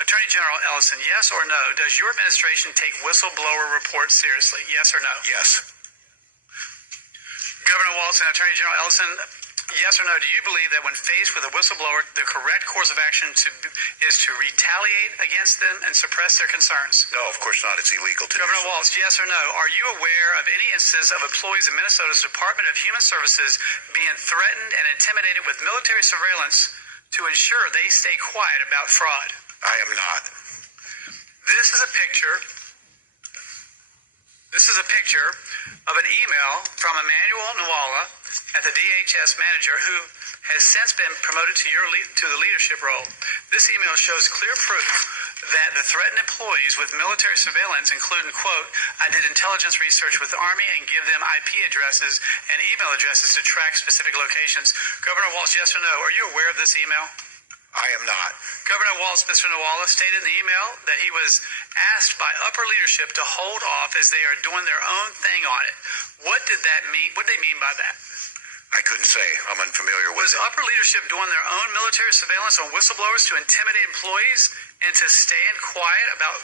Attorney General Ellison, yes or no, does your administration take whistleblower reports seriously? Yes or no? Yes. Governor Waltz and Attorney General Ellison, yes or no, do you believe that when faced with a whistleblower, the correct course of action is to retaliate against them and suppress their concerns? No, of course not. It's illegal to Governor do so. Waltz, yes or no, are you aware of any instances of employees of Minnesota's Department of Human Services being threatened and intimidated with military surveillance to ensure they stay quiet about fraud? I am not. This is a picture of an email from Emmanuel Nwala at the DHS manager, who has since been promoted to the leadership role. This email shows clear proof that the threatened employees with military surveillance, including, quote, I did intelligence research with the Army and give them IP addresses and email addresses to track specific locations. Governor Waltz, yes or no, are you aware of this email? I am not. Governor Waltz, Mr. Nawala, stated in the email that he was asked by upper leadership to hold off as they are doing their own thing on it. What did that mean? What did they mean by that? I couldn't say. I'm unfamiliar with Was it. upper leadership doing their own military surveillance on whistleblowers to intimidate employees and to staying quiet about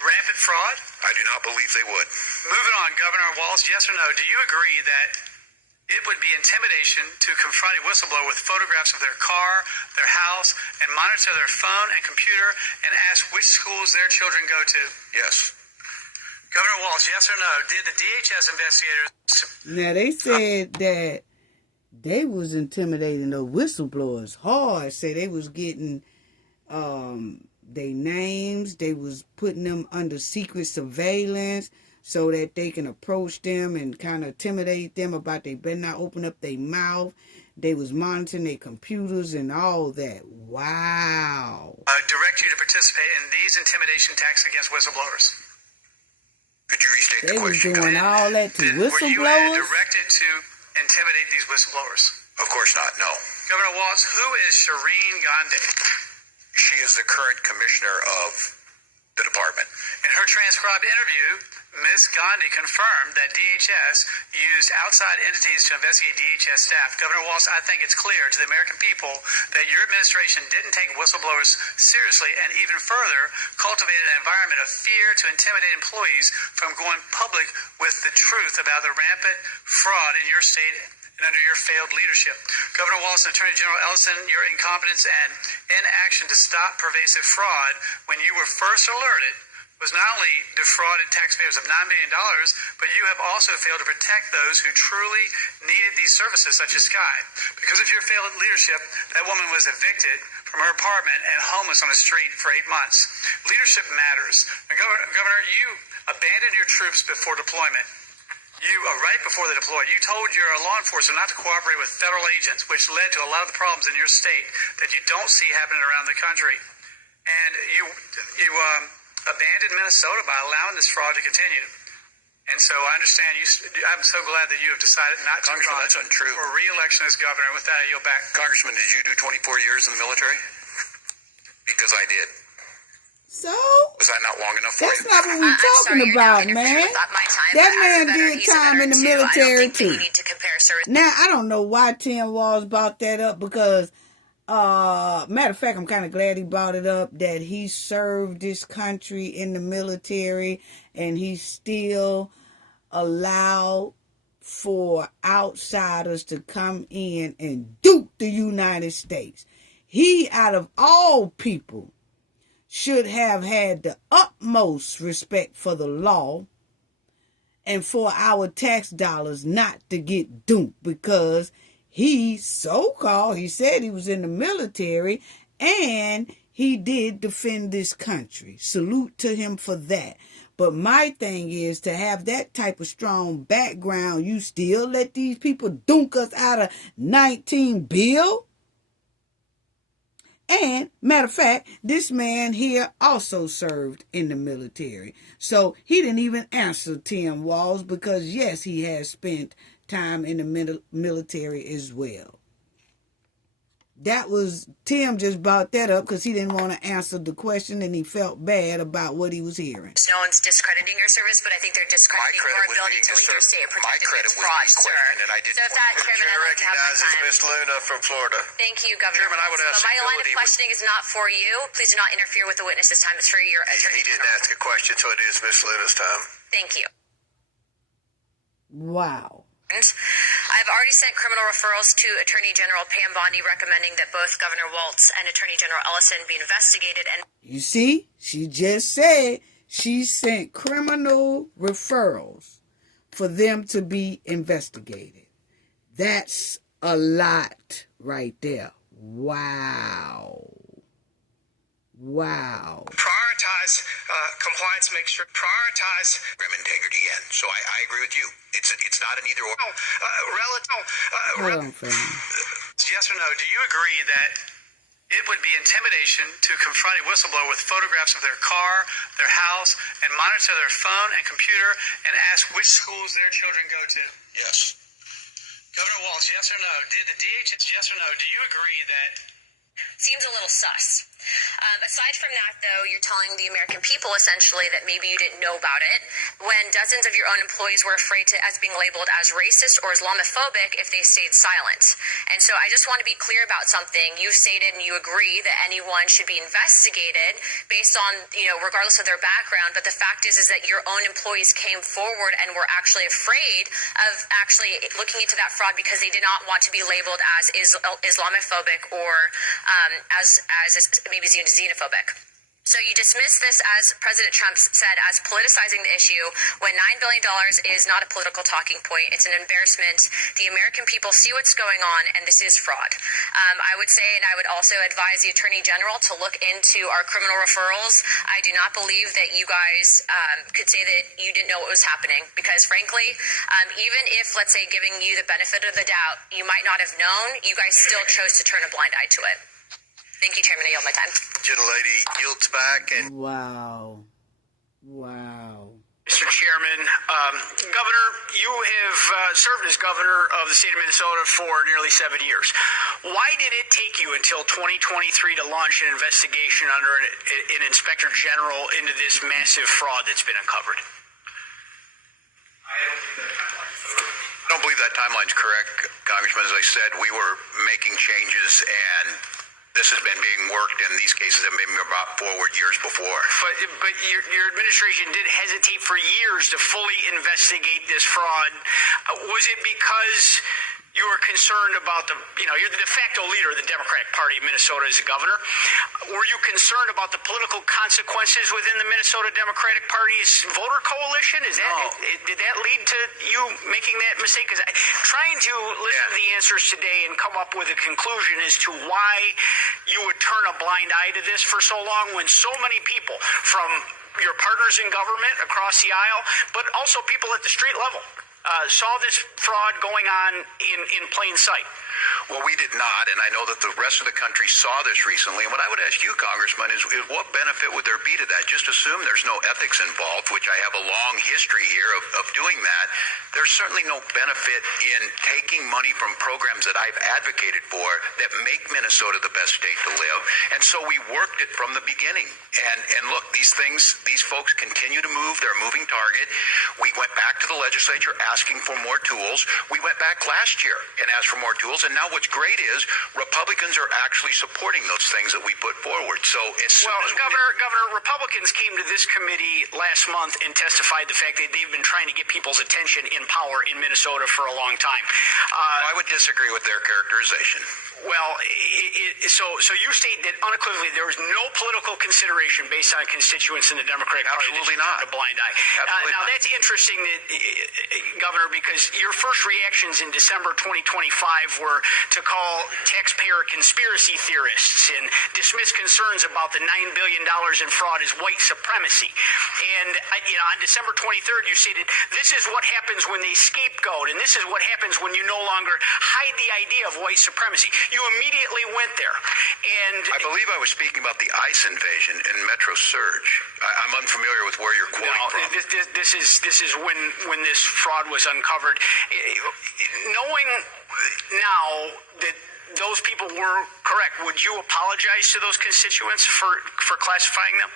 rampant fraud? I do not believe they would. Moving on, Governor Waltz, yes or no, do you agree that it would be intimidation to confront a whistleblower with photographs of their car, their house, and monitor their phone and computer and ask which schools their children go to? Yes. Governor Waltz, yes or no, did the DHS investigators... Now, they said that they was intimidating the whistleblowers hard. Say they was getting their names. They was putting them under secret surveillance so that they can approach them and kind of intimidate them about they better not open up their mouth. They was monitoring their computers and all that. Wow. Direct you to participate in these intimidation attacks against whistleblowers. Could you restate They the was question? doing all that to Were you whistleblowers? directed to intimidate these whistleblowers? Of course not, no. Governor Waltz, who is Shireen Gandhi? She is the current commissioner of the department. In her transcribed interview, Ms. Gandhi confirmed that DHS used outside entities to investigate DHS staff. Governor Waltz, I think it's clear to the American people that your administration didn't take whistleblowers seriously and even further cultivated an environment of fear to intimidate employees from going public with the truth about the rampant fraud in your state and under your failed leadership. Governor Waltz and Attorney General Ellison, your incompetence and inaction to stop pervasive fraud when you were first alerted was not only defrauded taxpayers of $9 billion, but you have also failed to protect those who truly needed these services, such as Sky. Because of your failed leadership, that woman was evicted from her apartment and homeless on the street for 8 months. Leadership matters. Now, Governor, you abandoned your troops before deployment. Right before they deployed, you told your law enforcement not to cooperate with federal agents, which led to a lot of the problems in your state that you don't see happening around the country. And you abandoned Minnesota by allowing this fraud to continue. And so I understand I'm so glad that you have decided not to run that's untrue. for re-election as governor. With that, I yield back. Congressman, did you do 24 years in the military? Because I did. So? Was that not long enough for That's you? not what we're talking about, man. That man did time in the military, too. Now, I don't know why Tim Walz brought that up because, matter of fact, I'm kind of glad he brought it up that he served this country in the military and he still allowed for outsiders to come in and dupe the United States. He, out of all people, should have had the utmost respect for the law and for our tax dollars not to get duped because he he said he was in the military and he did defend this country. Salute to him for that. But my thing is to have that type of strong background, you still let these people dunk us out of 19 bill? And, matter of fact, this man here also served in the military. So he didn't even answer Tim Walz because, yes, he has spent time in the military as well. That was, Tim just brought that up because he didn't want to answer the question and he felt bad about what he was hearing. No one's discrediting your service, but I think they're discrediting your ability to lead your state and protect against fraud, sir. So if that, Chairman, I'd like to have my time. Ms. Luna from Florida. Thank you, Governor. Chairman, I would ask my line of questioning is not for you. Please do not interfere with the witness this time. It's for your attorney. He didn't ask a question, so it is Ms. Luna's time. Thank you. Wow. I've already sent criminal referrals to Attorney General Pam Bondi recommending that both Governor Waltz and Attorney General Ellison be investigated. And you see, she just said she sent criminal referrals for them to be investigated. That's a lot right there. Wow. Wow. Prioritize compliance, make sure prioritize Integrity in. So I agree with you. It's not an either or. Hold on, family. Yes or no, do you agree that It would be intimidation to confront a whistleblower with photographs of their car, their house, and monitor their phone and computer and ask which schools their children go to. Yes. Governor Walz, yes or no? Did the DHS, yes or no? Do you agree that? Seems a little sus. Aside from that, though, you're telling the American people essentially that maybe you didn't know about it when dozens of your own employees were afraid as being labeled as racist or Islamophobic if they stayed silent. And so I just want to be clear about something. You stated and you agree that anyone should be investigated based on, regardless of their background. But the fact is that your own employees came forward and were actually afraid of actually looking into that fraud because they did not want to be labeled as Islamophobic or as maybe xenophobic. So you dismiss this, as President Trump said, as politicizing the issue when $9 billion is not a political talking point. It's an embarrassment. The American people see what's going on, and this is fraud. I would say, and I would also advise the Attorney General to look into our criminal referrals. I do not believe that you guys could say that you didn't know what was happening because, frankly, even if, let's say, giving you the benefit of the doubt, you might not have known, you guys still chose to turn a blind eye to it. Thank you, Chairman. I yield my time. Gentlelady yields back and Wow. Mr. Chairman, Governor, you have served as governor of the state of Minnesota for nearly 7 years. Why did it take you until 2023 to launch an investigation under an inspector general into this massive fraud that's been uncovered? I don't believe that timeline's correct, Congressman. As I said, we were making changes, and this has been being worked, and these cases have been brought forward years before. But your administration did hesitate for years to fully investigate this fraud. Was it because you were concerned about you're the de facto leader of the Democratic Party of Minnesota as a governor. Were you concerned about the political consequences within the Minnesota Democratic Party's voter coalition? Did that lead to you making that mistake? Because trying to listen to the answers today and come up with a conclusion as to why you would turn a blind eye to this for so long when so many people from your partners in government across the aisle, but also people at the street level, saw this fraud going on in plain sight. Well, we did not, and I know that the rest of the country saw this recently. And what I would ask you, Congressman, is what benefit would there be to that? Just assume there's no ethics involved, which I have a long history here of doing that. There's certainly no benefit in taking money from programs that I've advocated for that make Minnesota the best state to live. And so we worked it from the beginning. And look, these folks continue to move. They're a moving target. We went back to the legislature asking for more tools. We went back last year and asked for more tools. And now what's great is Republicans are actually supporting those things that we put forward. So Governor, Republicans came to this committee last month and testified the fact that they've been trying to get people's attention in power in Minnesota for a long time. I would disagree with their characterization. Well, so you state that unequivocally there was no political consideration based on constituents in the Democratic Party. Absolutely not. A blind eye. Now that's interesting, that Governor, because your first reactions in December 2025 were to call taxpayer conspiracy theorists and dismiss concerns about the $9 billion in fraud as white supremacy. And on December 23rd, you stated this is what happens when they scapegoat, and this is what happens when you no longer hide the idea of white supremacy. You immediately went there, and I believe I was speaking about the ICE invasion and Metro Surge. I'm unfamiliar with where you're quoting from. This is when this fraud was uncovered. Knowing now that those people were correct, would you apologize to those constituents for classifying them?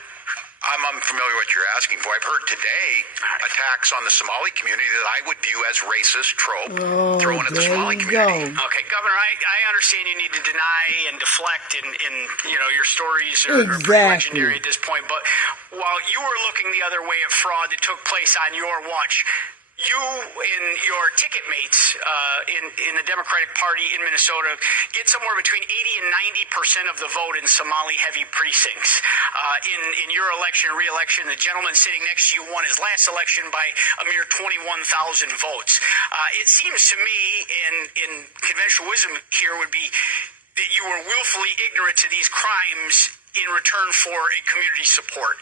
I'm unfamiliar with what you're asking for. I've heard today attacks on the Somali community that I would view as racist thrown at the Somali community. Okay, Governor, I understand you need to deny and deflect, and your stories are pretty legendary at this point. But while you were looking the other way at fraud that took place on your watch, you and your ticket mates in the Democratic Party in Minnesota get somewhere between 80 and 90% of the vote in Somali-heavy precincts. In your election, re-election, the gentleman sitting next to you won his last election by a mere 21,000 votes. It seems to me, in conventional wisdom here, would be that you were willfully ignorant to these crimes in return for a community support.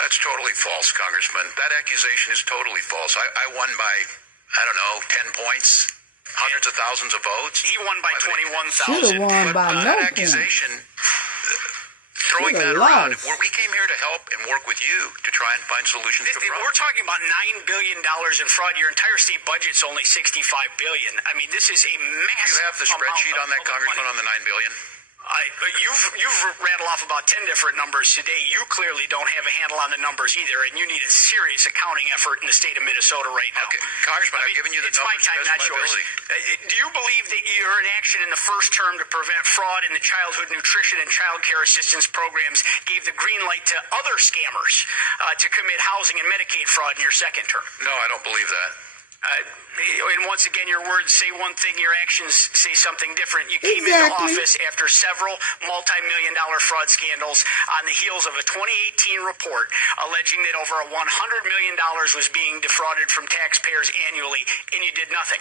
That's totally false, Congressman. That accusation is totally false. I won by, 10 points. hundreds of thousands of votes. He won by 21,000. Should have won by no That point. accusation, throwing that around, we came here to help and work with you to try and find solutions to fraud. We're talking about $9 billion in fraud. Your entire state budget's only $65 billion. I mean, this is a massive. You have the spreadsheet on that, Congressman, on the $9 billion? You've rattled off about 10 different numbers today. You clearly don't have a handle on the numbers either, and you need a serious accounting effort in the state of Minnesota right now. Okay, Congressman, I've given you the numbers. It's my time, not yours. Do you believe that your inaction in the first term to prevent fraud in the childhood nutrition and child care assistance programs gave the green light to other scammers to commit housing and Medicaid fraud in your second term? No, I don't believe that. And once again, your words say one thing, your actions say something different. You came into office after several multi-million-dollar fraud scandals on the heels of a 2018 report alleging that over $100 million was being defrauded from taxpayers annually, and you did nothing.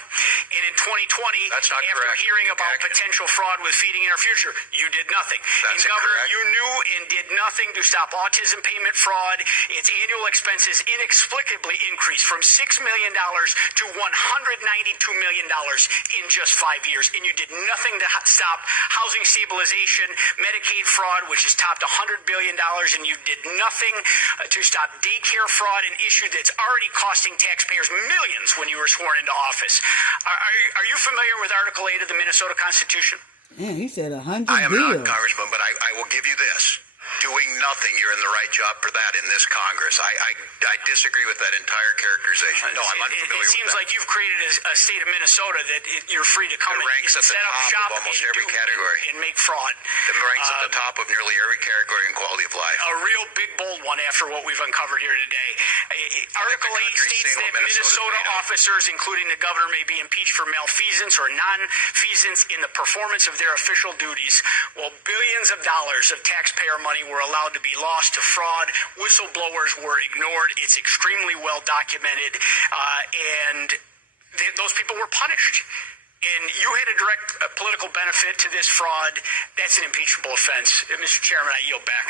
And in 2020, That's not after correct. hearing about potential fraud with Feeding Our Future, you did nothing. That's and Governor, incorrect. you knew and did nothing to stop autism payment fraud. Its annual expenses inexplicably increased from $6 million to $192 million in just 5 years, and you did nothing to stop housing stabilization, Medicaid fraud, which has topped $100 billion, and you did nothing to stop daycare fraud, an issue that's already costing taxpayers millions when you were sworn into office. Are you familiar with Article 8 of the Minnesota Constitution? Man, he said 100 I am billion. not, Congressman, but I will give you this. Doing nothing, you're in the right job for that in this Congress. I disagree with that entire characterization. No, I'm unfamiliar with that. It seems like you've created a state of Minnesota that you're free to come It ranks and at the set up top shop of almost and every category. And make fraud. It ranks at the top of nearly every category in quality of life. A real big, bold one after what we've uncovered here today. Article 8 states that Minnesota officers, including the governor, may be impeached for malfeasance or non-feasance in the performance of their official duties, while billions of dollars of taxpayer money were allowed to be lost to fraud. Whistleblowers were ignored. It's extremely well documented, and those people were punished. And you had a direct political benefit to this fraud. That's an impeachable offense. Mr. Chairman, I yield back.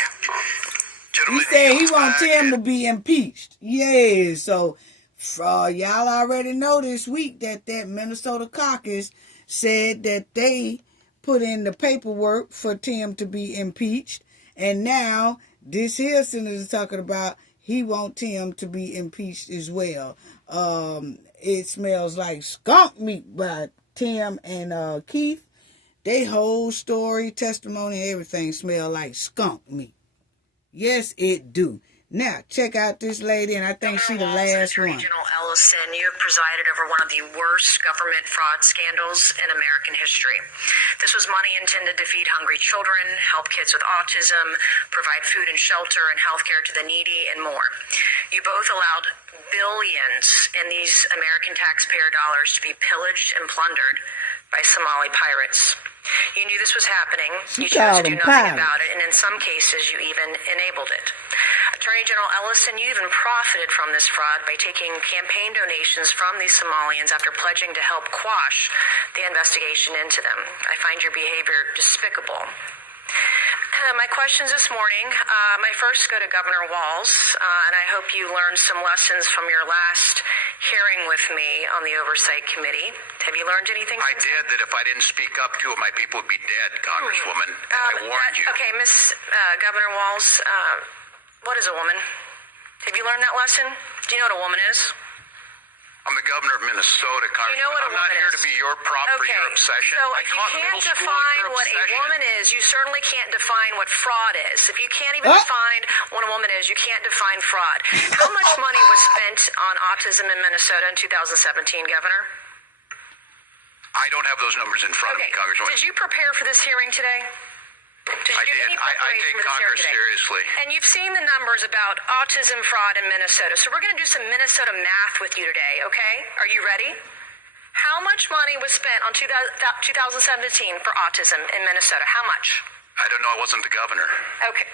He said he wants him to be impeached. Yeah, so y'all already know this week that Minnesota caucus said that they put in the paperwork for Tim to be impeached, and now this here senator is talking about he wants Tim to be impeached as well. It smells like skunk meat by Tim and Keith. They whole story, testimony, everything smell like skunk meat. Yes, it do. Now, check out this lady, and I think she's the last one. General Ellison, you have presided over one of the worst government fraud scandals in American history. This was money intended to feed hungry children, help kids with autism, provide food and shelter and health care to the needy, and more. You both allowed billions in these American taxpayer dollars to be pillaged and plundered by Somali pirates. You knew this was happening. You chose to do nothing about it, and in some cases, you even enabled it. Attorney General Ellison, you even profited from this fraud by taking campaign donations from these Somalians after pledging to help quash the investigation into them. I find your behavior despicable. My questions this morning, my first go to Governor Walz, and I hope you learned some lessons from your last hearing with me on the Oversight Committee. Have you learned anything? I did, that if I didn't speak up, 2 of my people would be dead, Congresswoman. And I warned you. Okay, Governor Walz, what is a woman? Have you learned that lesson? Do you know what a woman is? I'm the governor of Minnesota, Congressman. You know what I'm not here to be your prop for your obsession. So if you can't define what a woman is, you certainly can't define what fraud is. If you can't even define what a woman is, you can't define fraud. How much money was spent on autism in Minnesota in 2017, Governor? I don't have those numbers in front of me, Congresswoman. Did you prepare for this hearing today? Did you do any preparation I take for this hearing Congress today? seriously. And you've seen the numbers about autism fraud in Minnesota. So we're going to do some Minnesota math with you today, okay? Are you ready? How much money was spent on 2017 for autism in Minnesota? How much? I don't know. I wasn't the governor. Okay.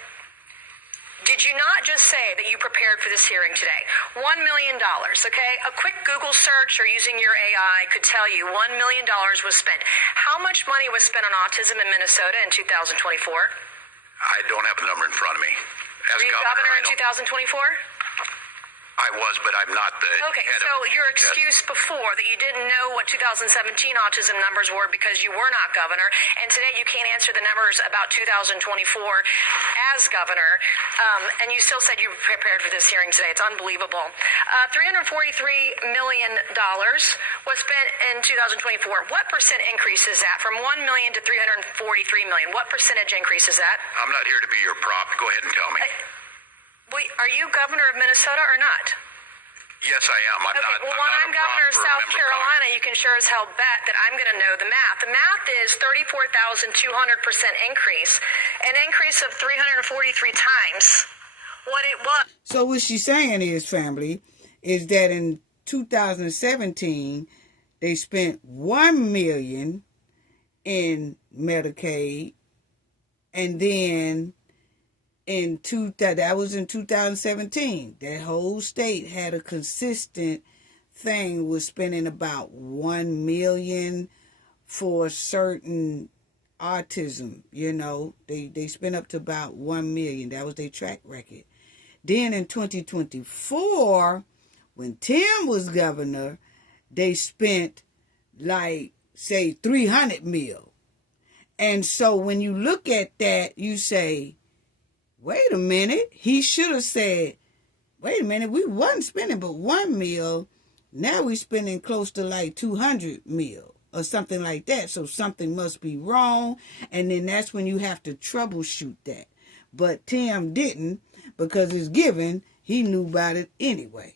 Did you not just say that you prepared for this hearing today? $1 million, okay? A quick Google search or using your AI could tell you $1 million was spent. How much money was spent on autism in Minnesota in 2024? I don't have the number in front of me. Were you governor in 2024? I was, but I'm not the Okay, head so of your excuse before that you didn't know what 2017 autism numbers were because you were not governor, and today you can't answer the numbers about 2024 as governor, and you still said you were prepared for this hearing today. It's unbelievable. $343 million was spent in 2024. What percent increase is that? From $1 million to $343 million. What percentage increase is that? I'm not here to be your prop. Go ahead and tell me. Wait, are you governor of Minnesota or not? Yes, I am. Okay, well, when I'm governor of South Carolina, you can sure as hell bet that I'm going to know the math. The math is 34,200% increase, an increase of 343 times what it was. So what she's saying is, family, is that in 2017, they spent $1 million in Medicaid, and then that was in 2017. That whole state had a consistent thing, was spending about $1 million for certain autism. You know, they spent up to about $1 million. That was their track record. Then in 2024, when Tim was governor, they spent like, say, $300 million. And so when you look at that, you say, wait a minute, he should have said, wait a minute, we wasn't spending but $1 million. Now we're spending close to like $200 million or something like that. So something must be wrong. And then that's when you have to troubleshoot that. But Tim didn't, because it's given, he knew about it anyway.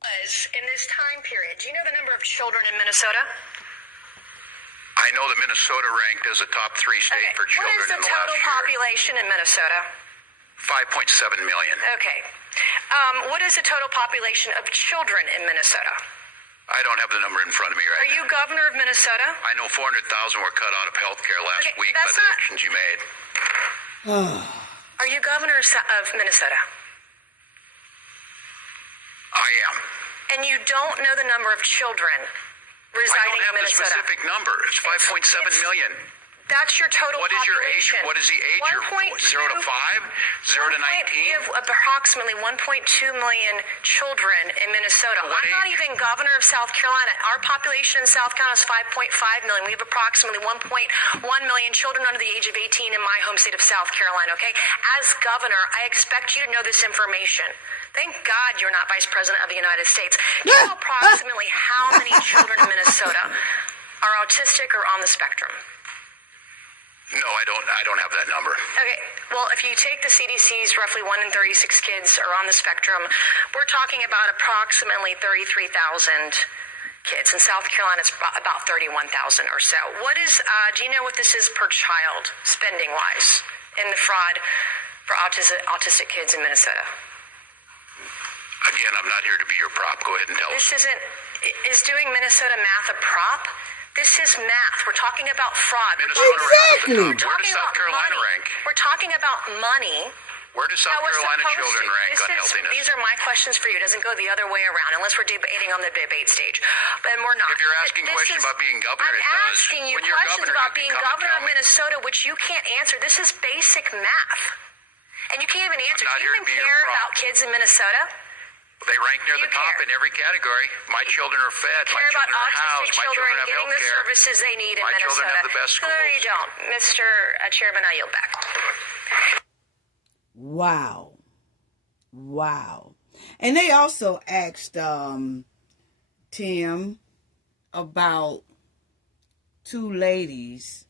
In this time period, do you know the number of children in Minnesota? I know that Minnesota ranked as a top 3 state for children in the last year. What is the total population in Minnesota? 5.7 million. Okay. What is the total population of children in Minnesota? I don't have the number in front of me right now. Are you governor of Minnesota? I know 400,000 were cut out of health care last week by the actions you made. Are you governor of Minnesota? I am. And you don't know the number of children residing in Minnesota? I don't have the specific number. It's 5.7 million. That's your total population. What is your age? What is the age? 0 to 5? 0 to 19? You have approximately 1.2 million children in Minnesota. I'm not even governor of South Carolina. Our population in South Carolina is 5.5 million. We have approximately 1.1 million children under the age of 18 in my home state of South Carolina, okay? As governor, I expect you to know this information. Thank God you're not Vice President of the United States. Do you know approximately how many children in Minnesota are autistic or on the spectrum? No, I don't have that number. Okay, well, if you take the CDC's roughly 1 in 36 kids are on the spectrum, we're talking about approximately 33,000 kids. In South Carolina, it's about 31,000 or so. What is, do you know what this is per child, spending-wise, in the fraud for autistic kids in Minnesota? Again, I'm not here to be your prop. Go ahead and tell us. Is doing Minnesota math a prop? This is math. We're talking about fraud. Exactly. Where does South Carolina rank? We're talking about money. Where do South Carolina children rank on healthiness? These are my questions for you. It doesn't go the other way around unless we're debating on the debate stage. But we're not. If you're asking questions about being governor, it does. I'm asking you questions about being governor of Minnesota, which you can't answer. This is basic math. And you can't even answer. Do you even care about kids in Minnesota? They rank near the top in every category. My children are fed. My children are housed. My children have health care. Getting the services they need in Minnesota. My children have the best schools. No, you don't. Mr. Chairman, I yield back. Wow. Wow. And they also asked Tim about 2 ladies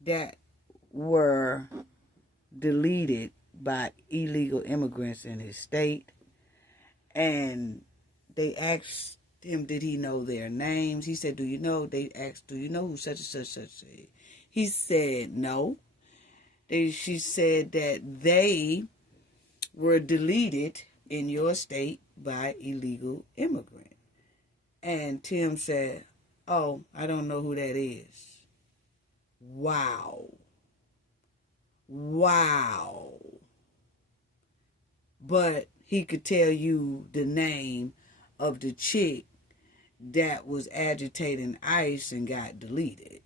that were deleted by illegal immigrants in his state. And they asked him, did he know their names? He said, do you know? They asked, do you know who such and such is? He said, no. She said that they were deleted in your state by illegal immigrant. And Tim said, oh, I don't know who that is. Wow. Wow. But he could tell you the name of the chick that was agitating ICE and got deleted.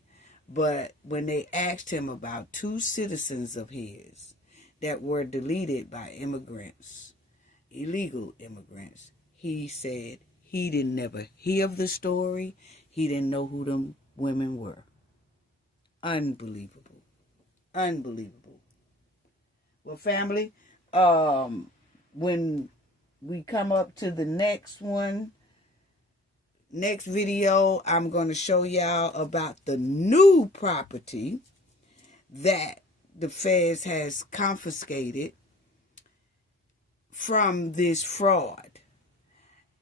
But when they asked him about 2 citizens of his that were deleted by immigrants, illegal immigrants. He said he didn't never hear of the story. He didn't know who them women were. Unbelievable. Unbelievable. Well, family, when we come up to the next video, I'm going to show y'all about the new property that the feds has confiscated from this fraud.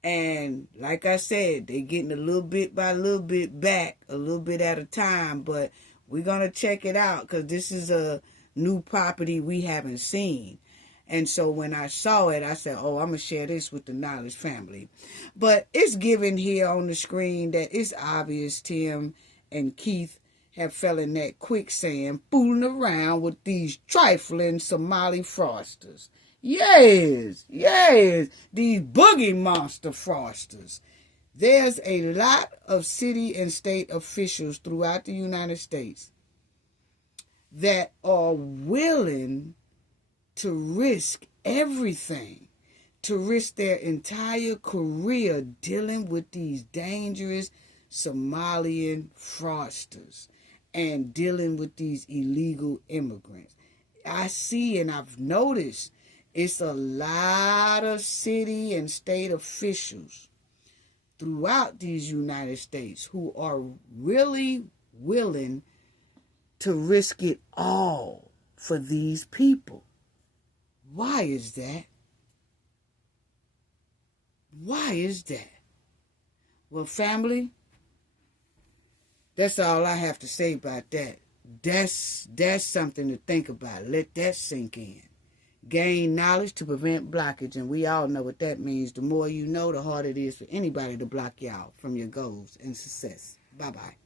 And like I said, they're getting a little bit by a little bit back, a little bit at a time, but we're going to check it out because this is a new property we haven't seen. And so when I saw it, I said, oh, I'm going to share this with the Knowledge family. But it's given here on the screen that it's obvious Tim and Keith have fell in that quicksand fooling around with these trifling Somali fraudsters. Yes, these boogie monster fraudsters. There's a lot of city and state officials throughout the United States that are willing to risk everything, to risk their entire career dealing with these dangerous Somalian fraudsters and dealing with these illegal immigrants. I see and I've noticed it's a lot of city and state officials throughout these United States who are really willing to risk it all for these people. Why is that? Why is that? Well, family, that's all I have to say about that. That's something to think about. Let that sink in. Gain knowledge to prevent blockage, and we all know what that means. The more you know, the harder it is for anybody to block you out from your goals and success. Bye-bye.